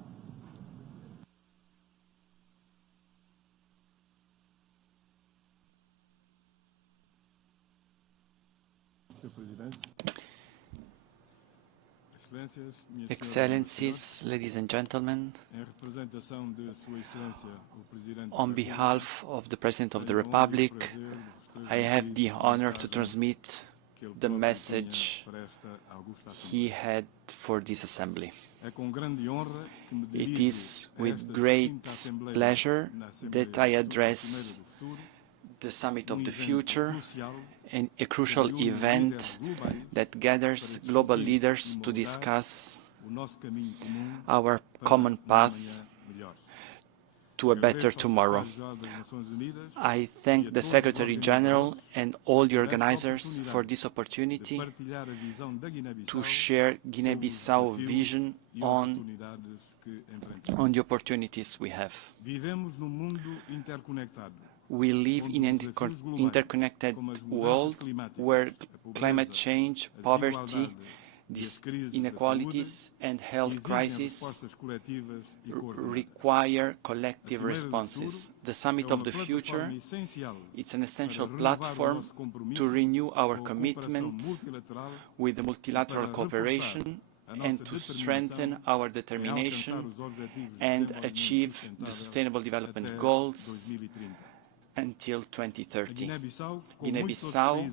Excellencies, ladies and gentlemen, on behalf of the President of the Republic, I have the honor to transmit the message he had for this Assembly. It is with great pleasure that I address the Summit of the Future, and a crucial event that gathers global leaders to discuss our common path to a better tomorrow. I thank the Secretary General and all the organizers for this opportunity to share Guinea-Bissau vision on the opportunities we have. We live in an interconnected world where climate change, poverty, inequalities and health crises require collective responses. The Summit of the Future is an essential platform to renew our commitment with the multilateral cooperation and to strengthen our determination and achieve the Sustainable Development Goals until 2030. Guinea-Bissau,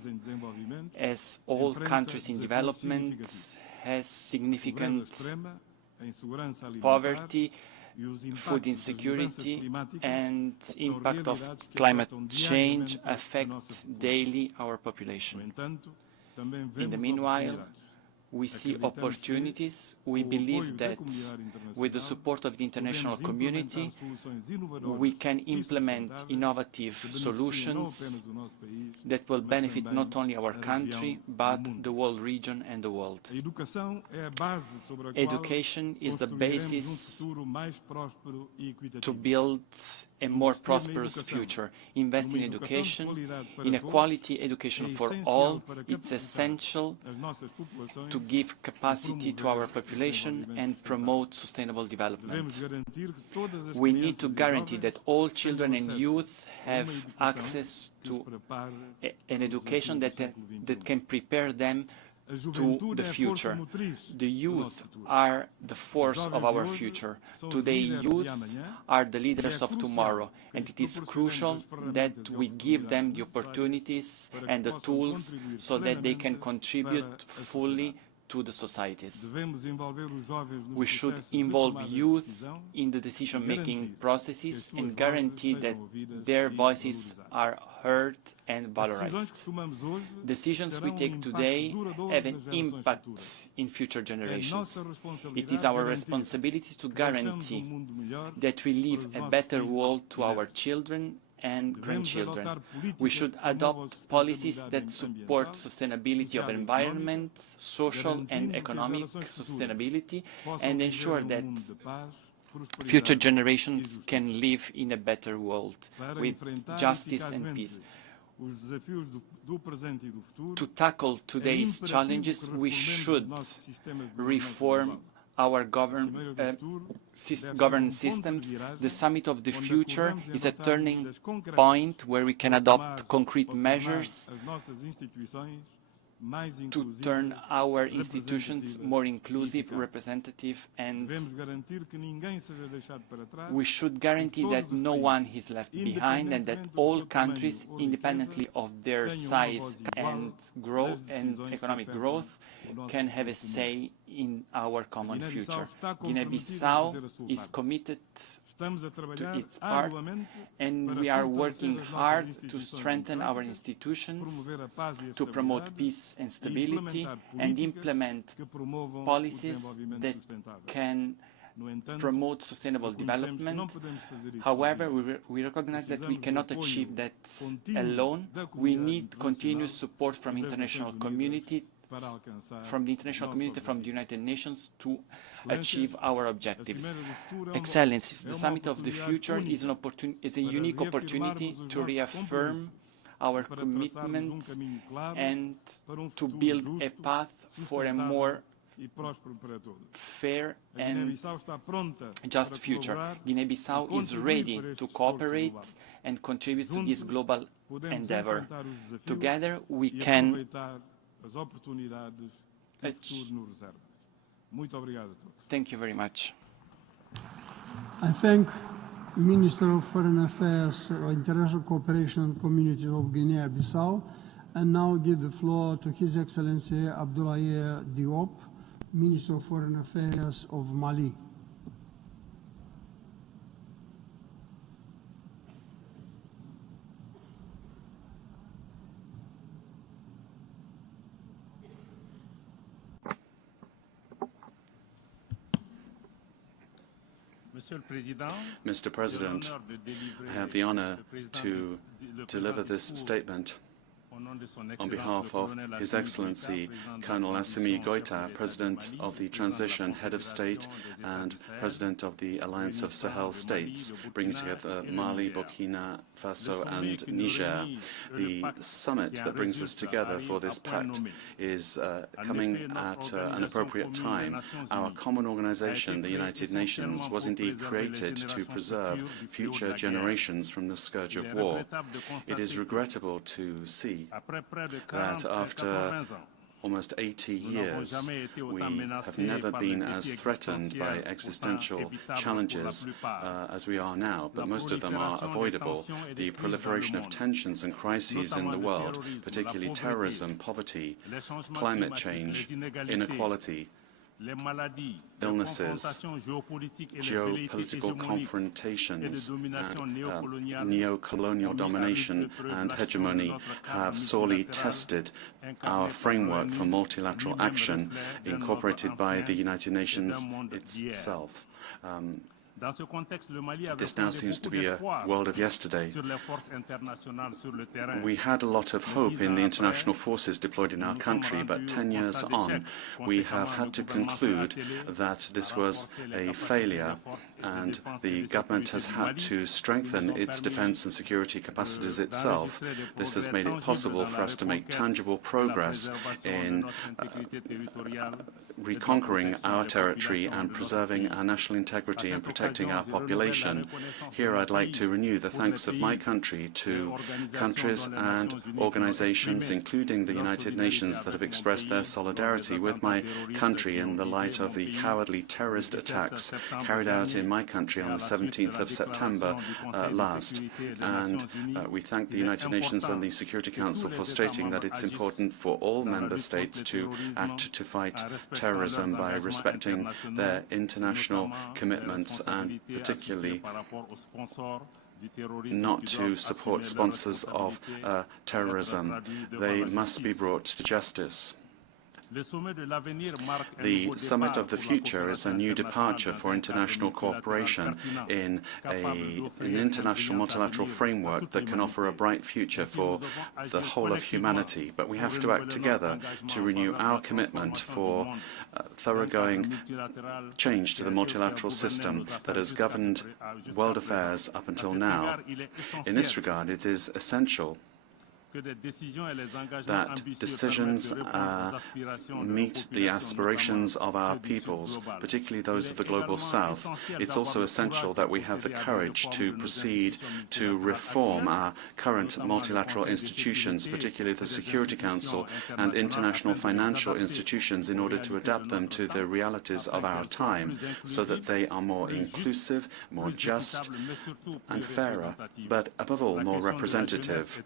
as all countries in development, has significant poverty, food insecurity, and impact of climate change affect daily our population. In the meanwhile, we see opportunities. We believe that with the support of the international community, we can implement innovative solutions that will benefit not only our country, but the whole region and the world. Education is the basis to build a more prosperous future. Invest in education, in a quality education for all. It's essential to give capacity to our population and promote sustainable development. We need to guarantee that all children and youth have access to an education that can prepare them to the future. The youth are the force of our future. Today, youth are the leaders of tomorrow, and it is crucial that we give them the opportunities and the tools so that they can contribute fully to the societies. We should involve youth in the decision-making processes and guarantee that their voices are heard and valorized. Decisions we take today have an impact in future generations. It is our responsibility to guarantee that we leave a better world to our children and grandchildren. We should adopt policies that support sustainability of environment, social and economic sustainability, and ensure that future generations can live in a better world with justice and peace. To tackle today's challenges, we should reform our governance systems. The Summit of the Future is a turning point where we can adopt concrete measures to turn our institutions more inclusive, representative, and we should guarantee that no one is left behind and that all countries, independently of their size and growth and economic growth, can have a say in our common future. Guinea-Bissau is committed to its part, and we are working hard to strengthen our institutions, to promote peace and stability, and implement policies that can promote sustainable development. However, we recognize that we cannot achieve that alone. We need continuous support from international community, from the United Nations, to achieve our objectives. Excellencies, the Summit of the Future is a unique opportunity to reaffirm our commitment and to build a path for a more fair and just future. Guinea-Bissau is ready to cooperate and contribute to this global endeavor. Together we can Thank you very much. I thank Minister of Foreign Affairs, International Cooperation and Communities of Guinea-Bissau, and now give the floor to His Excellency Abdoulaye Diop, Minister of Foreign Affairs of Mali. Mr. President, I have the honor to deliver this statement on behalf of His Excellency Colonel Assimi Goïta, President of the Transition Head of State and President of the Alliance of Sahel States, bringing together Mali, Burkina Faso and Niger. The summit that brings us together for this pact is coming at an appropriate time. Our common organization, the United Nations, was indeed created to preserve future generations from the scourge of war. It is regrettable to see that after almost 80 years, we have never been as threatened by existential challenges as we are now, but most of them are avoidable. The proliferation of tensions and crises in the world, particularly terrorism, poverty, climate change, inequality, illnesses, geopolitical confrontations, and neo-colonial domination and hegemony have sorely tested our framework for multilateral action incorporated by the United Nations itself. This now seems to be a world of yesterday. We had a lot of hope in the international forces deployed in our country, but 10 years on, we have had to conclude that this was a failure, and the government has had to strengthen its defense and security capacities itself. This has made it possible for us to make tangible progress in reconquering our territory and preserving our national integrity and protecting our population. Here I'd like to renew the thanks of my country to countries and organizations, including the United Nations, that have expressed their solidarity with my country in the light of the cowardly terrorist attacks carried out in my country on the 17th of September last. And we thank the United Nations and the Security Council for stating that it's important for all member states to act to fight terrorism by respecting their international commitments and particularly not to support sponsors of terrorism. They must be brought to justice. The Summit of the Future is a new departure for international cooperation in an international multilateral framework that can offer a bright future for the whole of humanity. But we have to act together to renew our commitment for thoroughgoing change to the multilateral system that has governed world affairs up until now. In this regard, it is essential that decisions meet the aspirations of our peoples, particularly those of the Global South. It's also essential that we have the courage to proceed to reform our current multilateral institutions, particularly the Security Council and international financial institutions, in order to adapt them to the realities of our time, so that they are more inclusive, more just and fairer, but above all, more representative.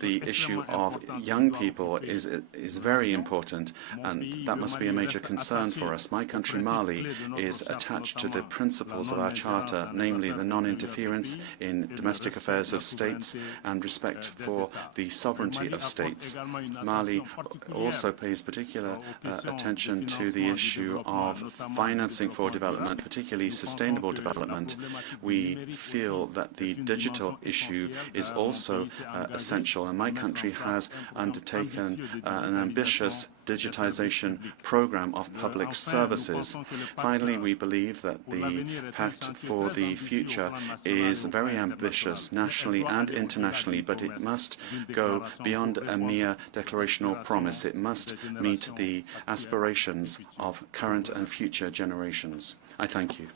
The issue of young people is very important, and that must be a major concern for us. My country, Mali, is attached to the principles of our charter, namely the non-interference in domestic affairs of states and respect for the sovereignty of states. Mali also pays particular attention to the issue of financing for development, particularly sustainable development. We feel that the digital issue is also essential, and my country has undertaken an ambitious digitization program of public services. Finally, we believe that the Pact for the Future is very ambitious nationally and internationally, but it must go beyond a mere declarational promise. It must meet the aspirations of current and future generations. I thank you.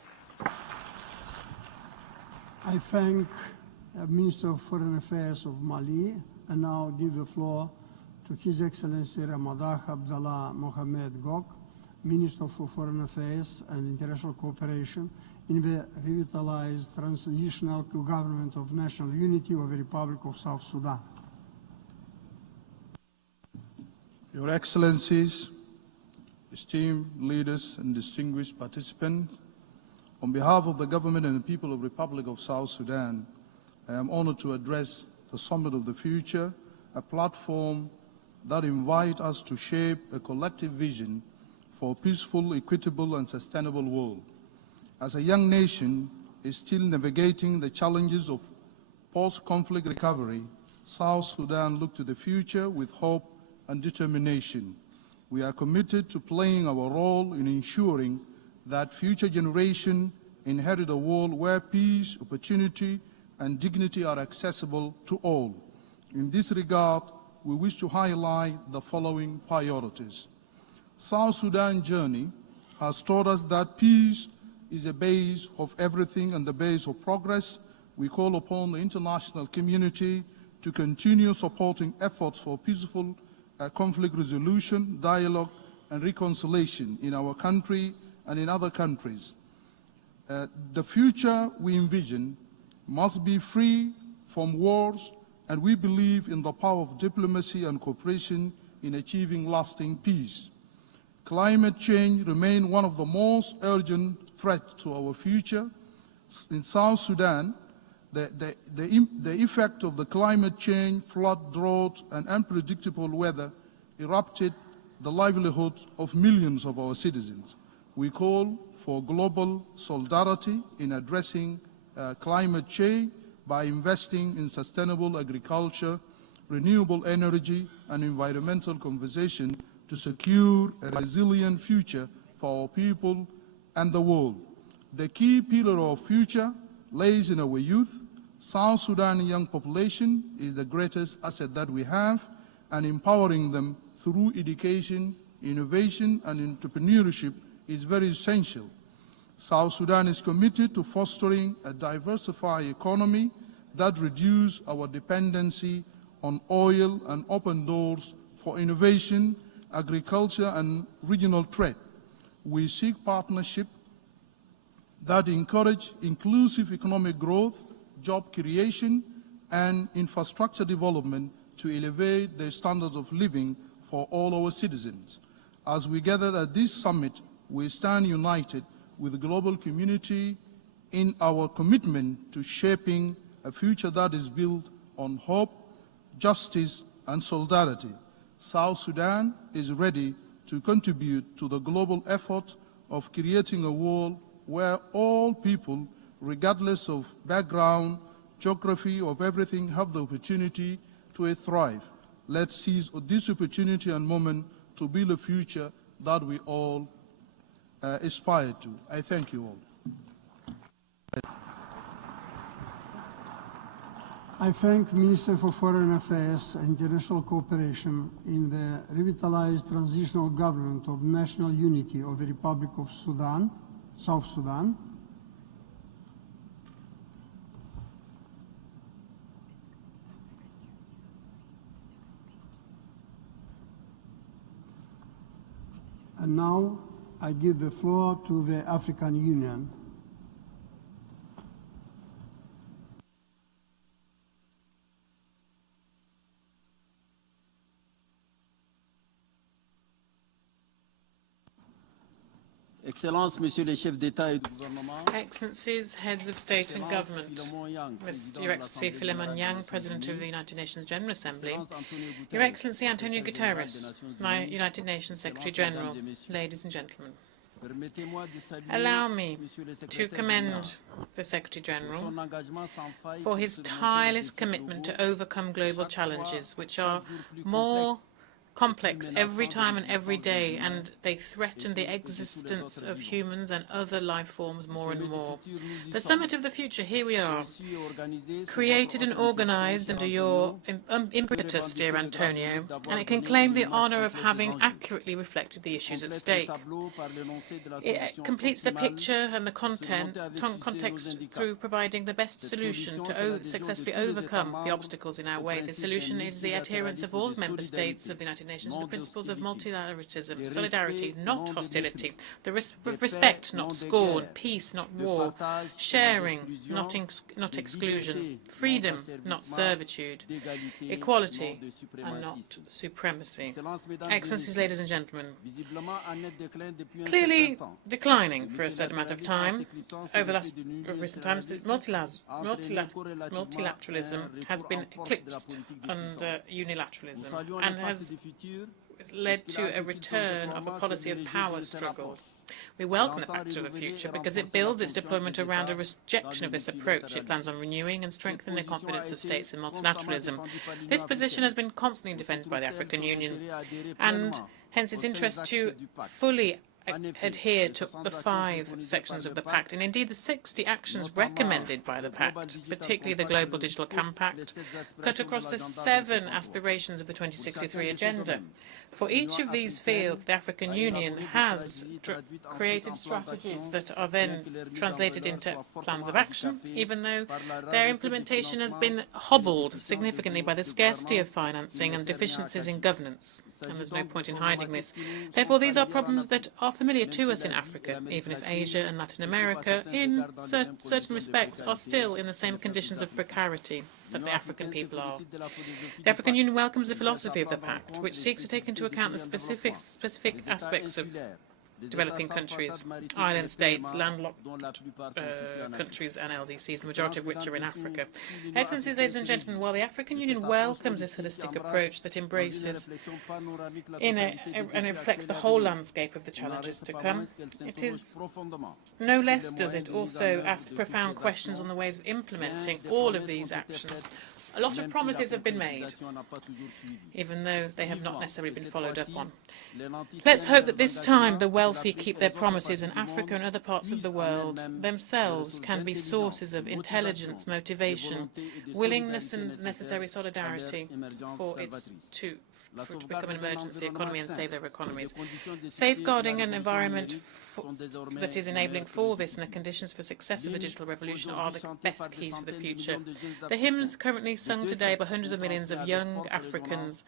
I thank Minister of Foreign Affairs of Mali, and now give the floor to His Excellency Ramadan Abdallah Mohamed Gok, Minister for Foreign Affairs and International Cooperation in the revitalized transitional government of national unity of the Republic of South Sudan. Your Excellencies, esteemed leaders and distinguished participants, on behalf of the government and the people of the Republic of South Sudan, I am honored to address the Summit of the Future, a platform that invites us to shape a collective vision for a peaceful, equitable, and sustainable world. As a young nation is still navigating the challenges of post-conflict recovery, South Sudan looks to the future with hope and determination. We are committed to playing our role in ensuring that future generations inherit a world where peace, opportunity, and dignity are accessible to all. In this regard, we wish to highlight the following priorities. South Sudan's journey has taught us that peace is a base of everything and the base of progress. We call upon the international community to continue supporting efforts for peaceful conflict resolution, dialogue, and reconciliation in our country and in other countries. The future we envision must be free from wars, and we believe in the power of diplomacy and cooperation in achieving lasting peace. Climate change remains one of the most urgent threats to our future. In South Sudan, the effect of the climate change, flood, drought, and unpredictable weather erupted the livelihood of millions of our citizens. We call for global solidarity in addressing climate change by investing in sustainable agriculture, renewable energy, and environmental conservation to secure a resilient future for our people and the world. The key pillar of future lays in our youth. South Sudan young population is the greatest asset that we have, and empowering them through education, innovation, and entrepreneurship is very essential. South Sudan is committed to fostering a diversified economy that reduces our dependency on oil and open doors for innovation, agriculture, and regional trade. We seek partnership that encourage inclusive economic growth, job creation, and infrastructure development to elevate the standards of living for all our citizens. As we gather at this summit, we stand united with the global community in our commitment to shaping a future that is built on hope, justice, and solidarity. South Sudan is ready to contribute to the global effort of creating a world where all people, regardless of background, geography, of everything, have the opportunity to thrive. Let's seize this opportunity and moment to build a future that we all aspire to. I thank you all. I thank Minister for Foreign Affairs and International Cooperation in the revitalized transitional government of national unity of the Republic of Sudan, South Sudan. And now I give the floor to the African Union. Excellences, Monsieur les chefs d'État et de gouvernement. Excellencies, heads of state and government, Your Excellency Philemon Yang, President of the United Nations General Assembly, Your Excellency Antonio Guterres, my United Nations Secretary General, ladies and gentlemen. Allow me to commend the Secretary General for his tireless commitment to overcome global challenges, which are more complex every time and every day, and they threaten the existence of humans and other life forms more and more. The Summit of the Future, here we are, created and organized under your impetus, dear Antonio, and it can claim the honor of having accurately reflected the issues at stake. It completes the picture and the context through providing the best solution to successfully overcome the obstacles in our way. The solution is the adherence of all member states of the United Nations to the principles of multilateralism, solidarity, not hostility, the respect, not scorn, peace, not war, sharing, not exclusion, freedom, not servitude, equality, and not supremacy. Excellencies, ladies and gentlemen, clearly declining for a certain amount of time, over the recent times, multilateralism has been eclipsed under unilateralism and has led to a return of a policy of power struggle. We welcome the Pact of the Future because it builds its deployment around a rejection of this approach. It plans on renewing and strengthening the confidence of states in multilateralism. This position has been constantly defended by the African Union, and hence its interest to fully adhere to the 5 sections of the Pact, and indeed the 60 actions recommended by the Pact, particularly the Global Digital Compact, cut across the 7 aspirations of the 2063 Agenda. For each of these fields, the African Union has created strategies that are then translated into plans of action, even though their implementation has been hobbled significantly by the scarcity of financing and deficiencies in governance. And there's no point in hiding this. Therefore, these are problems that are familiar to us in Africa, even if Asia and Latin America, in certain respects, are still in the same conditions of precarity that the African people are. The African Union welcomes the philosophy of the Pact, which seeks to take into account the specific aspects of developing countries, island states, landlocked countries and LDCs, the majority of which are in Africa. Excellencies, ladies and gentlemen, while the African Union welcomes this holistic approach that embraces and reflects the whole landscape of the challenges to come, it is no less does it also ask profound questions on the ways of implementing all of these actions. A lot of promises have been made, even though they have not necessarily been followed up on. Let's hope that this time the wealthy keep their promises and Africa and other parts of the world themselves can be sources of intelligence, motivation, willingness and necessary solidarity for it to become an emergency economy and save their economies. Safeguarding an environment that is enabling for this and the conditions for success of the digital revolution are the best keys for the future. The hymns currently sung today by hundreds of millions of young Africans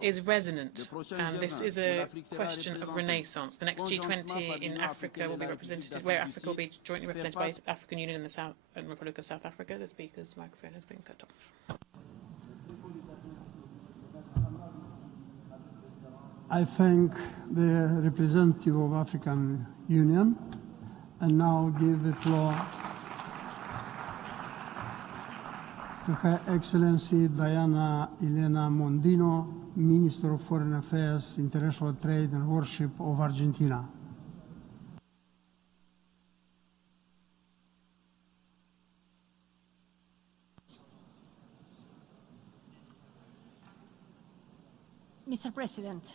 is resonant, and this is a question of renaissance. The next G20 in Africa will be represented, where Africa will be jointly represented by the African Union and the Republic of South Africa. The speaker's microphone has been cut off. I thank the representative of African Union and now give the floor to Her Excellency Diana Elena Mondino, Minister of Foreign Affairs, International Trade and Worship of Argentina. Mr. President,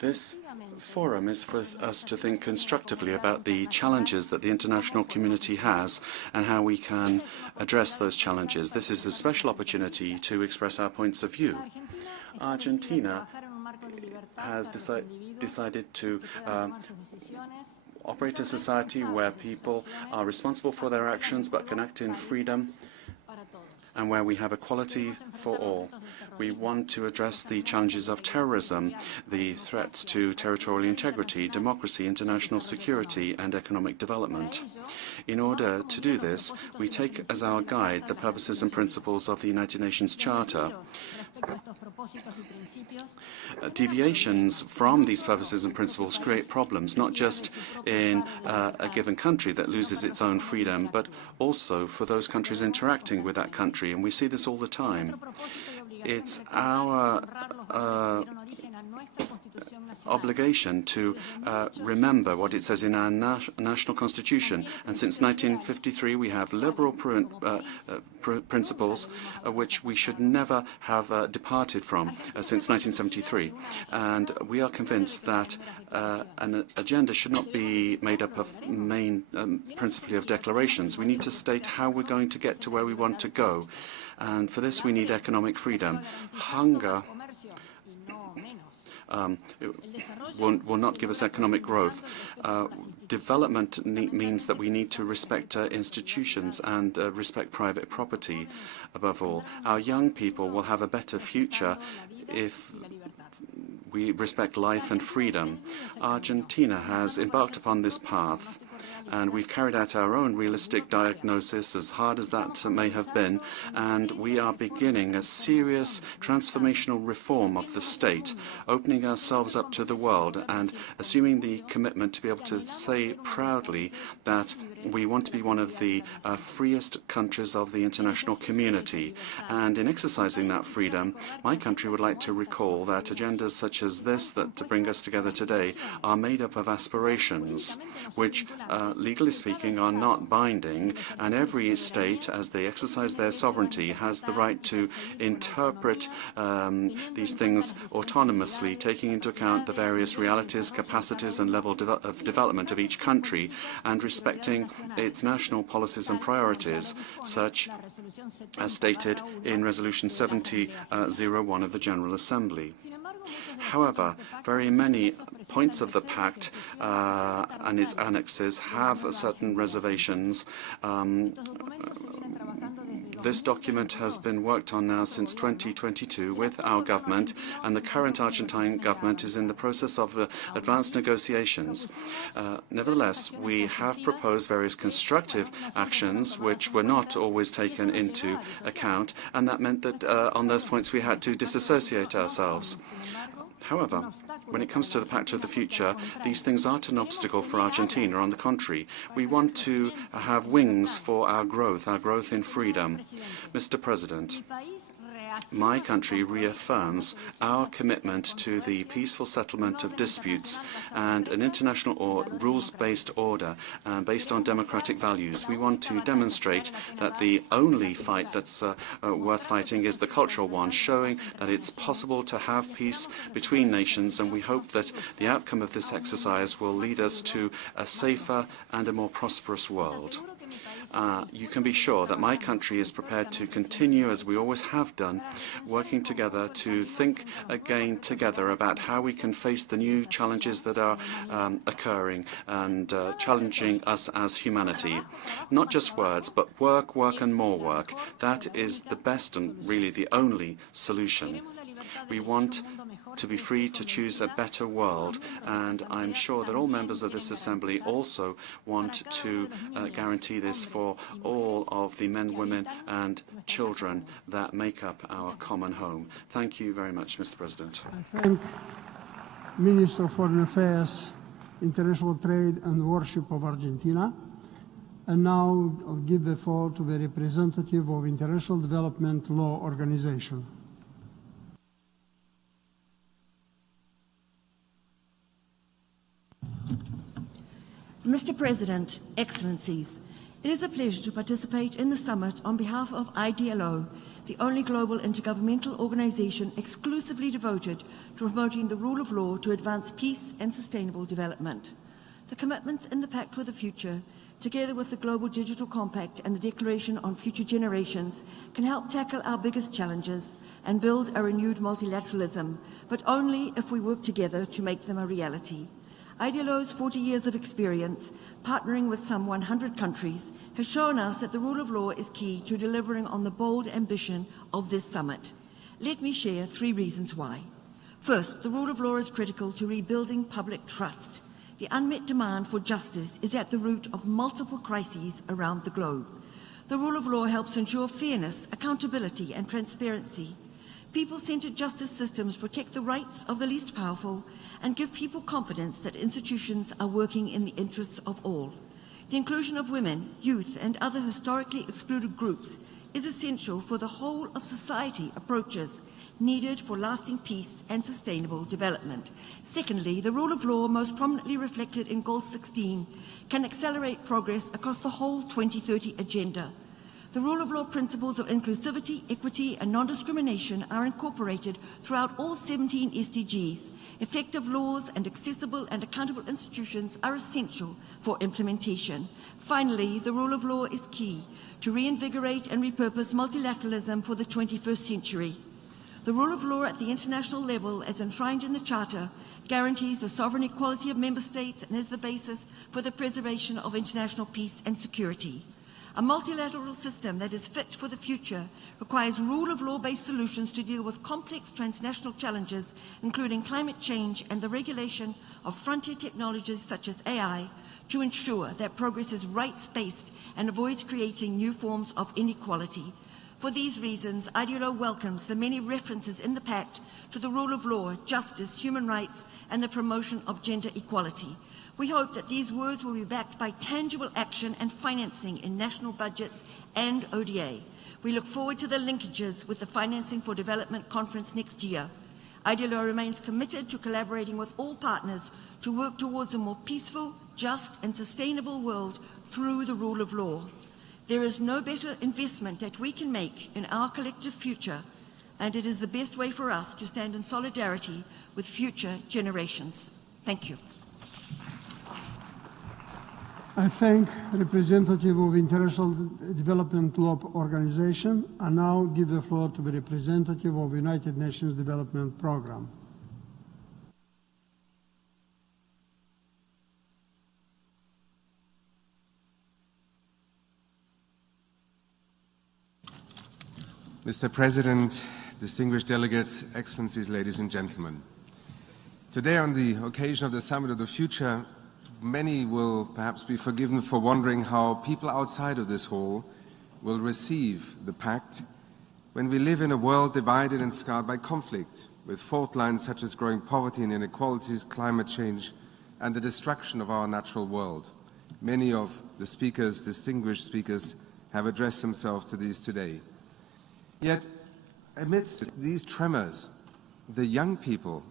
this forum is for us to think constructively about the challenges that the international community has and how we can address those challenges. This is a special opportunity to express our points of view. Argentina has decided to operate a society where people are responsible for their actions but can act in freedom, and where we have equality for all. We want to address the challenges of terrorism, the threats to territorial integrity, democracy, international security, and economic development. In order to do this, we take as our guide the purposes and principles of the United Nations Charter. Deviations from these purposes and principles create problems, not just in a given country that loses its own freedom, but also for those countries interacting with that country, and we see this all the time. It's our obligation to remember what it says in our national constitution, and since 1953 we have liberal principles which we should never have departed from since 1973, and we are convinced that an agenda should not be made up of principally of declarations. We need to state how we're going to get to where we want to go, and for this we need economic freedom. Hunger will not give us economic growth. Development means that we need to respect institutions and respect private property above all. Our young people will have a better future if we respect life and freedom. Argentina has embarked upon this path, and we've carried out our own realistic diagnosis, as hard as that may have been, and we are beginning a serious transformational reform of the state, opening ourselves up to the world and assuming the commitment to be able to say proudly that we want to be one of the freest countries of the international community. And in exercising that freedom, my country would like to recall that agendas such as this that bring us together today are made up of aspirations, which legally speaking, are not binding, and every state, as they exercise their sovereignty, has the right to interpret these things autonomously, taking into account the various realities, capacities, and level of development of each country, and respecting its national policies and priorities, such as stated in Resolution 7001 of the General Assembly. However, very many points of the Pact and its annexes have certain reservations. This document has been worked on now since 2022 with our government, and the current Argentine government is in the process of advanced negotiations. Nevertheless, we have proposed various constructive actions which were not always taken into account, and that meant that on those points we had to disassociate ourselves. However, when it comes to the Pact of the Future, these things aren't an obstacle for Argentina. On the contrary, we want to have wings for our growth in freedom. Mr. President, my country reaffirms our commitment to the peaceful settlement of disputes and an international or rules-based order based on democratic values. We want to demonstrate that the only fight that's worth fighting is the cultural one, showing that it's possible to have peace between nations, and we hope that the outcome of this exercise will lead us to a safer and a more prosperous world. You can be sure that my country is prepared to continue, as we always have done, working together to think again together about how we can face the new challenges that are occurring and challenging us as humanity. Not just words, but work, work and more work. That is the best and really the only solution. We want to be free to choose a better world, and I'm sure that all members of this Assembly also want to guarantee this for all of the men, women and children that make up our common home. Thank you very much, Mr. President. I thank Minister of Foreign Affairs, International Trade and Worship of Argentina. And now I'll give the floor to the representative of International Development Law Organization. Mr. President, Excellencies, it is a pleasure to participate in the summit on behalf of IDLO, the only global intergovernmental organization exclusively devoted to promoting the rule of law to advance peace and sustainable development. The commitments in the Pact for the Future, together with the Global Digital Compact and the Declaration on Future Generations, can help tackle our biggest challenges and build a renewed multilateralism, but only if we work together to make them a reality. IDLO's 40 years of experience, partnering with some 100 countries, has shown us that the rule of law is key to delivering on the bold ambition of this summit. Let me share 3 reasons why. First, the rule of law is critical to rebuilding public trust. The unmet demand for justice is at the root of multiple crises around the globe. The rule of law helps ensure fairness, accountability, and transparency. People-centered justice systems protect the rights of the least powerful and give people confidence that institutions are working in the interests of all. The inclusion of women, youth, and other historically excluded groups is essential for the whole of society approaches needed for lasting peace and sustainable development. Secondly, the rule of law, most prominently reflected in Goal 16, can accelerate progress across the whole 2030 agenda. The rule of law principles of inclusivity, equity, and non-discrimination are incorporated throughout all 17 SDGs. Effective laws and accessible and accountable institutions are essential for implementation. Finally, the rule of law is key to reinvigorate and repurpose multilateralism for the 21st century. The rule of law at the international level, as enshrined in the Charter, guarantees the sovereign equality of member states and is the basis for the preservation of international peace and security. A multilateral system that is fit for the future requires rule of law-based solutions to deal with complex transnational challenges, including climate change and the regulation of frontier technologies such as AI, to ensure that progress is rights-based and avoids creating new forms of inequality. For these reasons, IDLO welcomes the many references in the Pact to the rule of law, justice, human rights, and the promotion of gender equality. We hope that these words will be backed by tangible action and financing in national budgets and ODA. We look forward to the linkages with the Financing for Development Conference next year. IDLO remains committed to collaborating with all partners to work towards a more peaceful, just, and sustainable world through the rule of law. There is no better investment that we can make in our collective future, and it is the best way for us to stand in solidarity with future generations. Thank you. I thank representative of International Development Law Organization and now give the floor to the representative of United Nations Development Program. Mr. President, distinguished delegates, excellencies, ladies and gentlemen. Today, on the occasion of the Summit of the Future, many will perhaps be forgiven for wondering how people outside of this hall will receive the Pact when we live in a world divided and scarred by conflict, with fault lines such as growing poverty and inequalities, climate change, and the destruction of our natural world. Many of the speakers, distinguished speakers, have addressed themselves to these today. Yet, amidst these tremors, the young people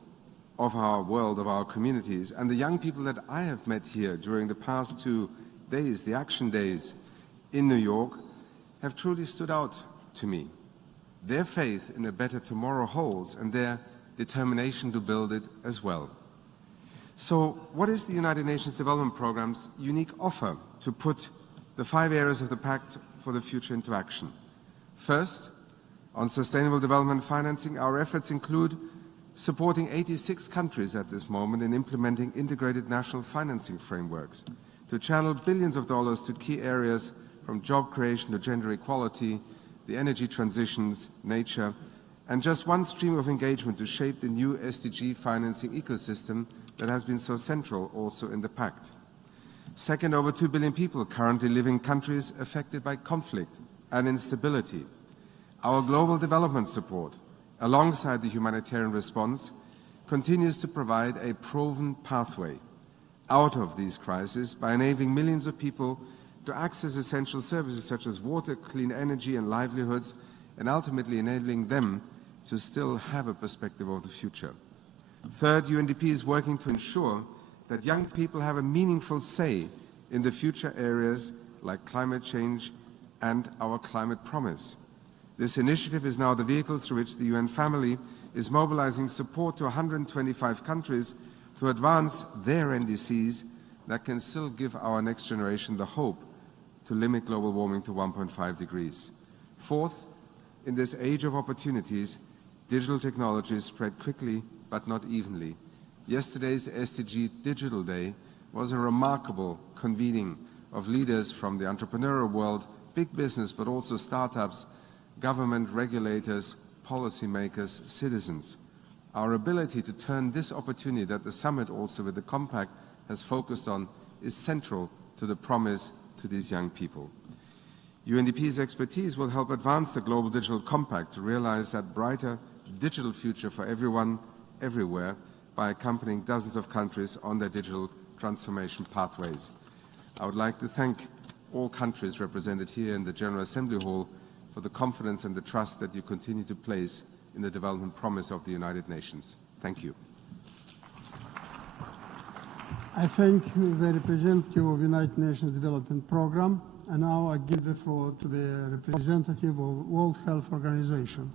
of our world, of our communities, and the young people that I have met here during the past 2 days, the Action Days in New York, have truly stood out to me. Their faith in a better tomorrow holds, and their determination to build it as well. So, what is the United Nations Development Programme's unique offer to put the 5 areas of the Pact for the Future into action? First, on sustainable development financing, our efforts include supporting 86 countries at this moment in implementing integrated national financing frameworks to channel billions of dollars to key areas from job creation to gender equality, the energy transitions, nature, and just one stream of engagement to shape the new SDG financing ecosystem that has been so central also in the Pact. Second, over 2 billion people currently live in countries affected by conflict and instability. Our global development support, alongside the humanitarian response, continues to provide a proven pathway out of these crises by enabling millions of people to access essential services such as water, clean energy and livelihoods, and ultimately enabling them to still have a perspective of the future. Third, UNDP is working to ensure that young people have a meaningful say in the future areas like climate change and our climate promise. This initiative is now the vehicle through which the UN family is mobilizing support to 125 countries to advance their NDCs that can still give our next generation the hope to limit global warming to 1.5 degrees. Fourth, in this age of opportunities, digital technologies spread quickly but not evenly. Yesterday's SDG Digital Day was a remarkable convening of leaders from the entrepreneurial world, big business, but also startups, government, regulators, policymakers, citizens. Our ability to turn this opportunity that the summit also with the Compact has focused on is central to the promise to these young people. UNDP's expertise will help advance the Global Digital Compact to realize that brighter digital future for everyone, everywhere, by accompanying dozens of countries on their digital transformation pathways. I would like to thank all countries represented here in the General Assembly Hall for the confidence and the trust that you continue to place in the development promise of the United Nations. Thank you. I thank the representative of United Nations Development Programme, and now I give the floor to the representative of World Health Organization.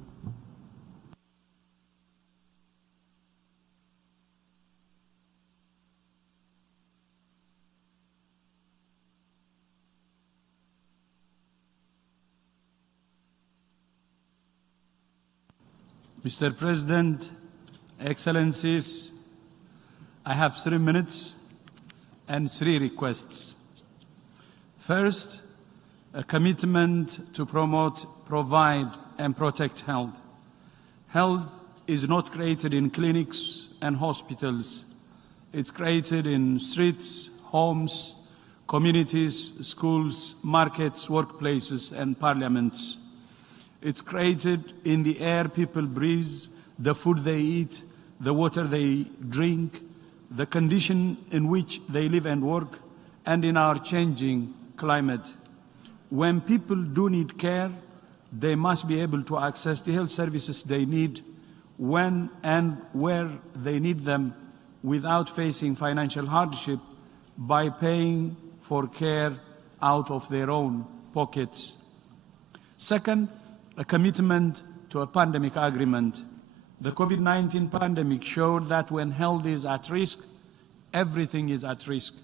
Mr. President, Excellencies, I have 3 minutes and 3 requests. First, a commitment to promote, provide, and protect health. Health is not created in clinics and hospitals. It's created in streets, homes, communities, schools, markets, workplaces, and parliaments. It's created in the air people breathe, the food they eat, the water they drink, the condition in which they live and work, and in our changing climate. When people do need care, they must be able to access the health services they need when and where they need them without facing financial hardship by paying for care out of their own pockets. Second, a commitment to a pandemic agreement. The COVID-19 pandemic showed that when health is at risk, everything is at risk.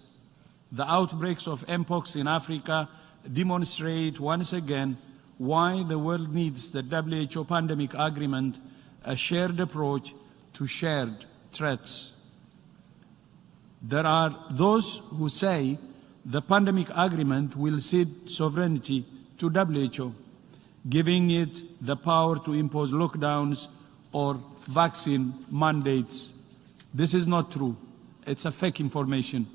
The outbreaks of Mpox in Africa demonstrate once again why the world needs the WHO pandemic agreement, a shared approach to shared threats. There are those who say the pandemic agreement will cede sovereignty to WHO, giving it the power to impose lockdowns or vaccine mandates. This is not true. It's a fake information.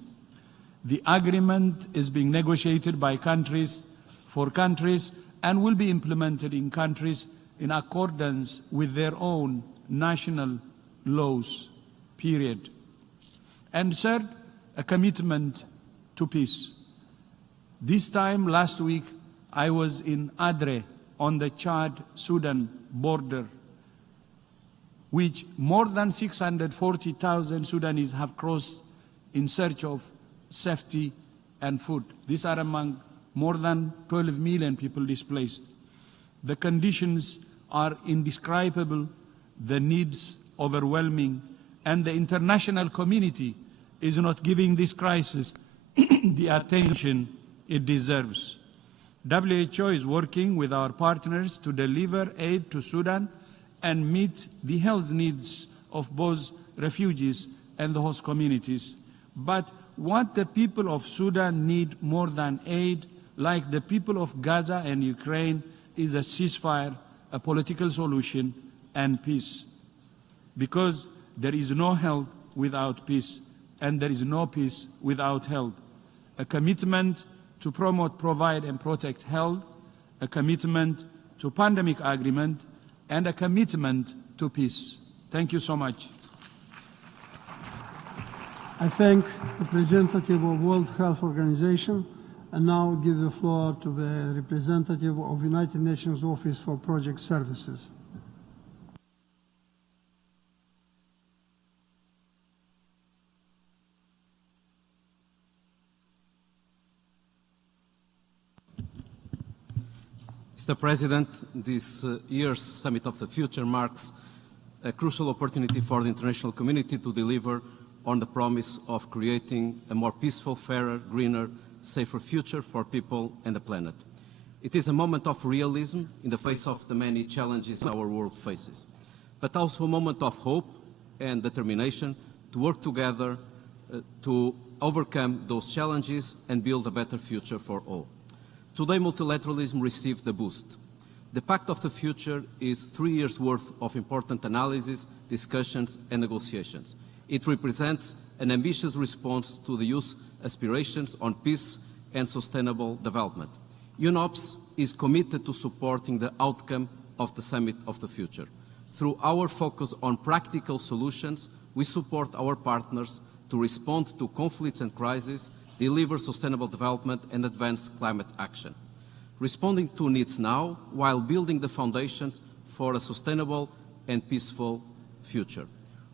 The agreement is being negotiated by countries for countries and will be implemented in countries in accordance with their own national laws, period. And third, a commitment to peace. This time last week, I was in Adre, on the Chad-Sudan border, which more than 640,000 Sudanese have crossed in search of safety and food. These are among more than 12 million people displaced. The conditions are indescribable, the needs overwhelming, and the international community is not giving this crisis the attention it deserves. WHO is working with our partners to deliver aid to Sudan and meet the health needs of both refugees and the host communities. But what the people of Sudan need more than aid, like the people of Gaza and Ukraine, is a ceasefire, a political solution, and peace. Because there is no health without peace, and there is no peace without health. A commitment to promote, provide, and protect health, a commitment to pandemic agreement, and a commitment to peace. Thank you so much. I thank the representative of World Health Organization. and now give the floor to the representative of United Nations Office for Project Services. Mr. President, this year's Summit of the Future marks a crucial opportunity for the international community to deliver on the promise of creating a more peaceful, fairer, greener, safer future for people and the planet. It is a moment of realism in the face of the many challenges our world faces, but also a moment of hope and determination to work together to overcome those challenges and build a better future for all. Today, multilateralism received a boost. The Pact of the Future is 3 years' worth of important analysis, discussions and negotiations. It represents an ambitious response to the youth's aspirations on peace and sustainable development. UNOPS is committed to supporting the outcome of the Summit of the Future. Through our focus on practical solutions, we support our partners to respond to conflicts and crises, deliver sustainable development and advance climate action, responding to needs now while building the foundations for a sustainable and peaceful future.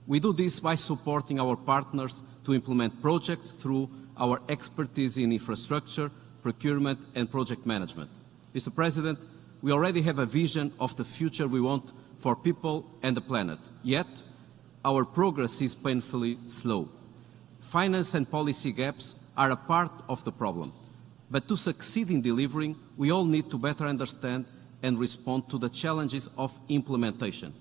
We do this by supporting our partners to implement projects through our expertise in infrastructure, procurement and project management. Mr. President, we already have a vision of the future we want for people and the planet, yet our progress is painfully slow. Finance and policy gaps are a part of the problem, but to succeed in delivering, we all need to better understand and respond to the challenges of implementation,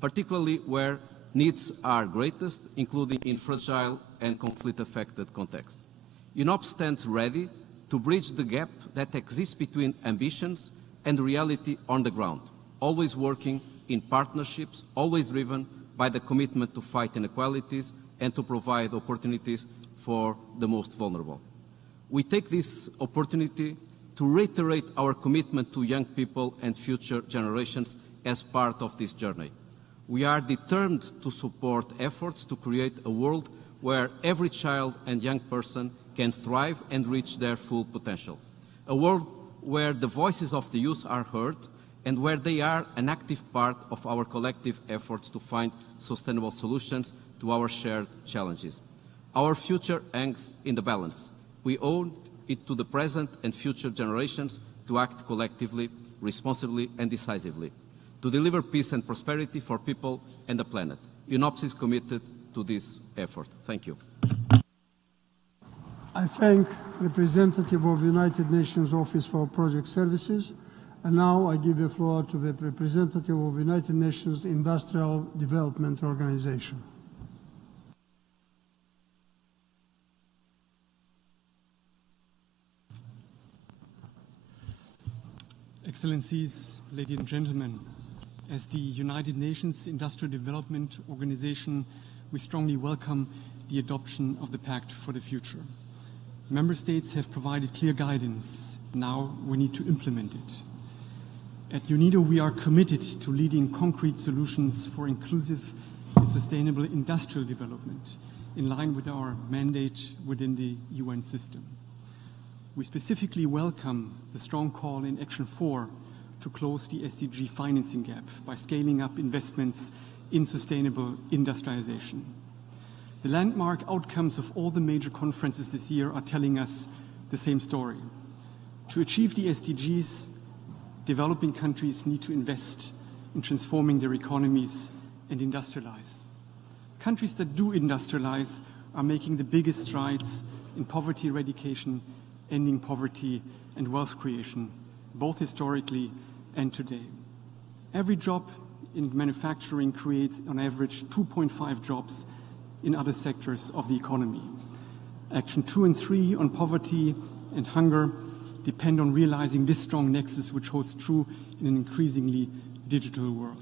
particularly where needs are greatest, including in fragile and conflict-affected contexts. UNOPS stands ready to bridge the gap that exists between ambitions and reality on the ground, always working in partnerships, always driven by the commitment to fight inequalities and to provide opportunities for the most vulnerable. We take this opportunity to reiterate our commitment to young people and future generations as part of this journey. We are determined to support efforts to create a world where every child and young person can thrive and reach their full potential. A world where the voices of the youth are heard and where they are an active part of our collective efforts to find sustainable solutions to our shared challenges. Our future hangs in the balance. We owe it to the present and future generations to act collectively, responsibly and decisively, to deliver peace and prosperity for people and the planet. UNOPS is committed to this effort. Thank you. I thank representative of United Nations Office for Project Services, and now I give the floor to the representative of United Nations Industrial Development Organization. Excellencies, ladies and gentlemen, as the United Nations Industrial Development Organization, we strongly welcome the adoption of the Pact for the Future. Member States have provided clear guidance. Now we need to implement it. At UNIDO, we are committed to leading concrete solutions for inclusive and sustainable industrial development in line with our mandate within the UN system. We specifically welcome the strong call in Action 4 to close the SDG financing gap by scaling up investments in sustainable industrialization. The landmark outcomes of all the major conferences this year are telling us the same story. To achieve the SDGs, developing countries need to invest in transforming their economies and industrialize. Countries that do industrialize are making the biggest strides in poverty eradication, ending poverty and wealth creation, both historically and today. Every job in manufacturing creates on average 2.5 jobs in other sectors of the economy. Action 2 and 3 on poverty and hunger depend on realizing this strong nexus, which holds true in an increasingly digital world.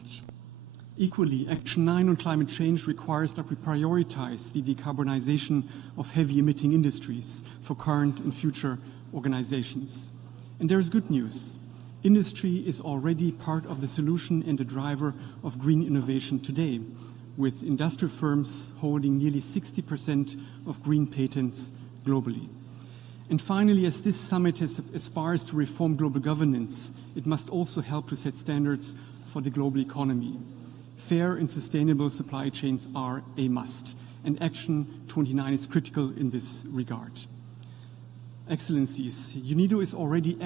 Equally, Action 9 on climate change requires that we prioritize the decarbonization of heavy emitting industries for current and future organizations. And there is good news. Industry is already part of the solution and a driver of green innovation today, with industrial firms holding nearly 60% of green patents globally. And finally, as this summit aspires to reform global governance, it must also help to set standards for the global economy. Fair and sustainable supply chains are a must, and Action 29 is critical in this regard. Excellencies, UNIDO is already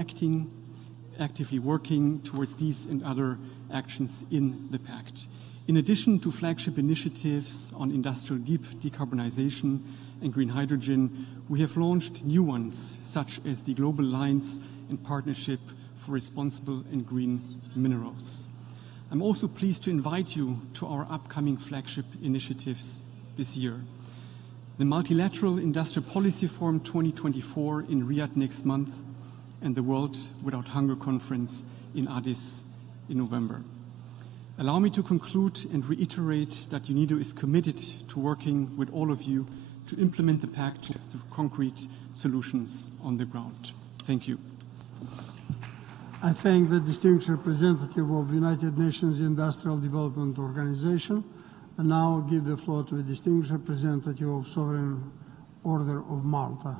actively working towards these and other actions in the Pact. In addition to flagship initiatives on industrial decarbonization and green hydrogen, we have launched new ones, such as the Global Alliance and Partnership for Responsible and Green Minerals. I'm also pleased to invite you to our upcoming flagship initiatives this year. The Multilateral Industrial Policy Forum 2024 in Riyadh next month, and the World Without Hunger Conference in Addis in November. Allow me to conclude and reiterate that UNIDO is committed to working with all of you to implement the Pact through concrete solutions on the ground. Thank you. I thank the distinguished representative of the United Nations Industrial Development Organization, and now give the floor to the distinguished representative of Sovereign Order of Malta.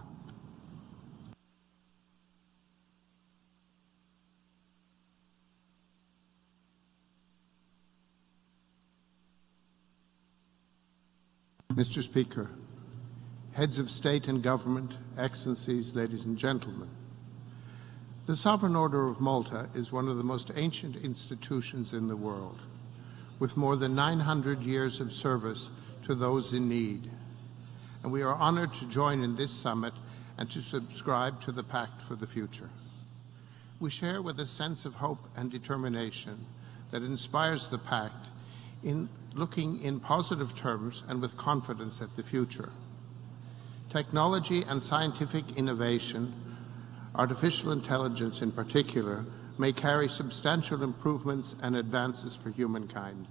Mr. Speaker, heads of state and government, excellencies, ladies and gentlemen, the Sovereign Order of Malta is one of the most ancient institutions in the world, with more than 900 years of service to those in need. And we are honored to join in this summit and to subscribe to the Pact for the future. We share with a sense of hope and determination that inspires the Pact in looking in positive terms and with confidence at the future. Technology and scientific innovation, artificial intelligence in particular, may carry substantial improvements and advances for humankind.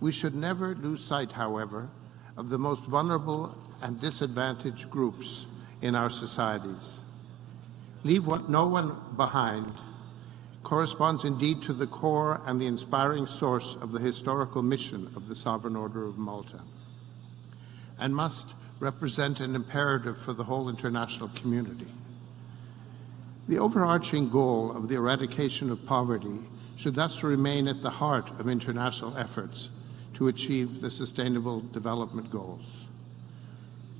We should never lose sight, however, of the most vulnerable and disadvantaged groups in our societies. Leave no one behind corresponds indeed to the core and the inspiring source of the historical mission of the Sovereign Order of Malta, and must represent an imperative for the whole international community. The overarching goal of the eradication of poverty should thus remain at the heart of international efforts to achieve the Sustainable Development Goals.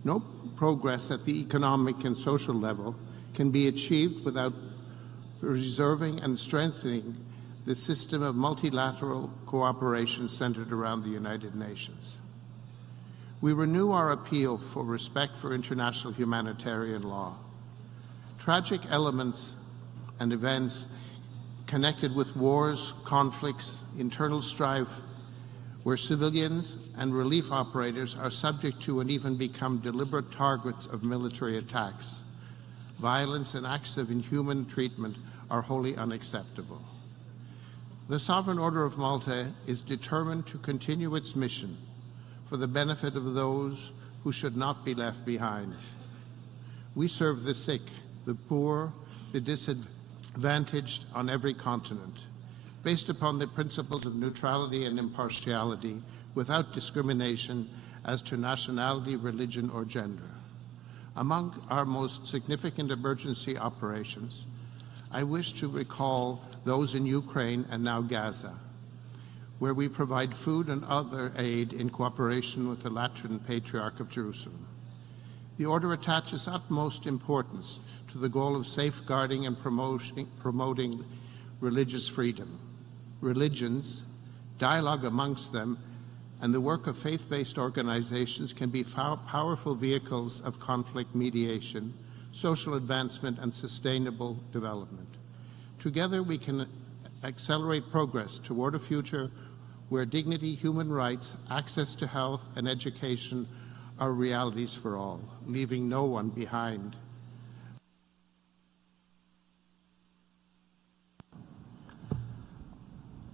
No progress at the economic and social level can be achieved without preserving and strengthening the system of multilateral cooperation centered around the United Nations. We renew our appeal for respect for international humanitarian law. Tragic elements and events connected with wars, conflicts, internal strife, where civilians and relief operators are subject to and even become deliberate targets of military attacks. Violence and acts of inhuman treatment are wholly unacceptable. The Sovereign Order of Malta is determined to continue its mission for the benefit of those who should not be left behind. We serve the sick, the poor, the disadvantaged on every continent, based upon the principles of neutrality and impartiality, without discrimination as to nationality, religion, or gender. Among our most significant emergency operations, I wish to recall those in Ukraine and now Gaza, where we provide food and other aid in cooperation with the Lateran Patriarch of Jerusalem. The Order attaches utmost importance to the goal of safeguarding and promoting religious freedom. Religions, dialogue amongst them, and the work of faith-based organizations can be powerful vehicles of conflict mediation, social advancement, and sustainable development. Together, we can accelerate progress toward a future where dignity, human rights, access to health, and education are realities for all, leaving no one behind.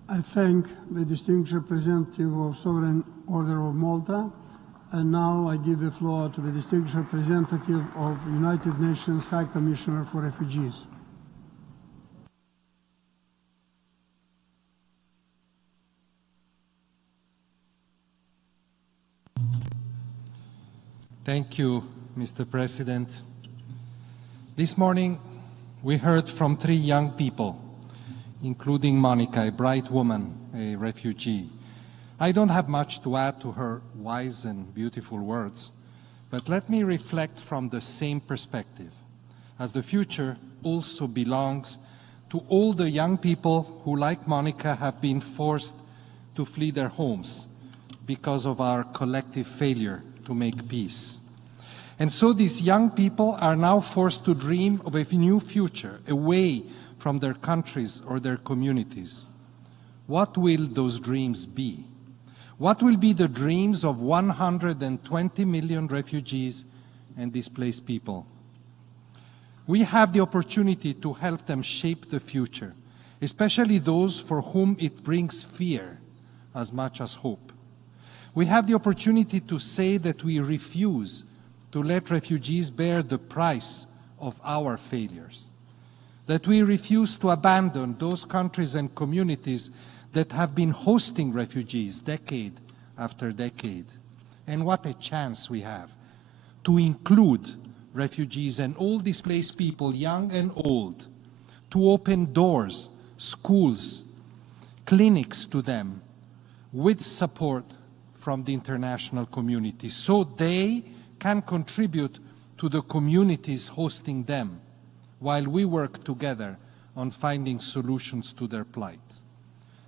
I thank the distinguished representative of Sovereign Order of Malta, and now I give the floor to the distinguished representative of the United Nations High Commissioner for Refugees. Thank you, Mr. President. This morning, we heard from 3 young people, including Monica, a bright woman, a refugee. I don't have much to add to her wise and beautiful words, but let me reflect from the same perspective, as the future also belongs to all the young people who, like Monica, have been forced to flee their homes because of our collective failure to make peace. And so these young people are now forced to dream of a new future, away from their countries or their communities. What will those dreams be? What will be the dreams of 120 million refugees and displaced people? We have the opportunity to help them shape the future, especially those for whom it brings fear as much as hope. We have the opportunity to say that we refuse to let refugees bear the price of our failures, that we refuse to abandon those countries and communities that have been hosting refugees decade after decade. And what a chance we have to include refugees and all displaced people, young and old, to open doors, schools, clinics to them with support from the international community, so they can contribute to the communities hosting them while we work together on finding solutions to their plight.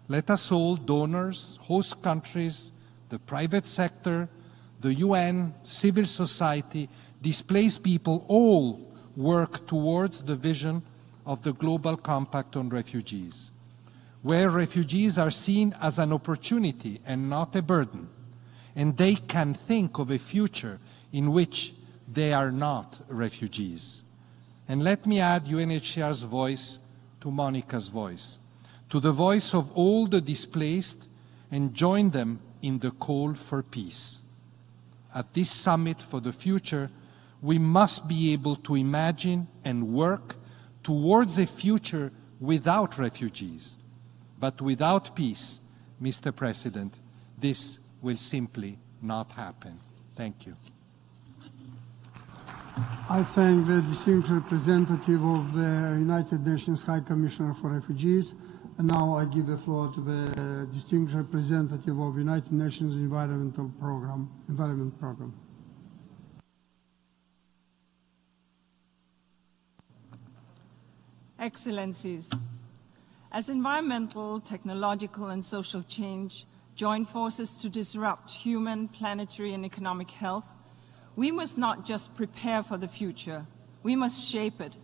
Let us all, donors, host countries, the private sector, the UN, civil society, displaced people, all work towards the vision of the Global Compact on Refugees, where refugees are seen as an opportunity and not a burden, and they can think of a future in which they are not refugees. And let me add UNHCR's voice to Monica's voice, to the voice of all the displaced, and join them in the call for peace. At this summit for the future, we must be able to imagine and work towards a future without refugees. But without peace, Mr. President, this will simply not happen. Thank you. I thank the distinguished representative of the United Nations High Commissioner for Refugees. And now I give the floor to the distinguished representative of the United Nations Environment Program. Excellencies, as environmental, technological, and social change join forces to disrupt human, planetary, and economic health, we must not just prepare for the future, we must shape it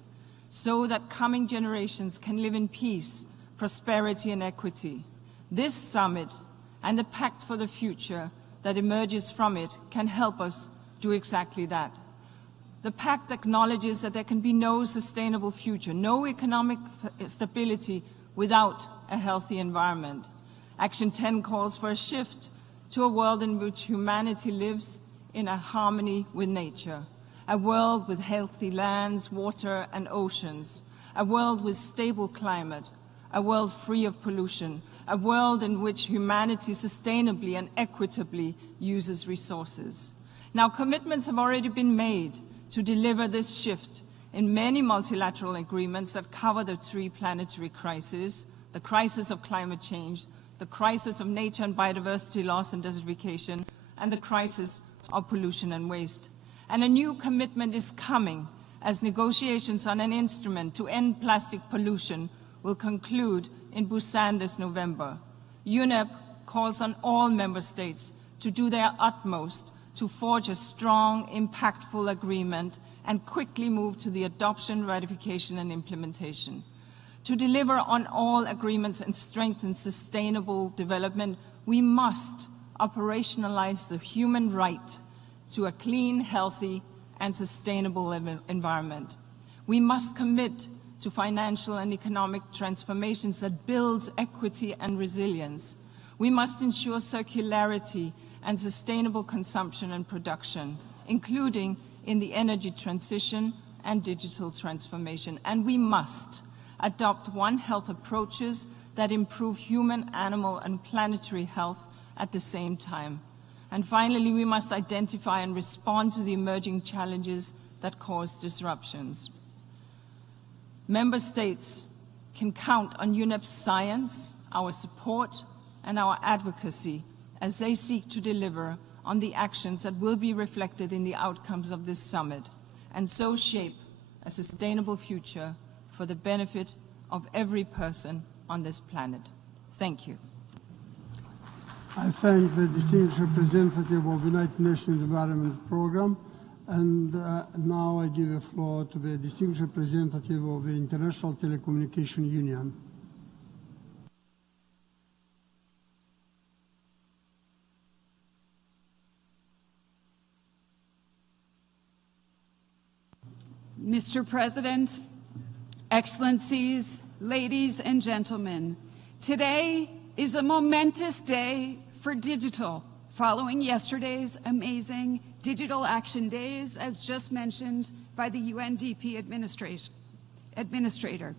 so that coming generations can live in peace, prosperity, and equity. This summit and the Pact for the Future that emerges from it can help us do exactly that. The Pact acknowledges that there can be no sustainable future, no economic stability without a healthy environment. Action 10 calls for a shift to a world in which humanity lives in a harmony with nature, a world with healthy lands, water, and oceans, a world with stable climate, a world free of pollution, a world in which humanity sustainably and equitably uses resources. Now, commitments have already been made to deliver this shift in many multilateral agreements that cover the 3 planetary crises: the crisis of climate change, the crisis of nature and biodiversity loss and desertification, and the crisis of pollution and waste. And a new commitment is coming as negotiations on an instrument to end plastic pollution will conclude in Busan this November. UNEP calls on all member states to do their utmost to forge a strong, impactful agreement and quickly move to the adoption, ratification, and implementation. To deliver on all agreements and strengthen sustainable development, we must operationalize the human right to a clean, healthy, and sustainable environment. We must commit to financial and economic transformations that build equity and resilience. We must ensure circularity and sustainable consumption and production, including in the energy transition and digital transformation. And we must adopt One Health approaches that improve human, animal, and planetary health at the same time. And finally, we must identify and respond to the emerging challenges that cause disruptions. Member states can count on UNEP's science, our support, and our advocacy as they seek to deliver on the actions that will be reflected in the outcomes of this summit, and so shape a sustainable future for the benefit of every person on this planet. Thank you. I thank the distinguished representative of the United Nations Development Programme, and now I give the floor to the distinguished representative of the International Telecommunication Union. Mr. President, Excellencies, ladies and gentlemen, today is a momentous day for digital, following yesterday's amazing Digital Action Days, as just mentioned by the UNDP administrator.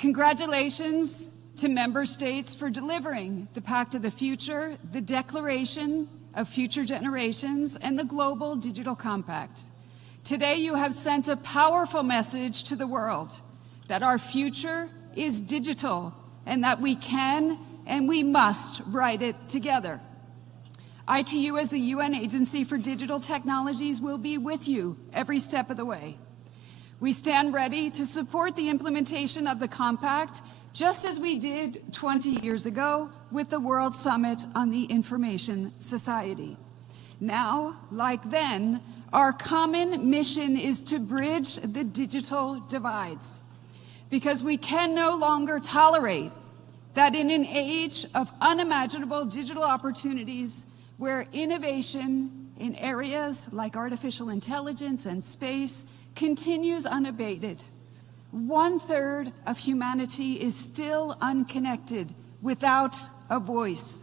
Congratulations to member states for delivering the Pact of the Future, the Declaration of Future Generations, and the Global Digital Compact. Today you have sent a powerful message to the world that our future is digital and that we can and we must write it together. ITU, as the UN Agency for Digital Technologies, will be with you every step of the way. We stand ready to support the implementation of the Compact, just as we did 20 years ago with the World Summit on the Information Society. Now, like then, our common mission is to bridge the digital divides, because we can no longer tolerate that in an age of unimaginable digital opportunities, where innovation in areas like artificial intelligence and space continues unabated, 1/3 of humanity is still unconnected without a voice.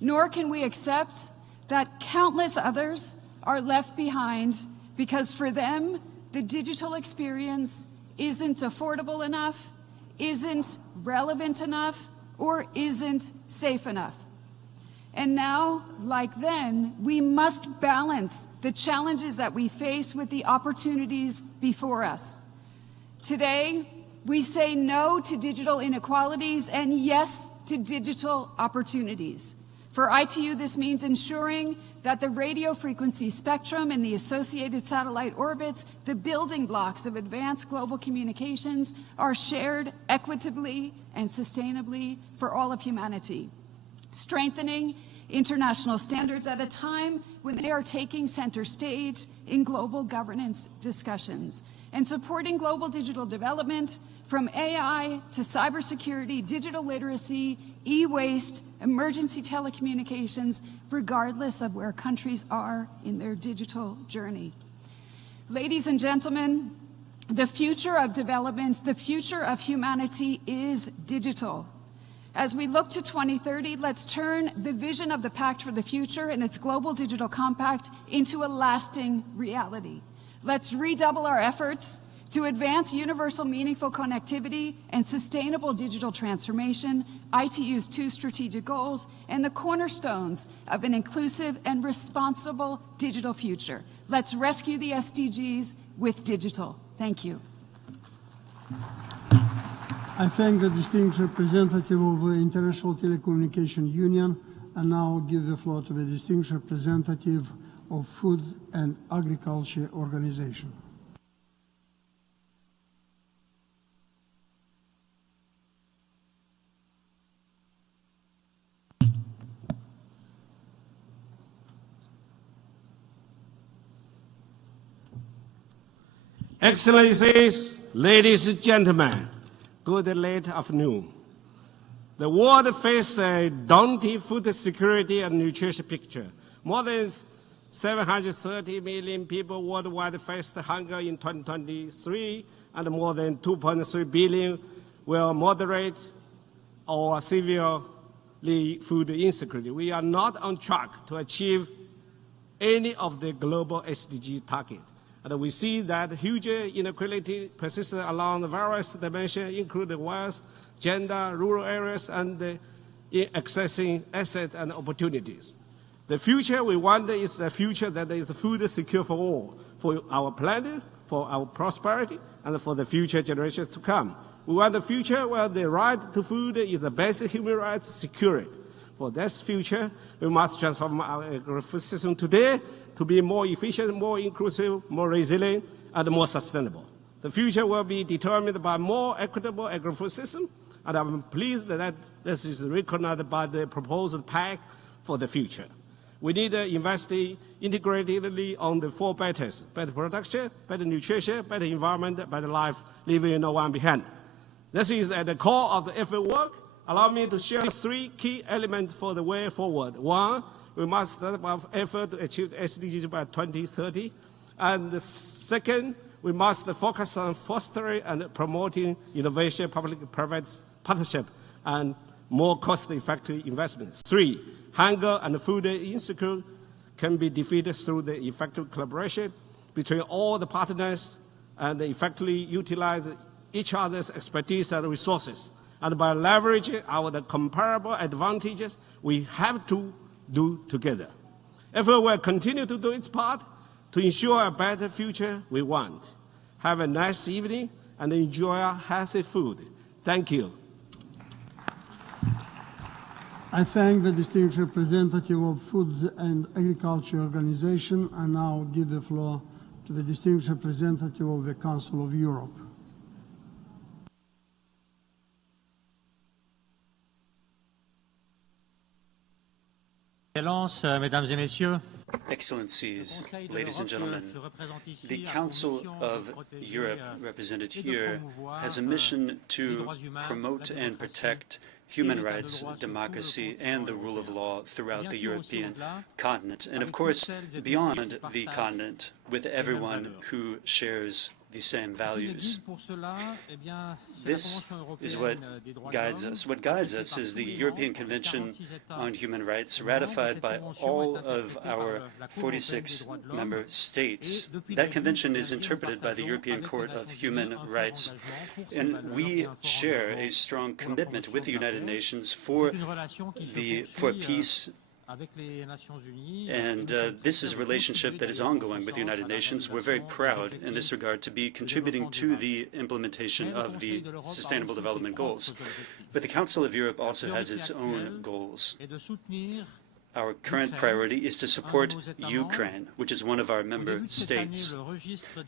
Nor can we accept that countless others are left behind because for them, the digital experience isn't affordable enough, isn't relevant enough, or isn't safe enough. And now, like then, we must balance the challenges that we face with the opportunities before us. Today, we say no to digital inequalities and yes to digital opportunities. For ITU, this means ensuring that the radio frequency spectrum and the associated satellite orbits, the building blocks of advanced global communications, are shared equitably and sustainably for all of humanity. Strengthening international standards at a time when they are taking center stage in global governance discussions, and supporting global digital development from AI to cybersecurity, digital literacy, e-waste, emergency telecommunications, regardless of where countries are in their digital journey. Ladies and gentlemen, the future of development, the future of humanity is digital. As we look to 2030, let's turn the vision of the Pact for the Future and its Global Digital Compact into a lasting reality. Let's redouble our efforts to advance universal meaningful connectivity and sustainable digital transformation, ITU's 2 strategic goals, and the cornerstones of an inclusive and responsible digital future. Let's rescue the SDGs with digital. Thank you. I thank the distinguished representative of the International Telecommunication Union, and now give the floor to the distinguished representative of Food and Agriculture Organization. Excellencies, ladies and gentlemen, good late afternoon. The world faces a daunting food security and nutrition picture. More than 730 million people worldwide faced hunger in 2023, and more than 2.3 billion will moderate or severely food insecurity. We are not on track to achieve any of the global SDG targets. And we see that huge inequality persists along the various dimensions, including wealth, gender, rural areas, and in accessing assets and opportunities. The future we want is a future that is food secure for all, for our planet, for our prosperity, and for the future generations to come. We want a future where the right to food is the basic human right secured. For this future, we must transform our agri-food system today to be more efficient, more inclusive, more resilient, and more sustainable. The future will be determined by more equitable agri-food system, and I'm pleased that this is recognized by the proposed Pact for the future. We need to invest integratedly on the four betters: better production, better nutrition, better environment, better life, leaving no one behind. This is at the core of the effort work. Allow me to share three key elements for the way forward. One, we must step up effort to achieve the SDGs by 2030. And the second, we must focus on fostering and promoting innovation, public-private partnership, and more cost-effective investments. Three, hunger and food insecurity can be defeated through the effective collaboration between all the partners and effectively utilize each other's expertise and resources. And by leveraging our comparable advantages, we have to do together. Everyone will continue to do its part to ensure a better future we want. Have a nice evening and enjoy healthy food. Thank you. I thank the distinguished representative of Food and Agriculture Organization and now give the floor to the distinguished representative of the Council of Europe. Mesdames et Messieurs, Excellencies, ladies and gentlemen, the Council of Europe, represented here, has a mission to promote and protect human rights, democracy, and the rule of law throughout the European continent, and of course, beyond the continent, with everyone who shares the same values. This is what guides us. What guides us is the European Convention on Human Rights, ratified by all of our 46 member states. That convention is interpreted by the European Court of Human Rights, and we share a strong commitment with the United Nations for peace. And this is a relationship that is ongoing with the United Nations. We're very proud in this regard to be contributing to the implementation of the Sustainable Development Goals. But the Council of Europe also has its own goals. Our current priority is to support Ukraine, which is one of our member states.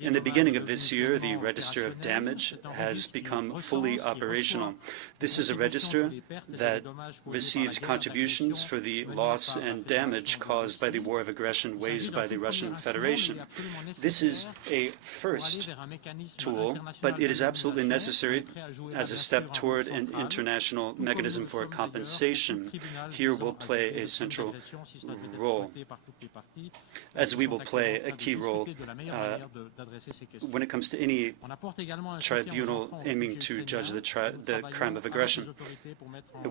In the beginning of this year, the Register of Damage has become fully operational. This is a register that receives contributions for the loss and damage caused by the war of aggression waged by the Russian Federation. This is a first tool, but it is absolutely necessary as a step toward an international mechanism for compensation. Here will play a central role, as we will play a key role when it comes to any tribunal aiming to judge the crime of aggression.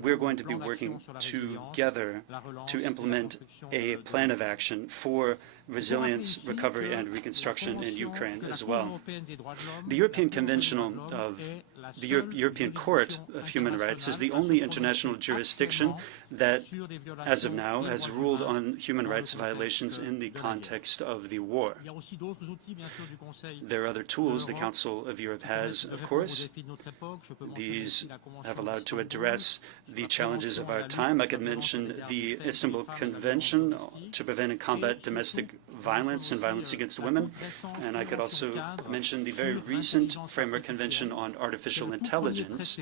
We're going to be working together to implement a plan of action for resilience, recovery, and reconstruction in Ukraine as well. The European European Court of Human Rights is the only international jurisdiction that, as of now, has ruled on human rights violations in the context of the war. There are other tools the Council of Europe has, of course. These have allowed to address the challenges of our time. I could mention the Istanbul Convention to prevent and combat domestic violence and violence against women. And I could also mention the very recent Framework Convention on Artificial Intelligence.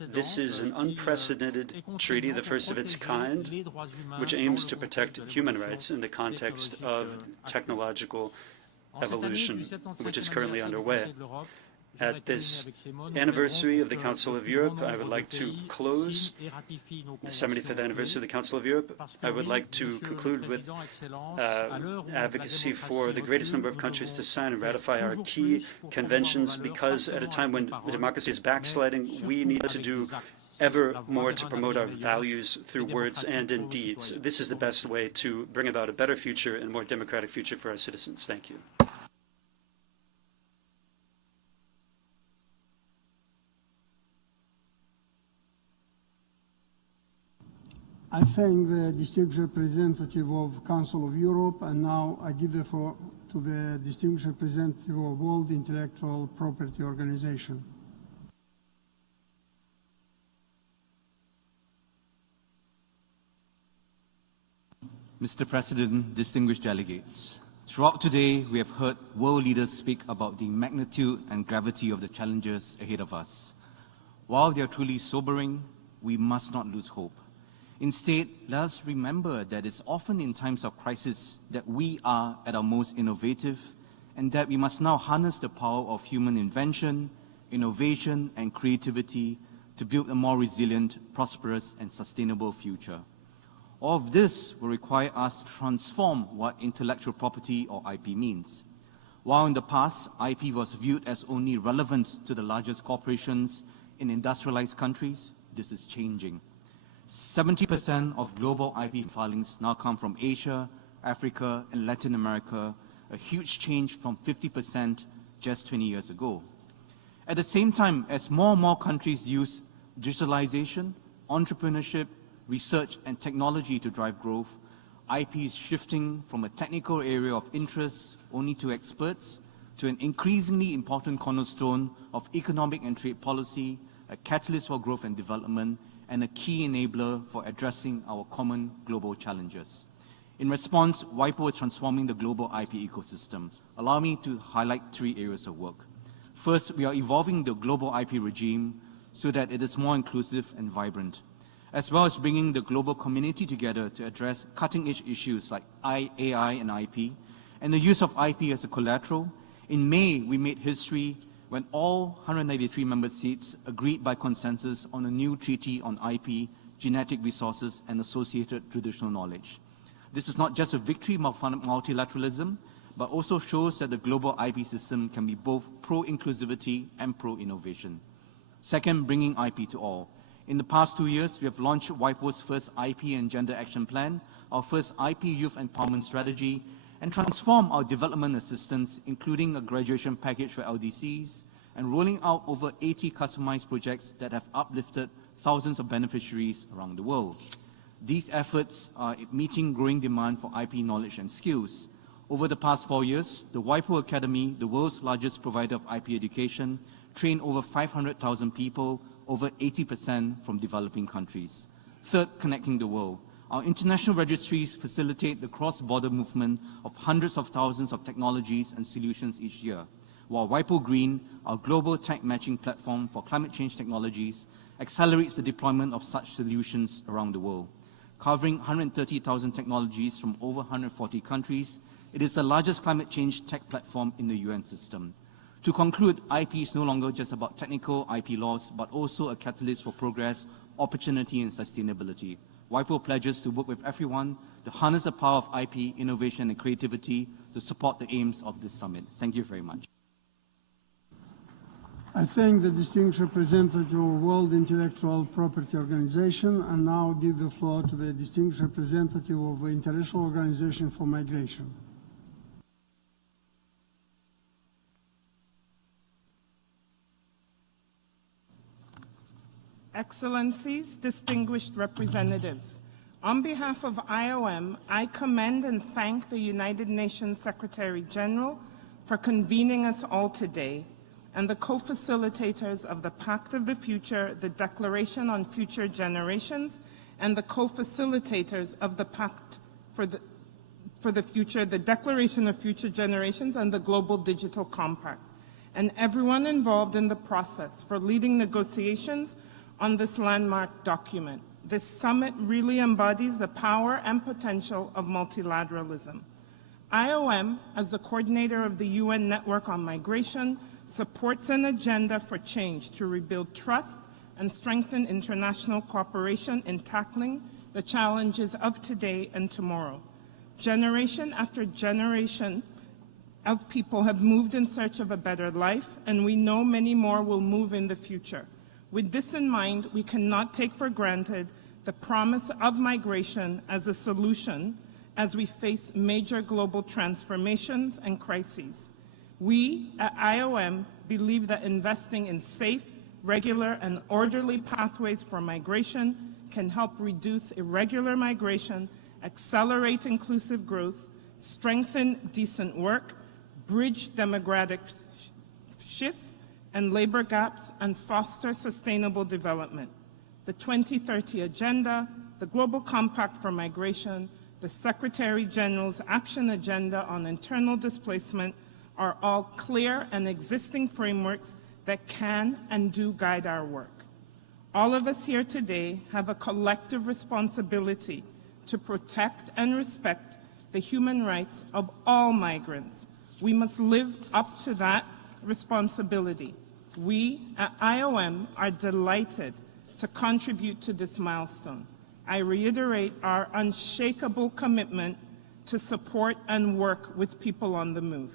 This is an unprecedented treaty, the first of its kind, which aims to protect human rights in the context of technological evolution, which is currently underway. At this anniversary of the Council of Europe, I would like to close the 75th anniversary of the Council of Europe. I would like to conclude with advocacy for the greatest number of countries to sign and ratify our key conventions, because at a time when democracy is backsliding, we need to do ever more to promote our values through words and in deeds. This is the best way to bring about a better future and a more democratic future for our citizens. Thank you. I thank the distinguished representative of Council of Europe, and now I give the floor to the distinguished representative of World Intellectual Property Organization. Mr. President, distinguished delegates, throughout today we have heard world leaders speak about the magnitude and gravity of the challenges ahead of us. While they are truly sobering, we must not lose hope. Instead, let us remember that it's often in times of crisis that we are at our most innovative, and that we must now harness the power of human invention, innovation, and creativity to build a more resilient, prosperous, and sustainable future. All of this will require us to transform what intellectual property or IP means. While in the past, IP was viewed as only relevant to the largest corporations in industrialized countries, this is changing. 70% of global IP filings now come from Asia, Africa, and Latin America, a huge change from 50% just 20 years ago. At the same time, as more and more countries use digitalization, entrepreneurship, research, and technology to drive growth, IP is shifting from a technical area of interest only to experts to an increasingly important cornerstone of economic and trade policy, a catalyst for growth and development, and a key enabler for addressing our common global challenges. In response, WIPO is transforming the global IP ecosystem. Allow me to highlight 3 areas of work. First, we are evolving the global IP regime so that it is more inclusive and vibrant, as well as bringing the global community together to address cutting-edge issues like AI and IP, and the use of IP as a collateral. In May, we made history when all 193 member states agreed by consensus on a new treaty on IP, genetic resources, and associated traditional knowledge. This is not just a victory of multilateralism, but also shows that the global IP system can be both pro-inclusivity and pro-innovation. Second, bringing IP to all. In the past 2 years, we have launched WIPO's first IP and Gender Action Plan, our first IP Youth Empowerment Strategy, and transformed our development assistance, including a graduation package for LDCs, and rolling out over 80 customized projects that have uplifted thousands of beneficiaries around the world. These efforts are meeting growing demand for IP knowledge and skills. Over the past 4 years, the WIPO Academy, the world's largest provider of IP education, trained over 500,000 people, over 80% from developing countries. Third, connecting the world. Our international registries facilitate the cross-border movement of hundreds of thousands of technologies and solutions each year, while WIPO Green, our global tech matching platform for climate change technologies, accelerates the deployment of such solutions around the world. Covering 130,000 technologies from over 140 countries, it is the largest climate change tech platform in the UN system. To conclude, IP is no longer just about technical IP laws, but also a catalyst for progress, opportunity, and sustainability. WIPO pledges to work with everyone to harness the power of IP, innovation, and creativity to support the aims of this summit. Thank you very much. I thank the distinguished representative of World Intellectual Property Organization, and now give the floor to the distinguished representative of the International Organization for Migration. Excellencies, distinguished representatives, on behalf of IOM, I commend and thank the United Nations Secretary General for convening us all today, and the co-facilitators of the Pact of the Future, the Declaration on Future Generations, and the co-facilitators of the Pact for the Future, the Declaration of Future Generations, and the Global Digital Compact, and everyone involved in the process for leading negotiations on this landmark document. This summit really embodies the power and potential of multilateralism. IOM, as the coordinator of the UN Network on Migration, supports an agenda for change to rebuild trust and strengthen international cooperation in tackling the challenges of today and tomorrow. Generation after generation of people have moved in search of a better life, and we know many more will move in the future. With this in mind, we cannot take for granted the promise of migration as a solution as we face major global transformations and crises. We at IOM believe that investing in safe, regular, and orderly pathways for migration can help reduce irregular migration, accelerate inclusive growth, strengthen decent work, bridge demographic shifts and labor gaps, and foster sustainable development. The 2030 Agenda, the Global Compact for Migration, the Secretary General's Action Agenda on Internal Displacement are all clear and existing frameworks that can and do guide our work. All of us here today have a collective responsibility to protect and respect the human rights of all migrants. We must live up to that responsibility. We at IOM are delighted to contribute to this milestone. I reiterate our unshakable commitment to support and work with people on the move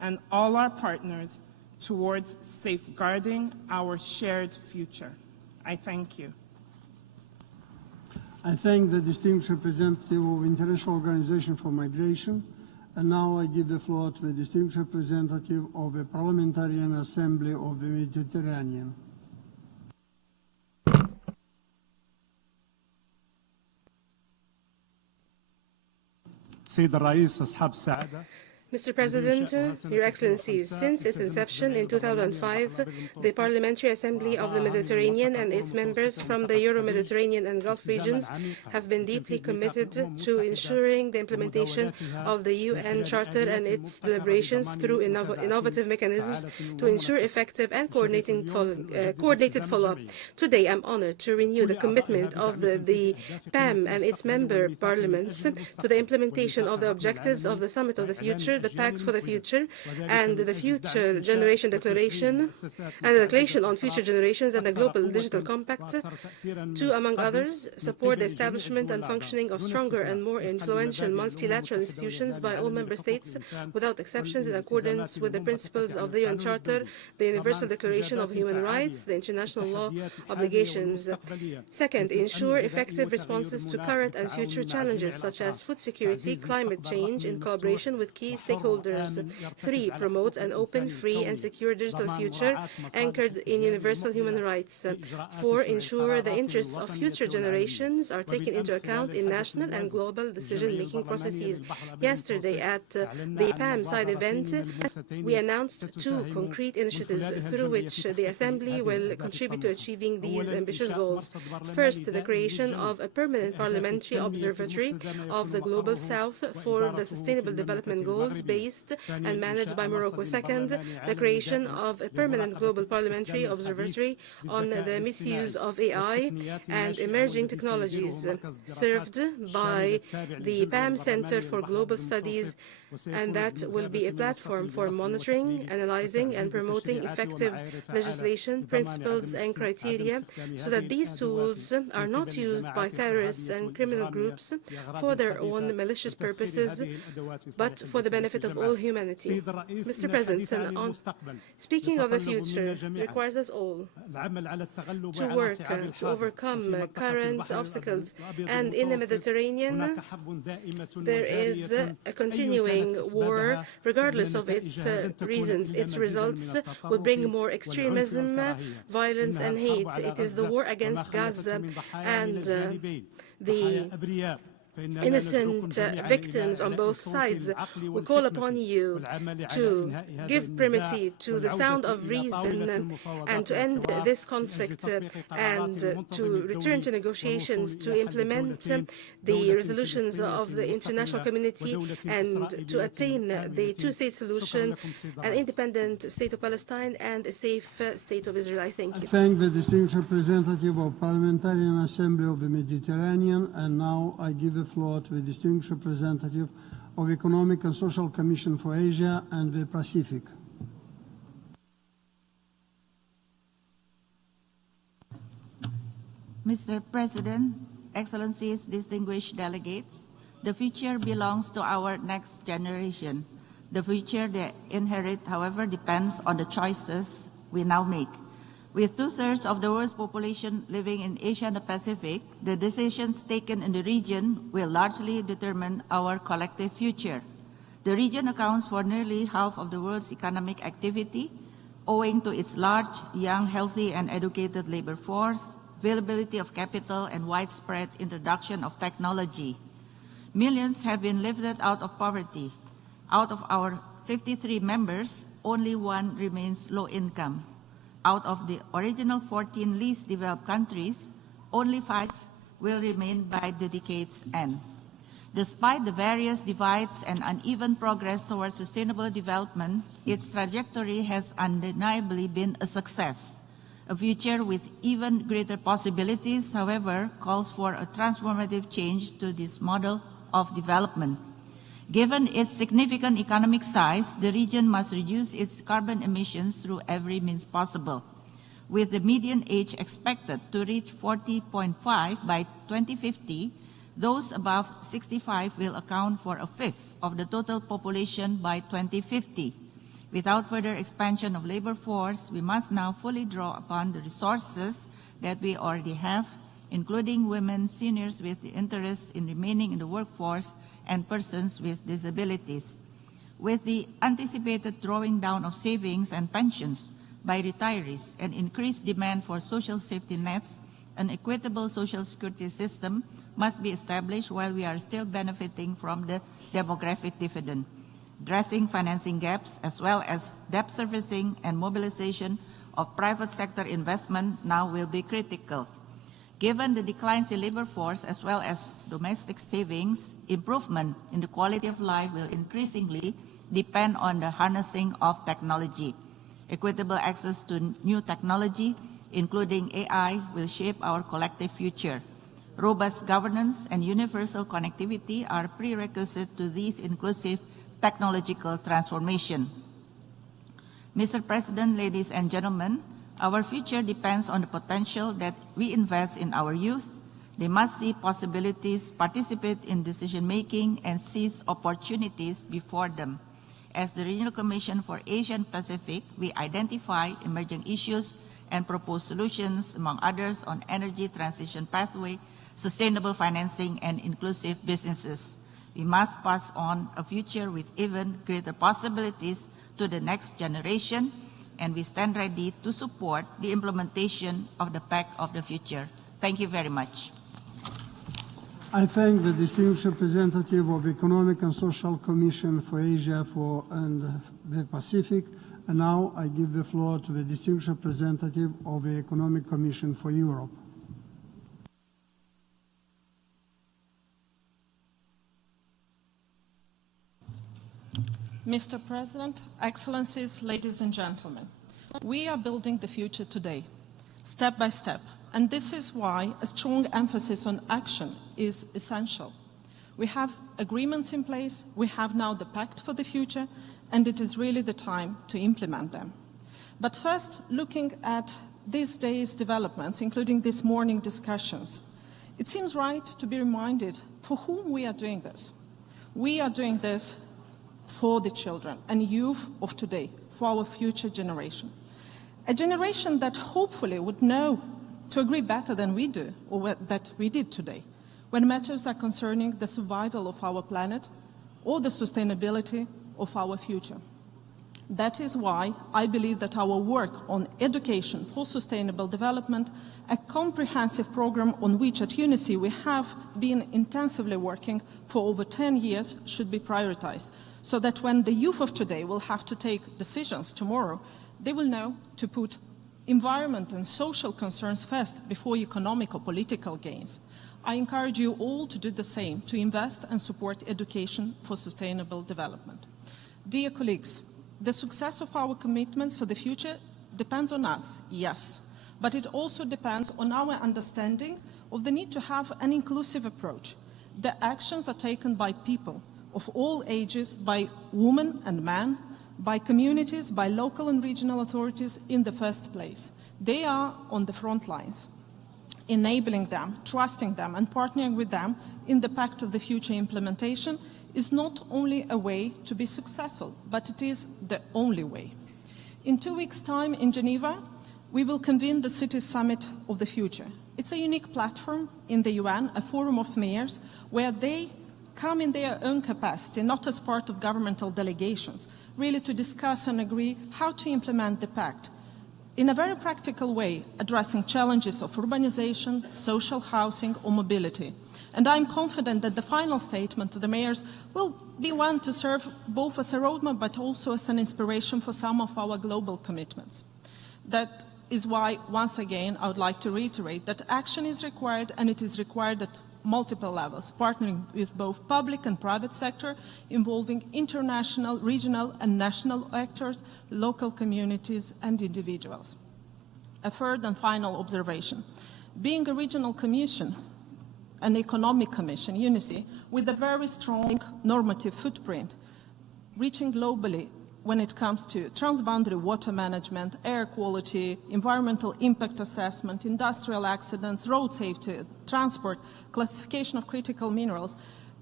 and all our partners towards safeguarding our shared future. I thank you. I thank the distinguished representative of International Organization for Migration, and now I give the floor to the distinguished representative of the Parliamentarian Assembly of the Mediterranean. سيد الرئيس أصحاب السعادة. Mr. President, Your Excellencies, since its inception in 2005, the Parliamentary Assembly of the Mediterranean and its members from the Euro-Mediterranean and Gulf regions have been deeply committed to ensuring the implementation of the UN Charter and its deliberations through innovative mechanisms to ensure effective and coordinated follow-up. Today, I'm honored to renew the commitment of the PAM and its member parliaments to the implementation of the objectives of the Summit of the Future, the Pact for the Future, and the Future Generation Declaration, and the Declaration on Future Generations and the Global Digital Compact, to, among others, support the establishment and functioning of stronger and more influential multilateral institutions by all member states without exceptions in accordance with the principles of the UN Charter, the Universal Declaration of Human Rights, the international law obligations. Second, ensure effective responses to current and future challenges such as food security, climate change, in collaboration with key stakeholders. 3, promote an open, free, and secure digital future anchored in universal human rights. 4, ensure the interests of future generations are taken into account in national and global decision-making processes. Yesterday, at the PAM side event, we announced 2 concrete initiatives through which the Assembly will contribute to achieving these ambitious goals. First, the creation of a permanent parliamentary observatory of the Global South for the Sustainable Development Goals based and managed by Morocco. Second, the creation of a permanent global parliamentary observatory on the misuse of AI and emerging technologies, served by the PAM Center for Global Studies, and that will be a platform for monitoring, analyzing, and promoting effective legislation, principles, and criteria, so that these tools are not used by terrorists and criminal groups for their own malicious purposes, but for the benefit of all humanity. Mr. President, speaking of the future requires us all to work to overcome current obstacles, and in the Mediterranean there is a continuing war, regardless of its reasons. Its results will bring more extremism, violence, and hate. It is the war against Gaza and the innocent victims on both sides. We call upon you to give primacy to the sound of reason and to end this conflict and to return to negotiations to implement the resolutions of the international community and to attain the two-state solution, an independent state of Palestine and a safe state of Israel. I thank you. I thank the distinguished representative of Parliamentarian Assembly of the Mediterranean, and now I give the floor to the distinguished representative of Economic and Social Commission for Asia and the Pacific. Mr. President, Excellencies, distinguished delegates, the future belongs to our next generation. The future they inherit, however, depends on the choices we now make. With 2/3 of the world's population living in Asia and the Pacific, the decisions taken in the region will largely determine our collective future. The region accounts for nearly half of the world's economic activity, owing to its large, young, healthy, and educated labor force, availability of capital, and widespread introduction of technology. Millions have been lifted out of poverty, out of our 53 members, only 1 remains low income. Out of the original 14 least developed countries, only 5 will remain by the decade's end. Despite the various divides and uneven progress towards sustainable development, its trajectory has undeniably been a success. A future with even greater possibilities, however, calls for a transformative change to this model of development. Given its significant economic size, the region must reduce its carbon emissions through every means possible. With the median age expected to reach 40.5 by 2050, those above 65 will account for a fifth of the total population by 2050. Without further expansion of labor force, we must now fully draw upon the resources that we already have, including women, seniors with the interest in remaining in the workforce, and persons with disabilities. With the anticipated drawing down of savings and pensions by retirees and increased demand for social safety nets, an equitable social security system must be established while we are still benefiting from the demographic dividend. Addressing financing gaps as well as debt servicing and mobilization of private sector investment now will be critical. Given the declines in labor force as well as domestic savings, improvement in the quality of life will increasingly depend on the harnessing of technology. Equitable access to new technology, including AI, will shape our collective future. Robust governance and universal connectivity are prerequisites to this inclusive technological transformation. Mr. President, ladies and gentlemen, our future depends on the potential that we invest in our youth. They must see possibilities, participate in decision-making, and seize opportunities before them. As the Regional Commission for Asia and Pacific, we identify emerging issues and propose solutions, among others, on energy transition pathway, sustainable financing, and inclusive businesses. We must pass on a future with even greater possibilities to the next generation, and we stand ready to support the implementation of the Pact of the Future. Thank you very much. I thank the distinguished representative of the Economic and Social Commission for Asia and the Pacific, and now I give the floor to the distinguished representative of the Economic Commission for Europe. Mr. President, Excellencies, ladies and gentlemen, we are building the future today, step by step, and this is why a strong emphasis on action is essential. We have agreements in place, we have now the Pact for the Future, and it is really the time to implement them. But first, looking at these days' developments, including this morning discussions, it seems right to be reminded for whom we are doing this. We are doing this for the children and youth of today, for our future generation. A generation that hopefully would know to agree better than we do, or that we did today, when matters are concerning the survival of our planet or the sustainability of our future. That is why I believe that our work on education for sustainable development, a comprehensive program on which at UNICE we have been intensively working for over 10 years, should be prioritized, so that when the youth of today will have to take decisions tomorrow, they will know to put environment and social concerns first before economic or political gains. I encourage you all to do the same, to invest and support education for sustainable development. Dear colleagues, the success of our commitments for the future depends on us, yes, but it also depends on our understanding of the need to have an inclusive approach. The actions are taken by people of all ages, by women and men, by communities, by local and regional authorities in the first place. They are on the front lines. Enabling them, trusting them, and partnering with them in the Pact of the Future implementation is not only a way to be successful, but it is the only way. In 2 weeks' time in Geneva, we will convene the City Summit of the Future. It's a unique platform in the UN, a forum of mayors, where they come in their own capacity, not as part of governmental delegations, really to discuss and agree how to implement the Pact in a very practical way, addressing challenges of urbanization, social housing, or mobility. And I'm confident that the final statement to the mayors will be one to serve both as a roadmap but also as an inspiration for some of our global commitments. That is why, once again, I would like to reiterate that action is required, and it is required at multiple levels, partnering with both public and private sector, involving international, regional and national actors, local communities and individuals. A third and final observation. Being a regional commission, an economic commission, UNICE, with a very strong normative footprint, reaching globally when it comes to transboundary water management, air quality, environmental impact assessment, industrial accidents, road safety, transport, classification of critical minerals,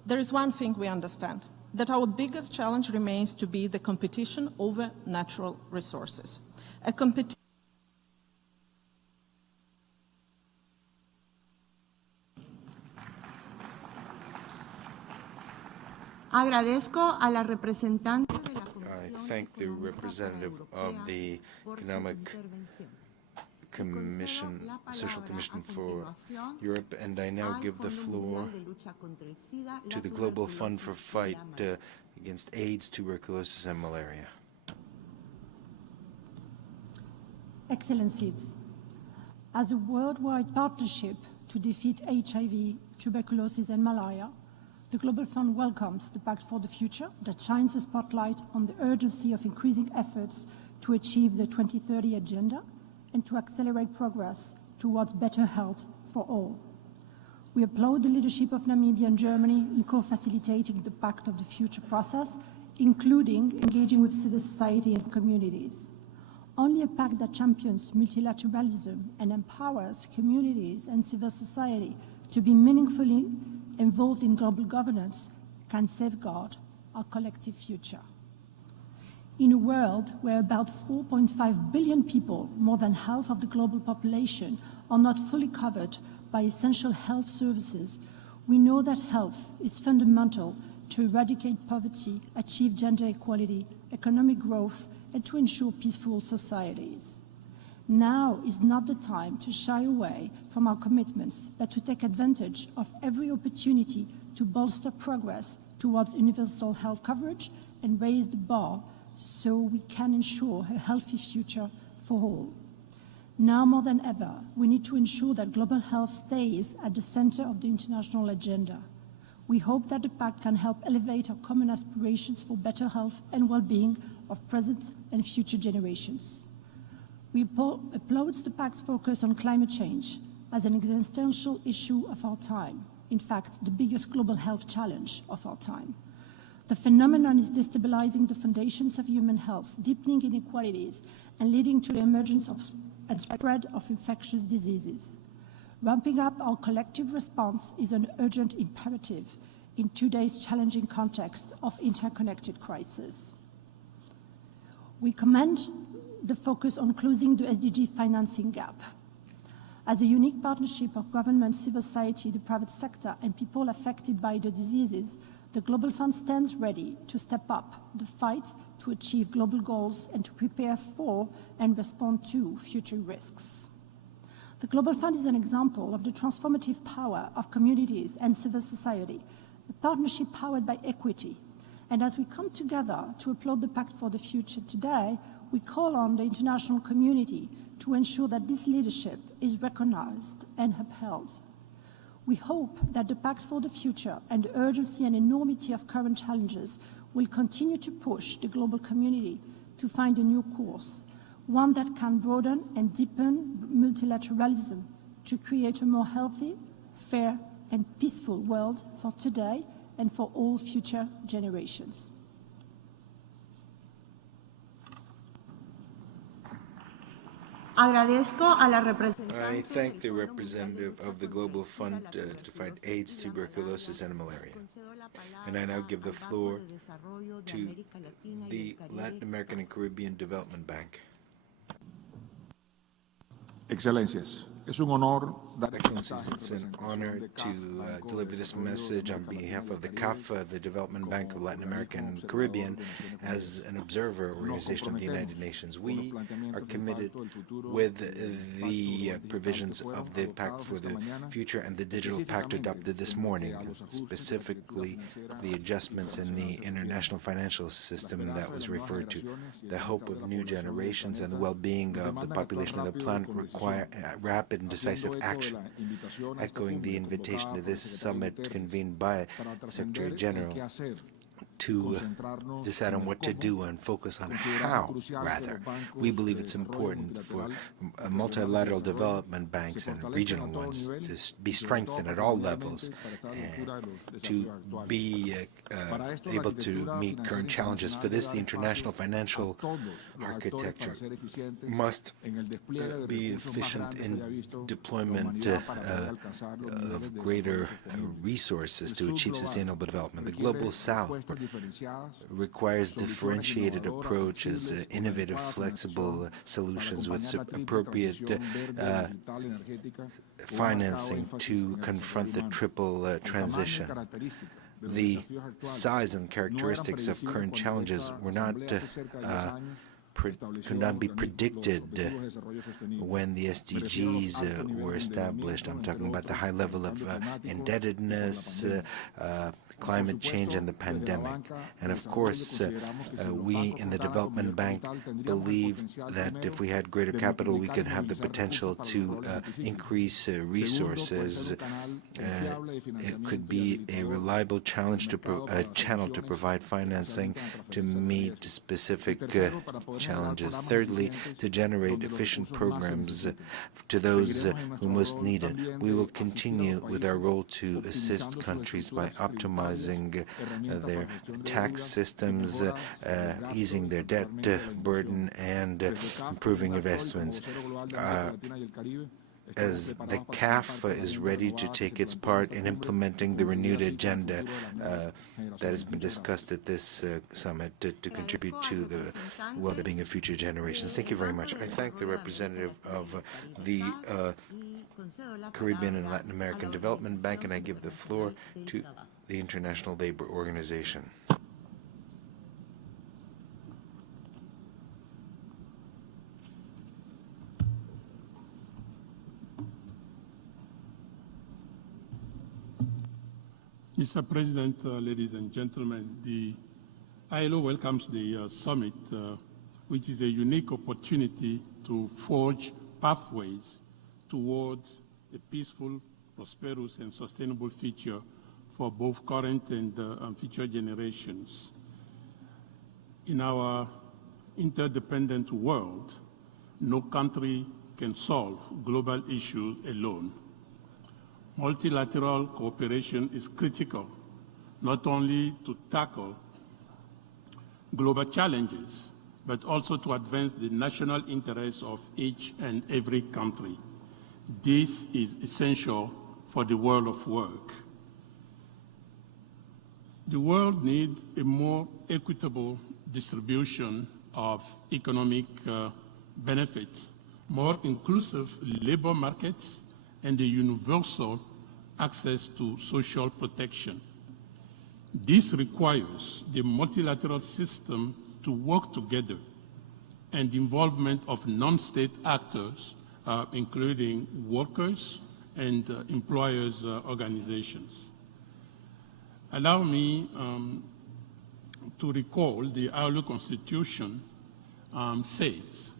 there is one thing we understand, that our biggest challenge remains to be the competition over natural resources. A competition Agradezco a la representante de la I thank the representative of the Economic Commission, Social Commission for Europe, and I now give the floor to the Global Fund for Fight against AIDS, Tuberculosis, and Malaria. Excellencies, as a worldwide partnership to defeat HIV, tuberculosis, and malaria, the Global Fund welcomes the Pact for the Future that shines a spotlight on the urgency of increasing efforts to achieve the 2030 Agenda and to accelerate progress towards better health for all. We applaud the leadership of Namibia and Germany in co-facilitating the Pact of the Future process, including engaging with civil society and communities. Only a pact that champions multilateralism and empowers communities and civil society to be meaningfully involved in global governance can safeguard our collective future. In a world where about 4.5 billion people, more than half of the global population, are not fully covered by essential health services, we know that health is fundamental to eradicate poverty, achieve gender equality, economic growth, and to ensure peaceful societies. Now is not the time to shy away from our commitments, but to take advantage of every opportunity to bolster progress towards universal health coverage and raise the bar so we can ensure a healthy future for all. Now more than ever, we need to ensure that global health stays at the center of the international agenda. We hope that the Pact can help elevate our common aspirations for better health and well-being of present and future generations. We applaud the Pact's focus on climate change as an existential issue of our time, in fact, the biggest global health challenge of our time. The phenomenon is destabilizing the foundations of human health, deepening inequalities, and leading to the emergence of and spread of infectious diseases. Ramping up our collective response is an urgent imperative in today's challenging context of interconnected crises. We commend the focus on closing the SDG financing gap. As a unique partnership of government, civil society, the private sector, and people affected by the diseases, the Global Fund stands ready to step up the fight to achieve global goals and to prepare for and respond to future risks. The Global Fund is an example of the transformative power of communities and civil society, a partnership powered by equity. And as we come together to applaud the Pact for the Future today, we call on the international community to ensure that this leadership is recognized and upheld. We hope that the Pact for the Future and the urgency and enormity of current challenges will continue to push the global community to find a new course, one that can broaden and deepen multilateralism to create a more healthy, fair, and peaceful world for today and for all future generations. I thank the representative of the Global Fund to fight AIDS, tuberculosis, and malaria. And I now give the floor to the Latin American and Caribbean Development Bank. Excelencias, es un honor Excellencies, it's an honor to deliver this message on behalf of the CAF, the Development Bank of Latin America and Caribbean, as an observer organization of the United Nations. We are committed with the provisions of the Pact for the Future and the Digital Pact adopted this morning, specifically the adjustments in the international financial system that was referred to. The hope of new generations and the well-being of the population of the planet require rapid and decisive action. Echoing the invitation to this summit convened by Secretary General to decide on what to do and focus on how, rather. We believe it's important for multilateral development banks and regional ones to be strengthened at all levels and to be able to meet current challenges. For this, the international financial architecture must be efficient in deployment of greater resources to achieve sustainable development. The Global South requires differentiated approaches, innovative, flexible solutions with appropriate financing to confront the triple transition. The size and characteristics of current challenges were not could not be predicted when the SDGs were established. I'm talking about the high level of indebtedness, climate change, and the pandemic. And of course, we in the Development Bank believe that if we had greater capital, we could have the potential to increase resources. It could be a reliable channel to provide financing to meet specific challenges. Thirdly, to generate efficient programs to those who most need it. We will continue with our role to assist countries by optimizing their tax systems, easing their debt burden, and improving investments. As the CAF is ready to take its part in implementing the renewed agenda that has been discussed at this summit to contribute to the well-being of future generations. Thank you very much. I thank the representative of the Caribbean and Latin American Development Bank, and I give the floor to the International Labour Organization. Mr. President, ladies and gentlemen, the ILO welcomes the summit, which is a unique opportunity to forge pathways towards a peaceful, prosperous, and sustainable future for both current and future generations. In our interdependent world, no country can solve global issues alone. Multilateral cooperation is critical, not only to tackle global challenges, but also to advance the national interests of each and every country. This is essential for the world of work. The world needs a more equitable distribution of economic benefits, more inclusive labor markets, and the universal access to social protection. This requires the multilateral system to work together and the involvement of non-state actors, including workers and employers' organizations. Allow me to recall the ILO Constitution says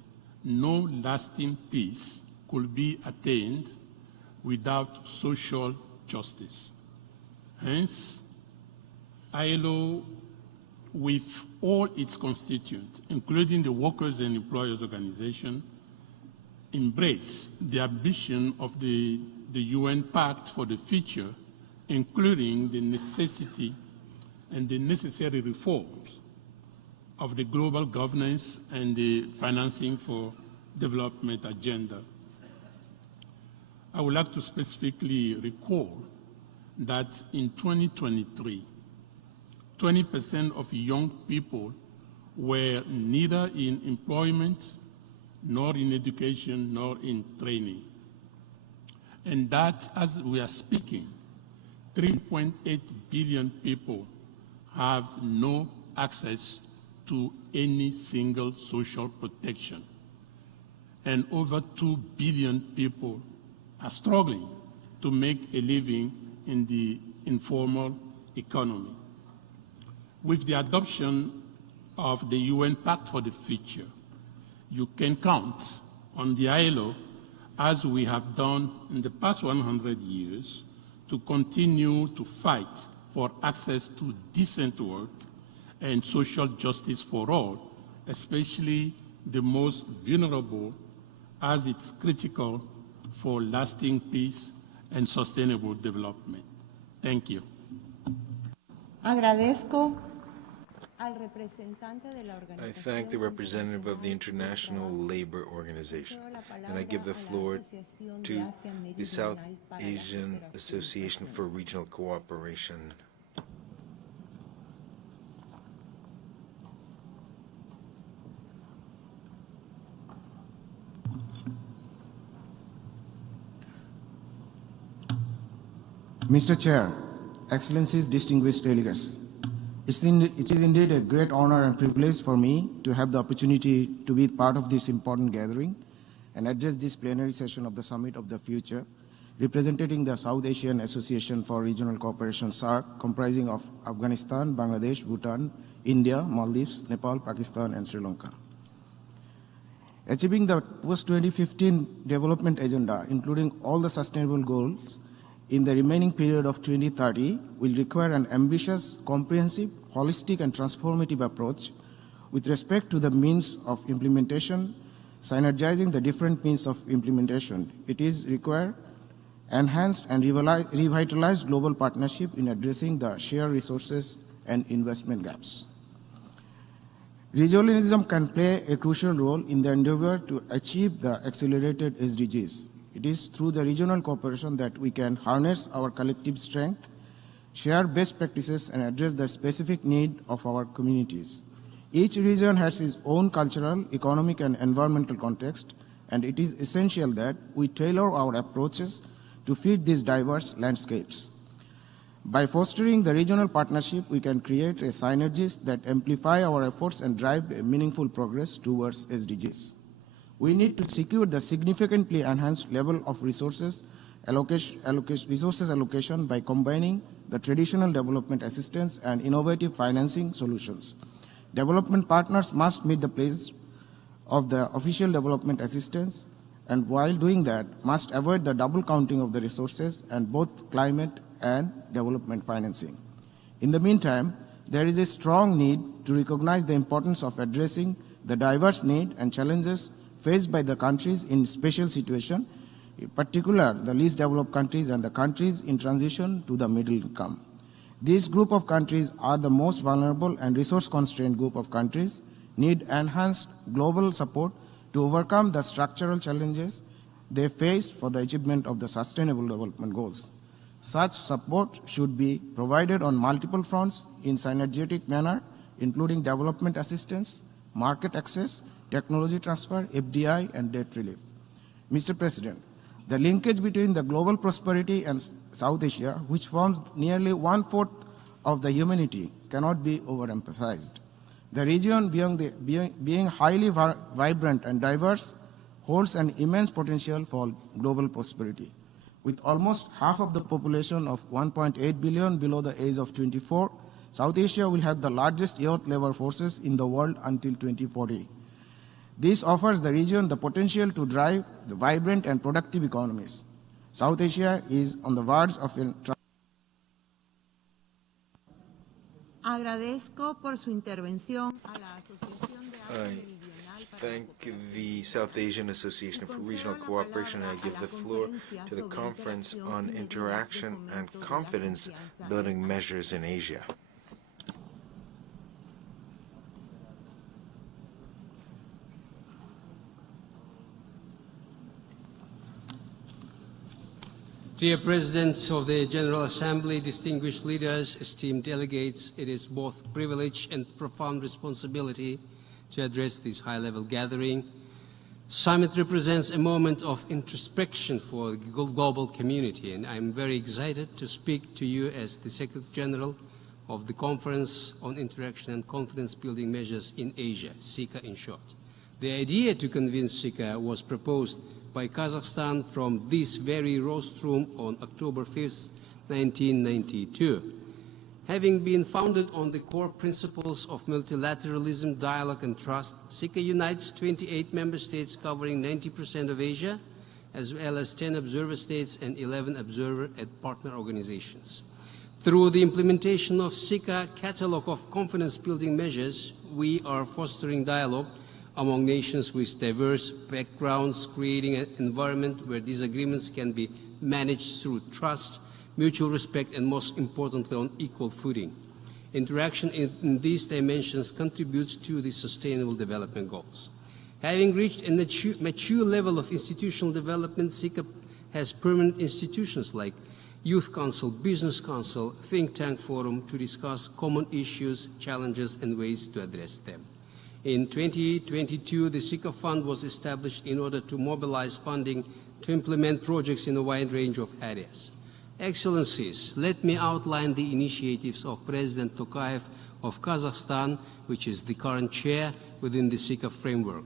no lasting peace could be attained without social justice. Hence, ILO, with all its constituents, including the workers and employers organization, embrace the ambition of the UN Pact for the Future, including the necessity and the necessary reforms of the global governance and the financing for development agenda. I would like to specifically recall that in 2023, 20% of young people were neither in employment, nor in education, nor in training. and that as we are speaking, 3.8 billion people have no access to any single social protection. And over 2 billion people are struggling to make a living in the informal economy. With the adoption of the UN Pact for the Future, you can count on the ILO, as we have done in the past 100 years, to continue to fight for access to decent work and social justice for all, especially the most vulnerable, as it's critical for lasting peace and sustainable development. Thank you. Agradezco. I thank the representative of the International Labour Organization, and I give the floor to the South Asian Association for Regional Cooperation. Mr. Chair, Excellencies, distinguished delegates, it is indeed a great honor and privilege for me to have the opportunity to be part of this important gathering and address this plenary session of the Summit of the Future, representing the South Asian Association for Regional Cooperation, SAARC, comprising of Afghanistan, Bangladesh, Bhutan, India, Maldives, Nepal, Pakistan, and Sri Lanka. Achieving the post-2015 development agenda, including all the sustainable goals, in the remaining period of 2030 will require an ambitious, comprehensive, holistic, and transformative approach with respect to the means of implementation, synergizing the different means of implementation. It is required enhanced and revitalized global partnership in addressing the shared resources and investment gaps. Regionalism can play a crucial role in the endeavor to achieve the accelerated SDGs. It is through the regional cooperation that we can harness our collective strength, share best practices, and address the specific need of our communities. Each region has its own cultural, economic, and environmental context, and it is essential that we tailor our approaches to fit these diverse landscapes. By fostering the regional partnership, we can create a synergies that amplify our efforts and drive a meaningful progress towards SDGs. We need to secure the significantly enhanced level of resources allocation by combining the traditional development assistance and innovative financing solutions. Development partners must meet the place of the official development assistance, and while doing that, must avoid the double counting of the resources and both climate and development financing. In the meantime, there is a strong need to recognize the importance of addressing the diverse needs and challenges faced by the countries in special situation, in particular the least developed countries and the countries in transition to the middle income. This group of countries are the most vulnerable and resource-constrained group of countries, need enhanced global support to overcome the structural challenges they face for the achievement of the Sustainable Development Goals. Such support should be provided on multiple fronts in synergetic manner, including development assistance, market access, technology transfer, FDI, and debt relief. Mr. President, the linkage between the global prosperity and South Asia, which forms nearly 1/4 of the humanity, cannot be overemphasized. The region, being highly vibrant and diverse, holds an immense potential for global prosperity. With almost half of the population of 1.8 billion below the age of 24, South Asia will have the largest youth labor forces in the world until 2040. This offers the region the potential to drive the vibrant and productive economies. South Asia is on the verge of Agradezco por su intervención a la Asociación de I thank the South Asian Association for Regional Cooperation, and I give the floor to the Conference on Interaction and Confidence Building Measures in Asia. Dear President of the General Assembly, distinguished leaders, esteemed delegates, it is both privilege and profound responsibility to address this high-level gathering. Summit represents a moment of introspection for the global community, and I'm very excited to speak to you as the Secretary General of the Conference on Interaction and Confidence Building Measures in Asia, SICA in short. The idea to convene SICA was proposed by Kazakhstan from this very rostrum on October 5th, 1992. Having been founded on the core principles of multilateralism, dialogue, and trust, SICA unites 28 member states covering 90% of Asia, as well as 10 observer states and 11 observer and partner organizations. Through the implementation of SICA catalog of confidence-building measures, we are fostering dialogue among nations with diverse backgrounds, creating an environment where disagreements can be managed through trust, mutual respect, and most importantly, on equal footing. Interaction in these dimensions contributes to the Sustainable Development Goals. Having reached a mature level of institutional development, SICA has permanent institutions like Youth Council, Business Council, Think Tank Forum to discuss common issues, challenges, and ways to address them. In 2022, the SICA Fund was established in order to mobilize funding to implement projects in a wide range of areas. Excellencies, let me outline the initiatives of President Tokayev of Kazakhstan, which is the current chair within the SICA framework.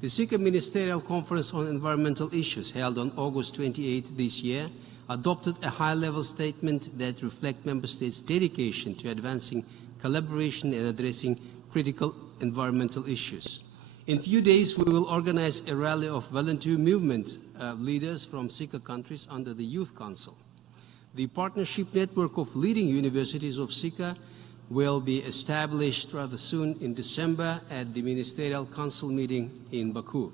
The SICA Ministerial Conference on Environmental Issues, held on August 28 this year, adopted a high-level statement that reflects member states' dedication to advancing collaboration and addressing critical environmental issues. In a few days, we will organize a rally of volunteer movement leaders from SICA countries under the Youth Council. The partnership network of leading universities of SICA will be established rather soon in December at the Ministerial Council meeting in Baku.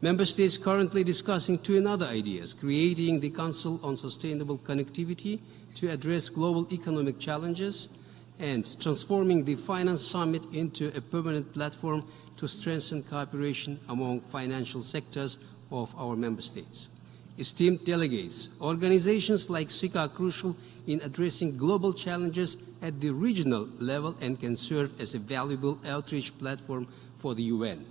Member states currently discussing two other ideas, creating the Council on Sustainable Connectivity to address global economic challenges and transforming the Finance Summit into a permanent platform to strengthen cooperation among financial sectors of our member states. Esteemed delegates, organizations like SICA are crucial in addressing global challenges at the regional level and can serve as a valuable outreach platform for the UN.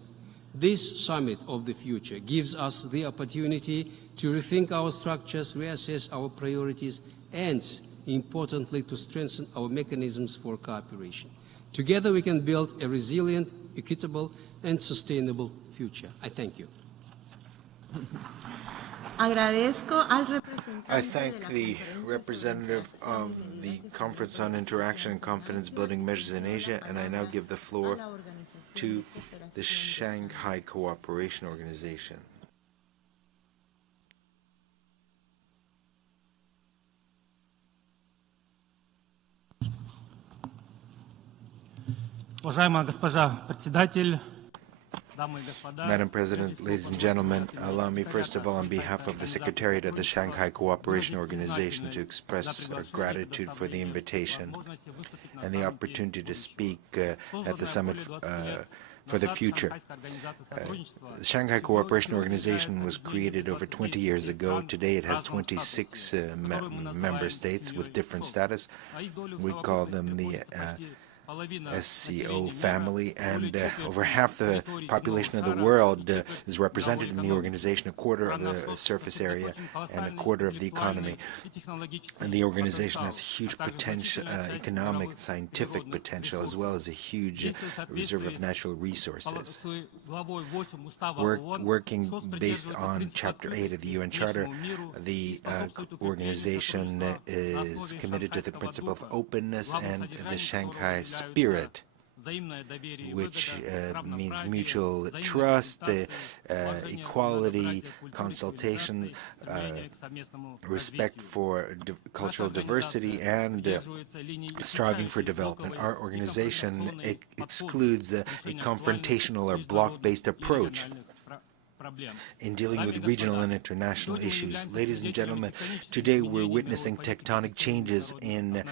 This summit of the future gives us the opportunity to rethink our structures, reassess our priorities, and, importantly, to strengthen our mechanisms for cooperation. Together we can build a resilient, equitable, and sustainable future. I thank you. I thank the representative of the Conference on Interaction and Confidence Building Measures in Asia, and I now give the floor to the Shanghai Cooperation Organization. Уважаемая госпожа председатель, Madam President, ladies and gentlemen, allow me first of all on behalf of the Secretariat of the Shanghai Cooperation Organization to express our gratitude for the invitation and the opportunity to speak at the summit for the future. The Shanghai Cooperation Organization was created over 20 years ago. Today it has 26 member states with different status. We call them the SCO family, and over half the population of the world is represented in the organization, a quarter of the surface area and a quarter of the economy. And the organization has huge potential, economic, scientific potential, as well as a huge reserve of natural resources. Working based on Chapter 8 of the UN Charter, the organization is committed to the principle of openness and the Shanghai spirit, which means mutual trust, equality, consultations, respect for cultural diversity, and striving for development. Our organization excludes a confrontational or block-based approach in dealing with regional and international issues. Ladies and gentlemen, today we're witnessing tectonic changes in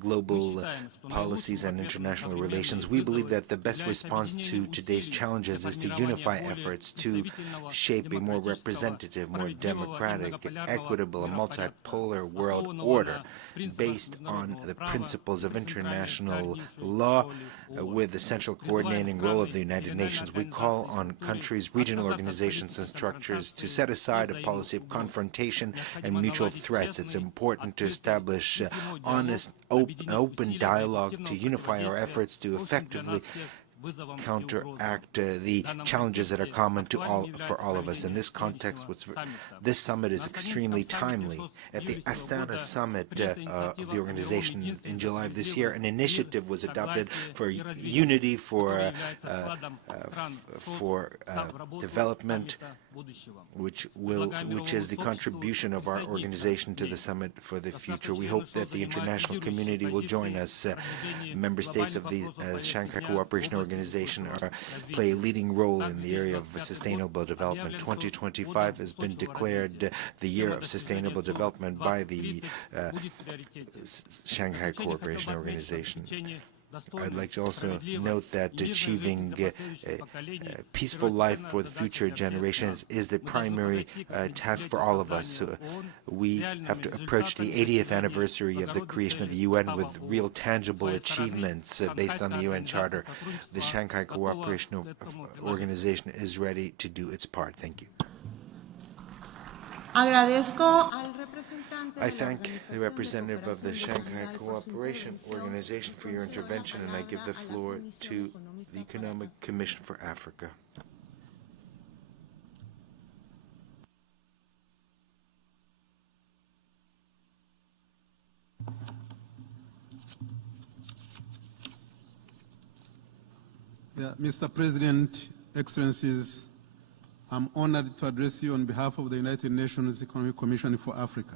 global policies and international relations. We believe that the best response to today's challenges is to unify efforts to shape a more representative, more democratic, equitable, and multipolar world order based on the principles of international law with the central coordinating role of the United Nations. We call on countries, regional organizations, organizations and structures to set aside a policy of confrontation and mutual threats. It's important to establish honest, open dialogue to unify our efforts to effectively counteract the challenges that are common to for all of us. In this context, this summit is extremely timely. At the Astana summit of the organization in July of this year, an initiative was adopted for unity, for development, which is the contribution of our organization to the summit for the future. We hope that the international community will join us. Member states of the Shanghai Cooperation Organization play a leading role in the area of sustainable development. 2025 has been declared the year of sustainable development by the Shanghai Cooperation Organization. I'd like to also note that achieving a peaceful life for the future generations is the primary task for all of us. We have to approach the 80th anniversary of the creation of the UN with real tangible achievements based on the UN Charter. The Shanghai Cooperation Organization is ready to do its part. Thank you. I thank the representative of the Shanghai Cooperation Organization for your intervention, and I give the floor to the Economic Commission for Africa. Mr. President, Excellencies, I'm honored to address you on behalf of the United Nations Economic Commission for Africa.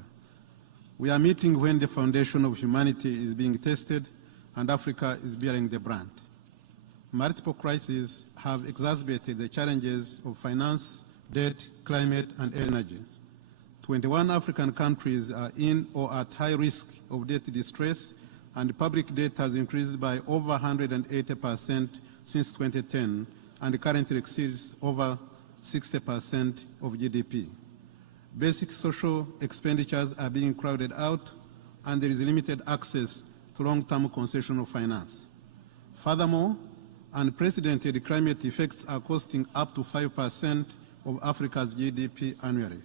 We are meeting when the foundation of humanity is being tested and Africa is bearing the brunt. Multiple crises have exacerbated the challenges of finance, debt, climate, and energy. 21 African countries are in or at high risk of debt distress, and public debt has increased by over 180% since 2010 and currently exceeds over 60% of GDP. Basic social expenditures are being crowded out, and there is limited access to long-term concessional finance. Furthermore, unprecedented climate effects are costing up to 5% of Africa's GDP annually.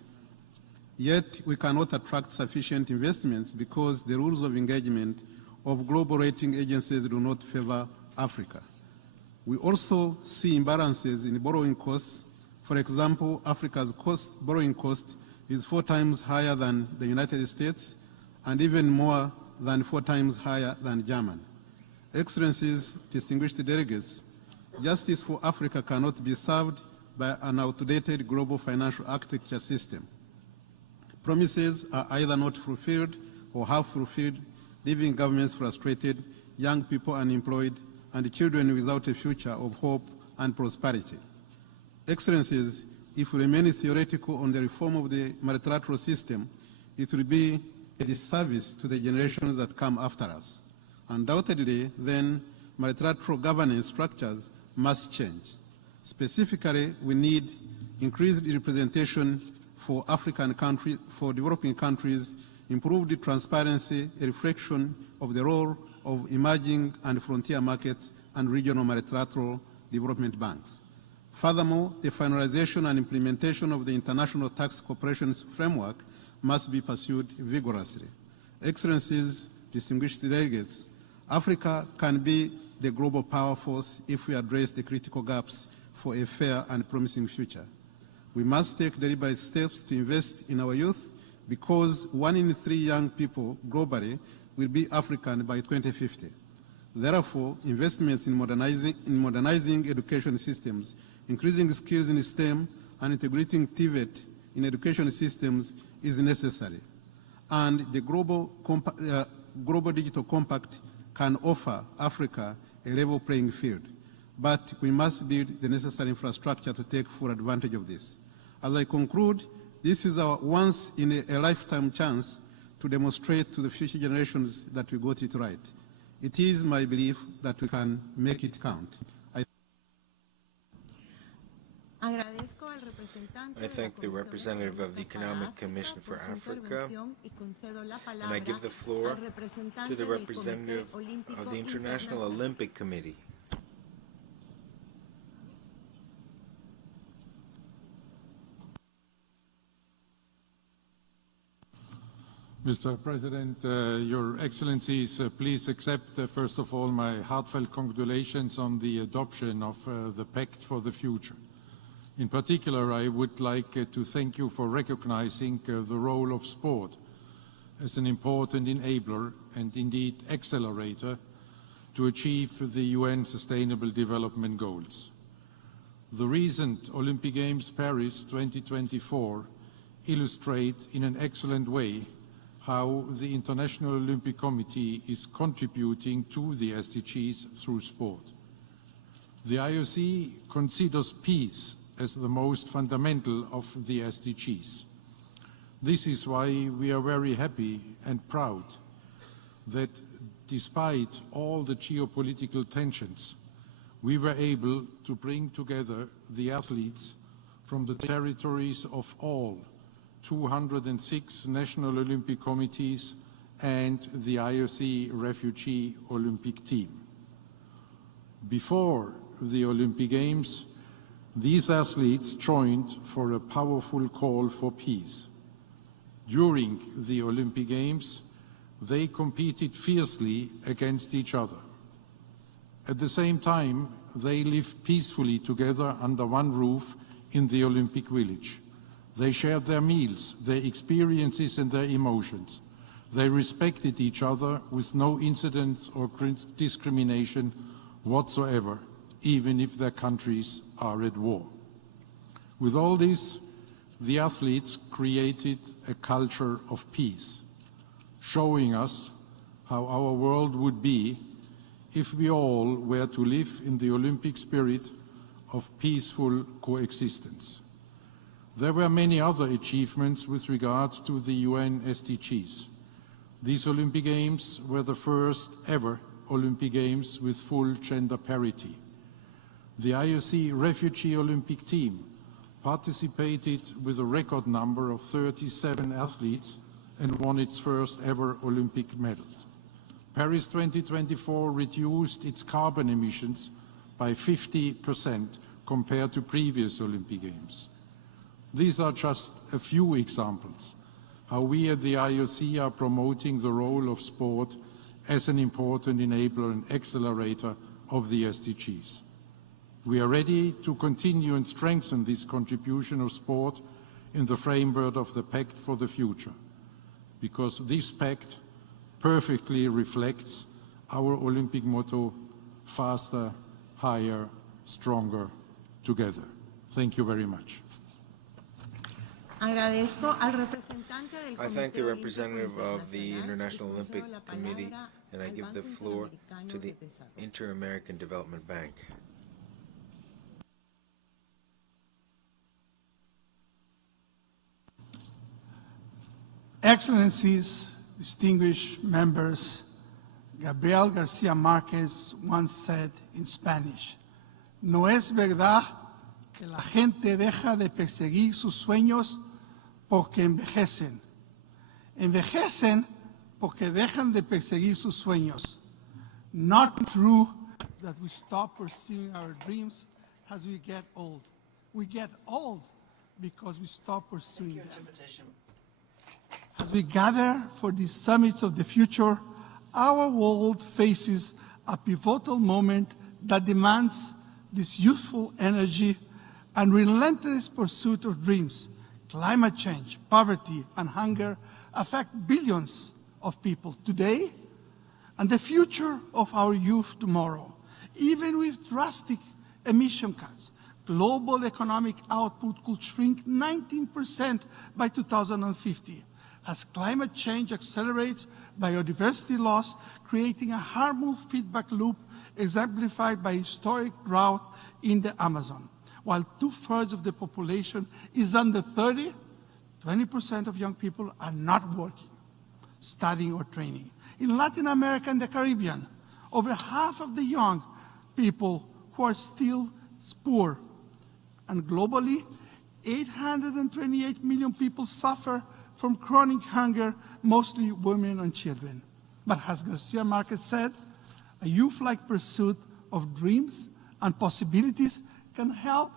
Yet, we cannot attract sufficient investments because the rules of engagement of global rating agencies do not favor Africa. We also see imbalances in borrowing costs. For example, Africa's borrowing cost is 4 times higher than the United States and even more than 4 times higher than Germany. Excellencies, distinguished delegates, justice for Africa cannot be served by an outdated global financial architecture system. Promises are either not fulfilled or half fulfilled, leaving governments frustrated, young people unemployed, and children without a future of hope and prosperity. Excellencies, if we remain theoretical on the reform of the multilateral system, it will be a disservice to the generations that come after us. Undoubtedly, then, multilateral governance structures must change. Specifically, we need increased representation for African countries, for developing countries, improved transparency, a reflection of the role of emerging and frontier markets and regional multilateral development banks. Furthermore, the finalization and implementation of the International Tax Cooperation Framework must be pursued vigorously. Excellencies, distinguished delegates, Africa can be the global power force if we address the critical gaps for a fair and promising future. We must take deliberate steps to invest in our youth because 1 in 3 young people globally will be African by 2050. Therefore, investments in modernizing education systems, increasing skills in STEM, and integrating TVET in education systems is necessary. And the Global Digital Compact can offer Africa a level playing field. But we must build the necessary infrastructure to take full advantage of this. As I conclude, this is our once-in-a-lifetime chance to demonstrate to the future generations that we got it right. It is my belief that we can make it count. I thank the representative of the Economic Commission for Africa, and I give the floor to the representative of the International Olympic Committee. Mr. President, Your Excellencies, please accept, first of all, my heartfelt congratulations on the adoption of the Pact for the Future. In particular, I would like to thank you for recognizing the role of sport as an important enabler and indeed accelerator to achieve the UN Sustainable Development Goals. The recent Olympic Games Paris 2024 illustrate in an excellent way how the International Olympic Committee is contributing to the SDGs through sport. The IOC considers peace as the most fundamental of the SDGs. This is why we are very happy and proud that despite all the geopolitical tensions, we were able to bring together the athletes from the territories of all 206 national Olympic committees and the IOC Refugee Olympic team. Before the Olympic Games, these athletes joined for a powerful call for peace. During the Olympic Games, they competed fiercely against each other. At the same time, they lived peacefully together under one roof in the Olympic Village. They shared their meals, their experiences and their emotions. They respected each other with no incidents or discrimination whatsoever, even if their countries are at war. With all this, the athletes created a culture of peace, showing us how our world would be if we all were to live in the Olympic spirit of peaceful coexistence. There were many other achievements with regard to the UN SDGs. These Olympic Games were the first ever Olympic Games with full gender parity. The IOC Refugee Olympic team participated with a record number of 37 athletes and won its first ever Olympic medal. Paris 2024 reduced its carbon emissions by 50% compared to previous Olympic Games. These are just a few examples how we at the IOC are promoting the role of sport as an important enabler and accelerator of the SDGs. We are ready to continue and strengthen this contribution of sport in the framework of the Pact for the Future, because this pact perfectly reflects our Olympic motto, faster, higher, stronger, together. Thank you very much. I thank the representative of the International Olympic Committee, and I give the floor to the Inter-American Development Bank. Excellencies, distinguished members, Gabriel Garcia Marquez once said in Spanish, "No es verdad que la gente deja de perseguir sus sueños porque envejecen. Envejecen porque dejan de perseguir sus sueños. Not true that we stop pursuing our dreams as we get old. We get old because we stop pursuing them." As we gather for the summit of the future, our world faces a pivotal moment that demands this youthful energy and relentless pursuit of dreams. Climate change, poverty, and hunger affect billions of people today and the future of our youth tomorrow. Even with drastic emission cuts, global economic output could shrink 19% by 2050. As climate change accelerates biodiversity loss, creating a harmful feedback loop exemplified by historic drought in the Amazon. While 2/3 of the population is under 30, 20% of young people are not working, studying, or training. In Latin America and the Caribbean, over half of the young people who are still poor. And globally, 828 million people suffer from chronic hunger, mostly women and children. But as Garcia Marquez said, a youth-like pursuit of dreams and possibilities can help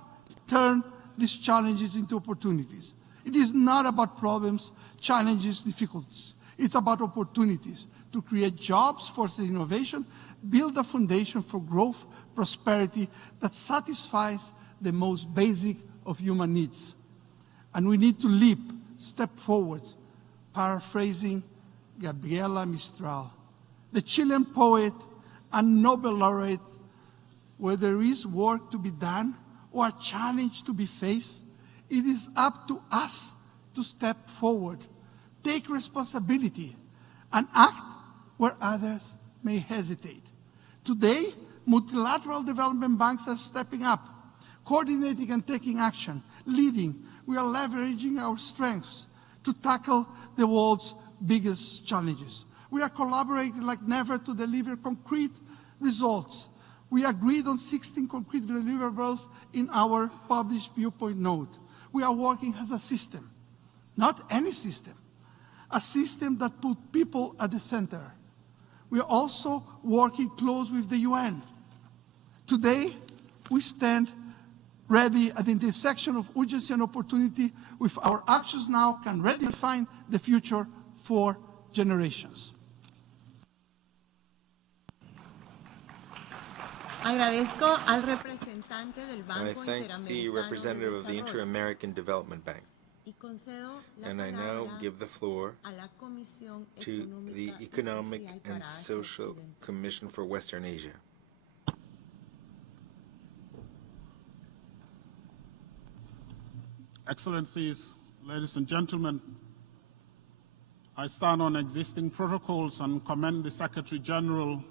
turn these challenges into opportunities. It is not about problems, challenges, difficulties. It's about opportunities to create jobs, foster innovation, build a foundation for growth, prosperity that satisfies the most basic of human needs. And we need to leap, step forwards, paraphrasing Gabriela Mistral, the Chilean poet and Nobel laureate. Where there is work to be done or a challenge to be faced, it is up to us to step forward, take responsibility, and act where others may hesitate. Today, multilateral development banks are stepping up, coordinating and taking action, leading. We are leveraging our strengths to tackle the world's biggest challenges. We are collaborating like never to deliver concrete results. We agreed on 16 concrete deliverables in our published viewpoint note. We are working as a system, not any system, a system that puts people at the center. We are also working close with the UN. Today, we stand ready at the intersection of urgency and opportunity. With our actions now can redefine the future for generations. Agradezco al representante del Banco I thank the representative of the Inter-American Development Bank. And I now give the floor to the Economic and Social Commission for Western Asia. Excellencies, ladies and gentlemen, I stand on existing protocols and commend the Secretary General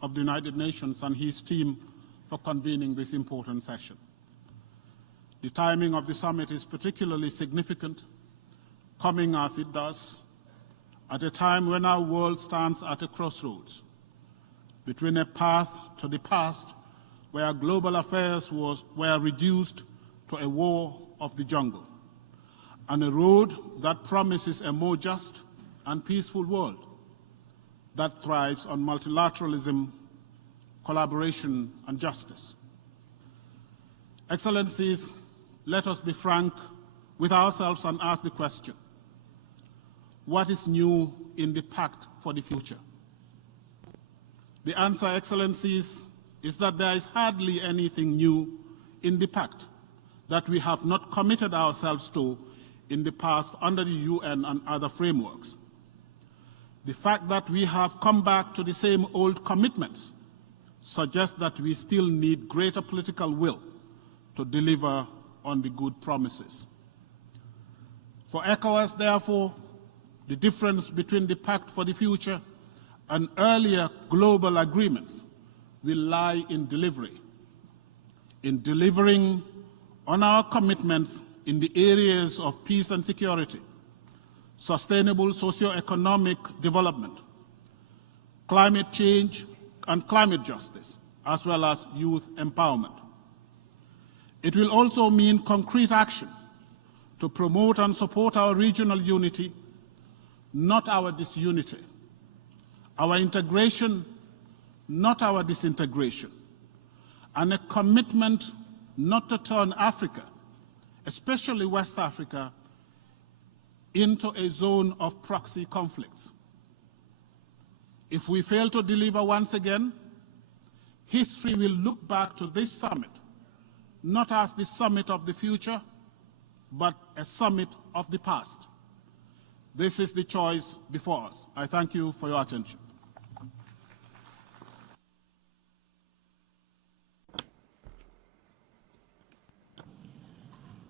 of the United Nations and his team for convening this important session. The timing of the summit is particularly significant, coming as it does at a time when our world stands at a crossroads between a path to the past where global affairs were reduced to a war of the jungle, and a road that promises a more just and peaceful world that thrives on multilateralism, collaboration, and justice. Excellencies, let us be frank with ourselves and ask the question, what is new in the Pact for the future? The answer, Excellencies, is that there is hardly anything new in the Pact that we have not committed ourselves to in the past under the UN and other frameworks. The fact that we have come back to the same old commitments suggests that we still need greater political will to deliver on the good promises. For ECOWAS, therefore, the difference between the Pact for the Future and earlier global agreements will lie in delivering on our commitments in the areas of peace and security, sustainable socio-economic development, climate change and climate justice, as well as youth empowerment. It will also mean concrete action to promote and support our regional unity, not our disunity, our integration, not our disintegration, and a commitment not to turn Africa, especially West Africa, into a zone of proxy conflicts. If we fail to deliver once again, history will look back to this summit, not as the summit of the future, but a summit of the past. This is the choice before us. I thank you for your attention.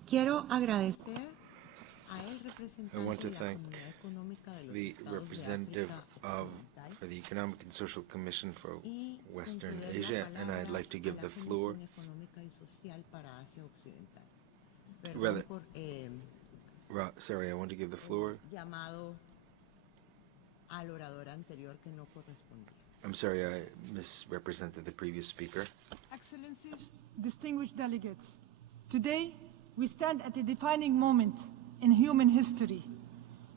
Quiero agradecer I want to thank the representative for the Economic and Social Commission for Western Asia, and I'd like to give the floor I want to give the floor. I'm sorry, I misrepresented the previous speaker. Excellencies, distinguished delegates, today we stand at a defining moment in human history,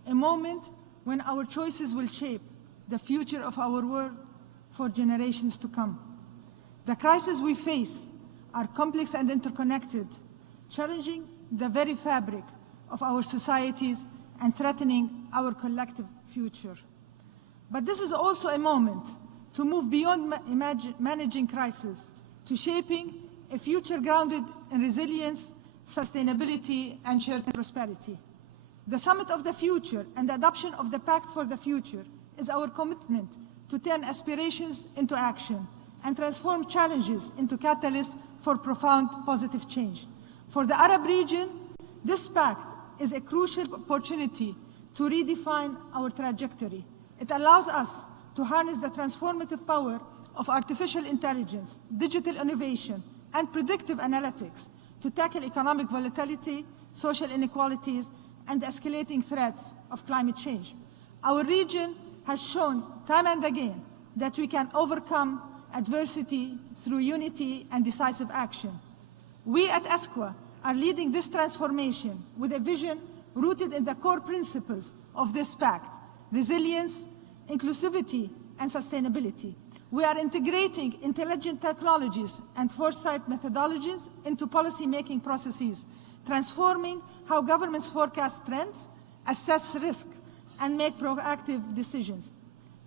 a moment when our choices will shape the future of our world for generations to come. The crises we face are complex and interconnected, challenging the very fabric of our societies and threatening our collective future. But this is also a moment to move beyond managing crisis to shaping a future grounded in resilience, sustainability, and shared prosperity. The Summit of the Future and the adoption of the Pact for the Future is our commitment to turn aspirations into action and transform challenges into catalysts for profound positive change. For the Arab region, this pact is a crucial opportunity to redefine our trajectory. It allows us to harness the transformative power of artificial intelligence, digital innovation, and predictive analytics to tackle economic volatility, social inequalities, and the escalating threats of climate change. Our region has shown time and again that we can overcome adversity through unity and decisive action. We at ESCWA are leading this transformation with a vision rooted in the core principles of this pact: resilience, inclusivity, and sustainability. We are integrating intelligent technologies and foresight methodologies into policy-making processes, transforming how governments forecast trends, assess risk, and make proactive decisions.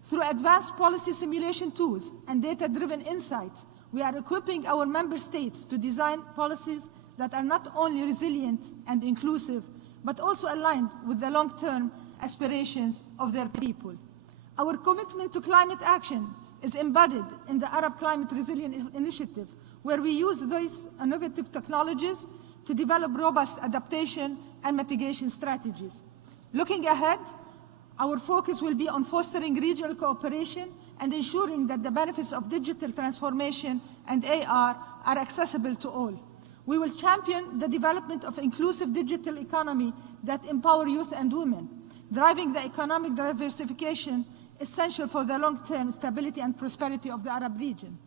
Through advanced policy simulation tools and data-driven insights, we are equipping our member states to design policies that are not only resilient and inclusive, but also aligned with the long-term aspirations of their people. Our commitment to climate action is embedded in the Arab Climate Resilience Initiative, where we use these innovative technologies to develop robust adaptation and mitigation strategies. Looking ahead, our focus will be on fostering regional cooperation and ensuring that the benefits of digital transformation and AR are accessible to all. We will champion the development of inclusive digital economy that empower youth and women, driving the economic diversification essential for the long-term stability and prosperity of the Arab region.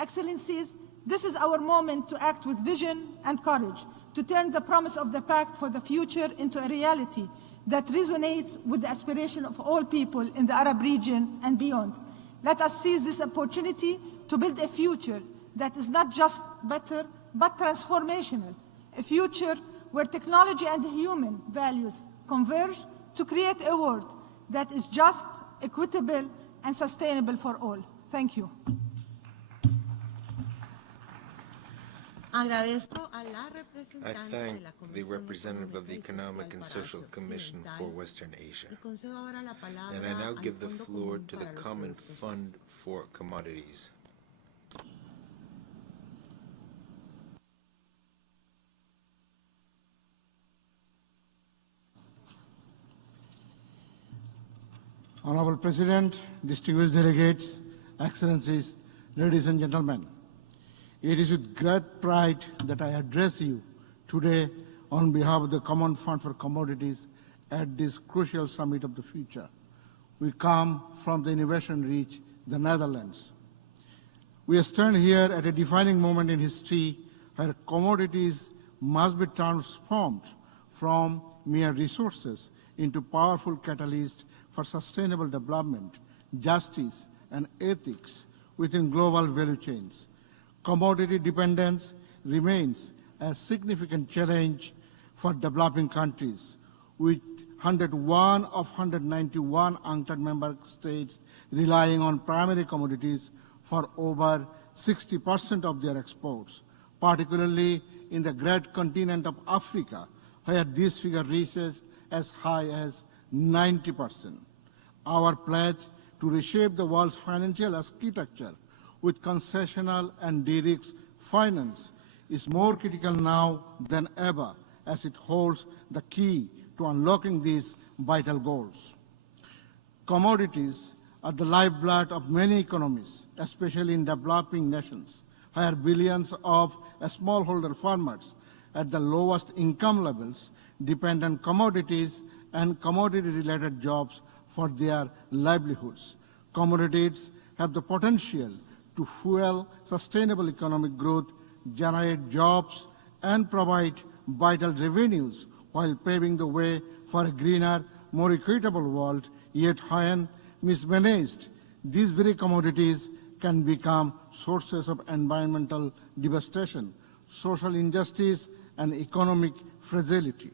Excellencies, this is our moment to act with vision and courage, to turn the promise of the Pact for the Future into a reality that resonates with the aspiration of all people in the Arab region and beyond. Let us seize this opportunity to build a future that is not just better, but transformational, a future where technology and human values converge to create a world that is just, equitable, and sustainable for all. Thank you. I thank the representative of the Economic and Social Commission for Western Asia. And I now give the floor to the Common Fund for Commodities. Honorable President, distinguished delegates, Excellencies, ladies and gentlemen, it is with great pride that I address you today on behalf of the Common Fund for Commodities at this crucial summit of the future. We come from the innovation rich, the Netherlands. We stand here at a defining moment in history where commodities must be transformed from mere resources into powerful catalysts for sustainable development, justice, and ethics within global value chains. Commodity dependence remains a significant challenge for developing countries, with 101 of 191 UNCTAD member states relying on primary commodities for over 60% of their exports, particularly in the great continent of Africa, where this figure reaches as high as 90%. Our pledge to reshape the world's financial architecture with concessional and de-risk finance is more critical now than ever, as it holds the key to unlocking these vital goals. Commodities are the lifeblood of many economies, especially in developing nations, where billions of smallholder farmers at the lowest income levels depend on commodities and commodity-related jobs for their livelihoods. Commodities have the potential to fuel sustainable economic growth, generate jobs, and provide vital revenues while paving the way for a greener, more equitable world. Yet when mismanaged, these very commodities can become sources of environmental devastation, social injustice, and economic fragility.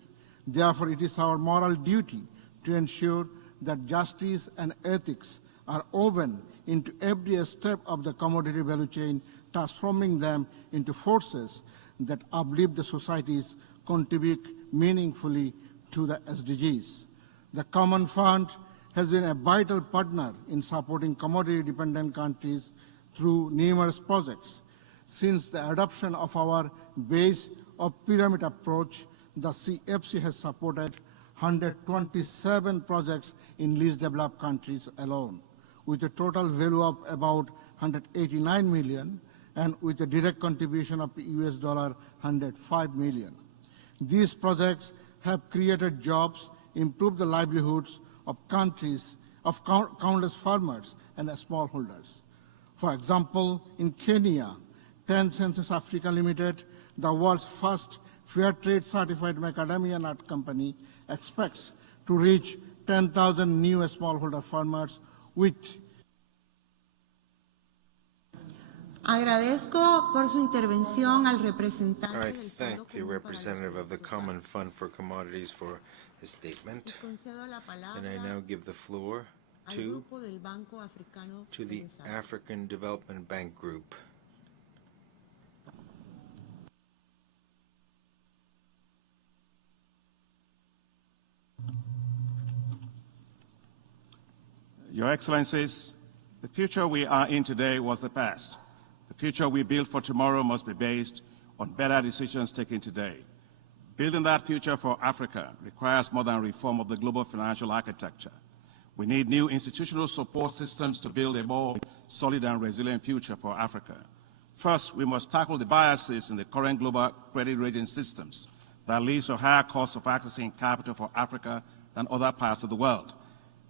Therefore, it is our moral duty to ensure that justice and ethics are woven into every step of the commodity value chain, transforming them into forces that uplift the societies, contribute meaningfully to the SDGs. The Common Fund has been a vital partner in supporting commodity-dependent countries through numerous projects. Since the adoption of our base of pyramid approach, the CFC has supported 127 projects in least developed countries alone, with a total value of about 189 million and with a direct contribution of US dollar 105 million. These projects have created jobs, improved the livelihoods of countless farmers and smallholders. For example, in Kenya, 10 Census Africa Limited, the world's first fair trade certified macadamia nut company, expects to reach 10,000 new smallholder farmers with Agradezco por su intervención al representante. I thank the representative of the Common Fund for Commodities for his statement. And I now give the floor to the African Development Bank Group. Your Excellencies, the future we are in today was the past. The future we build for tomorrow must be based on better decisions taken today. Building that future for Africa requires more than reform of the global financial architecture. We need new institutional support systems to build a more solid and resilient future for Africa. First, we must tackle the biases in the current global credit rating systems that leads to higher costs of accessing capital for Africa than other parts of the world.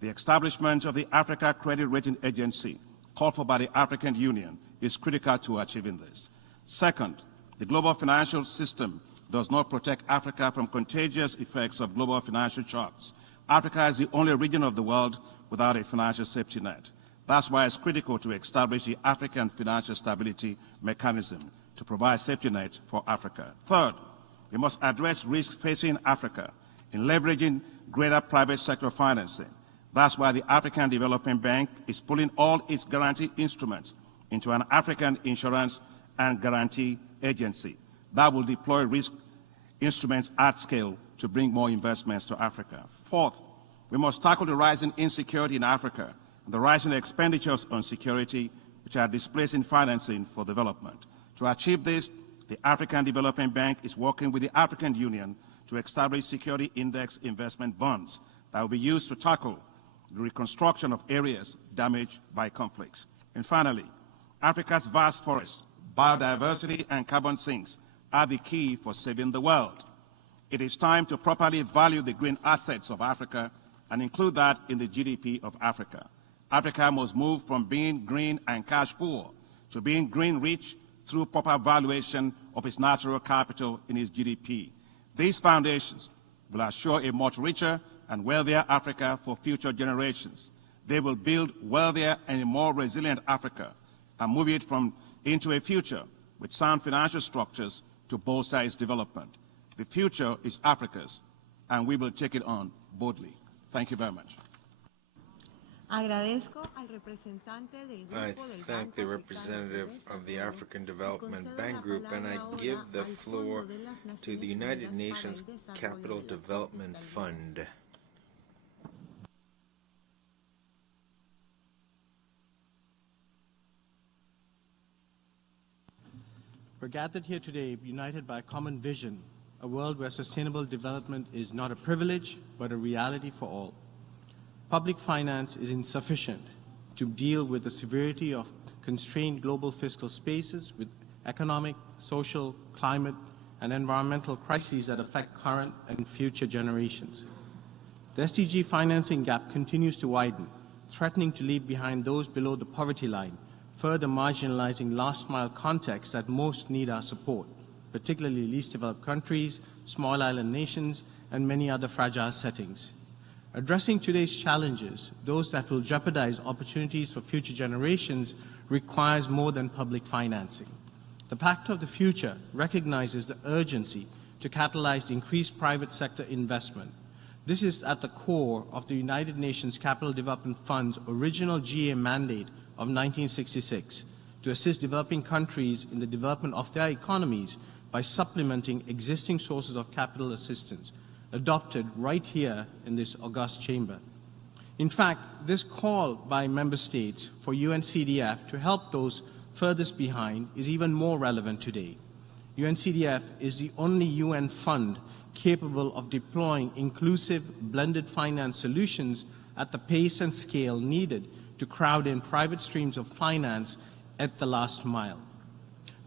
The establishment of the Africa Credit Rating Agency, called for by the African Union, is critical to achieving this. Second, the global financial system does not protect Africa from contagious effects of global financial shocks. Africa is the only region of the world without a financial safety net. That's why it's critical to establish the African Financial Stability Mechanism to provide safety net for Africa. Third, we must address risks facing Africa in leveraging greater private sector financing. That's why the African Development Bank is pulling all its guarantee instruments into an African Insurance and Guarantee Agency that will deploy risk instruments at scale to bring more investments to Africa. Fourth, we must tackle the rising insecurity in Africa and the rising expenditures on security, which are displacing financing for development. To achieve this, the African Development Bank is working with the African Union to establish security index investment bonds that will be used to tackle the reconstruction of areas damaged by conflicts. And finally, Africa's vast forests, biodiversity, and carbon sinks are the key for saving the world. It is time to properly value the green assets of Africa and include that in the GDP of Africa. Africa must move from being green and cash poor to being green rich through proper valuation of its natural capital in its GDP. These foundations will assure a much richer and wealthier Africa for future generations. They will build wealthier and a more resilient Africa and move it into a future with sound financial structures to bolster its development. The future is Africa's, and we will take it on boldly. Thank you very much. I thank the representative of the African Development Bank Group, and I give the floor to the United Nations Capital Development Fund. We're gathered here today united by a common vision, a world where sustainable development is not a privilege, but a reality for all. Public finance is insufficient to deal with the severity of constrained global fiscal spaces with economic, social, climate, and environmental crises that affect current and future generations. The SDG financing gap continues to widen, threatening to leave behind those below the poverty line, further marginalizing last-mile contexts that most need our support, particularly least developed countries, small island nations, and many other fragile settings. Addressing today's challenges, those that will jeopardize opportunities for future generations, requires more than public financing. The Pact of the Future recognizes the urgency to catalyze increased private sector investment. This is at the core of the United Nations Capital Development Fund's original GA mandate of 1966 to assist developing countries in the development of their economies by supplementing existing sources of capital assistance, adopted right here in this august chamber. In fact, this call by member states for UNCDF to help those furthest behind is even more relevant today. UNCDF is the only UN fund capable of deploying inclusive blended finance solutions at the pace and scale needed to crowd in private streams of finance at the last mile.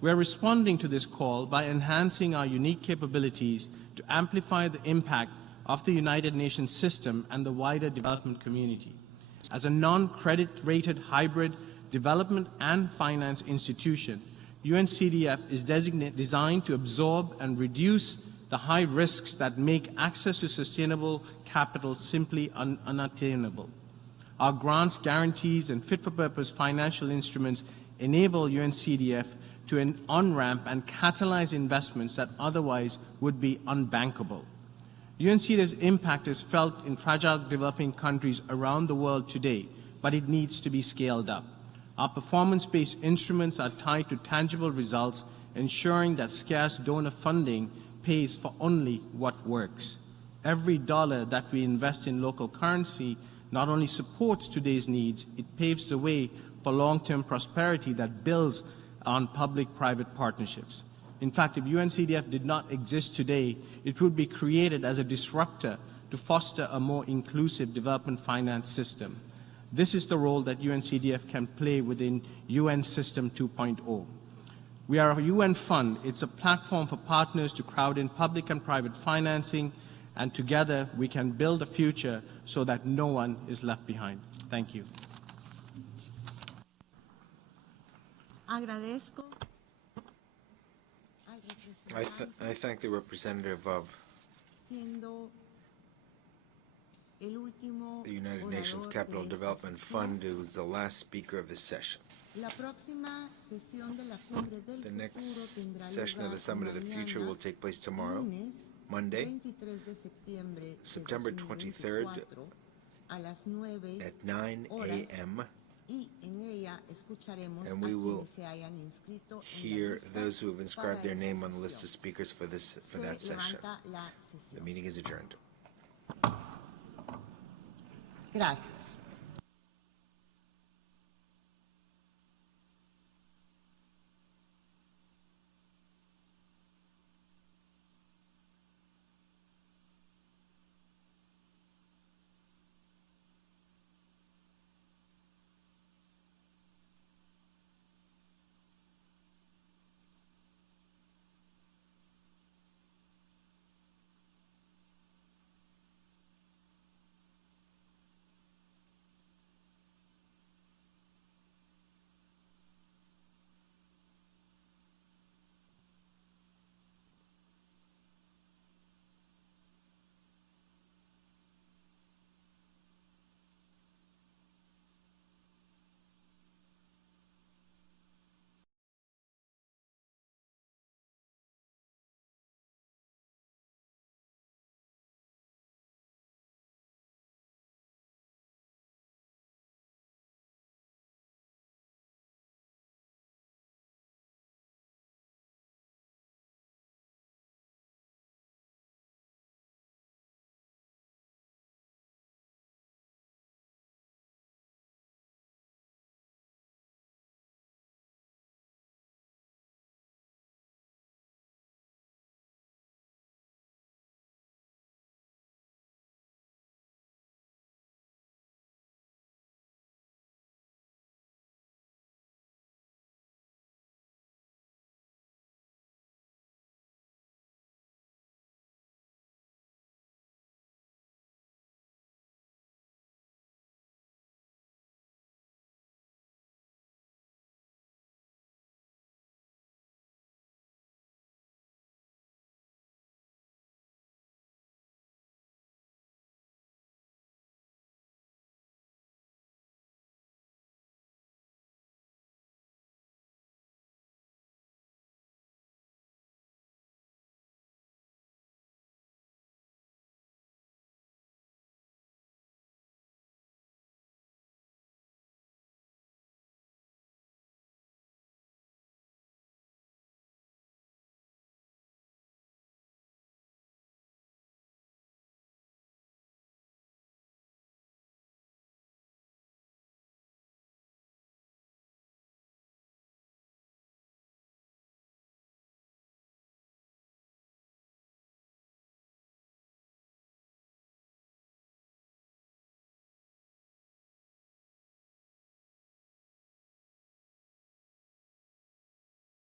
We are responding to this call by enhancing our unique capabilities to amplify the impact of the United Nations system and the wider development community. As a non-credit rated hybrid development and finance institution, UNCDF is designed to absorb and reduce the high risks that make access to sustainable capital simply unattainable. Our grants, guarantees, and fit-for-purpose financial instruments enable UNCDF to on-ramp and catalyze investments that otherwise would be unbankable. UNCDF's impact is felt in fragile developing countries around the world today, but it needs to be scaled up. Our performance-based instruments are tied to tangible results, ensuring that scarce donor funding pays for only what works. Every dollar that we invest in local currency not only supports today's needs, it paves the way for long-term prosperity that builds on public-private partnerships. In fact, if UNCDF did not exist today, it would be created as a disruptor to foster a more inclusive development finance system. This is the role that UNCDF can play within UN System 2.0. We are a UN fund. It's a platform for partners to crowd in public and private financing, and together we can build a future so that no one is left behind. Thank you. I thank the representative of the United Nations Capital Development Fund, who is the last speaker of this session. The next session of the Summit of the Future will take place tomorrow, Monday, September 23rd at 9 a.m. And we will hear those who have inscribed their name on the list of speakers for that session. The meeting is adjourned. Gracias.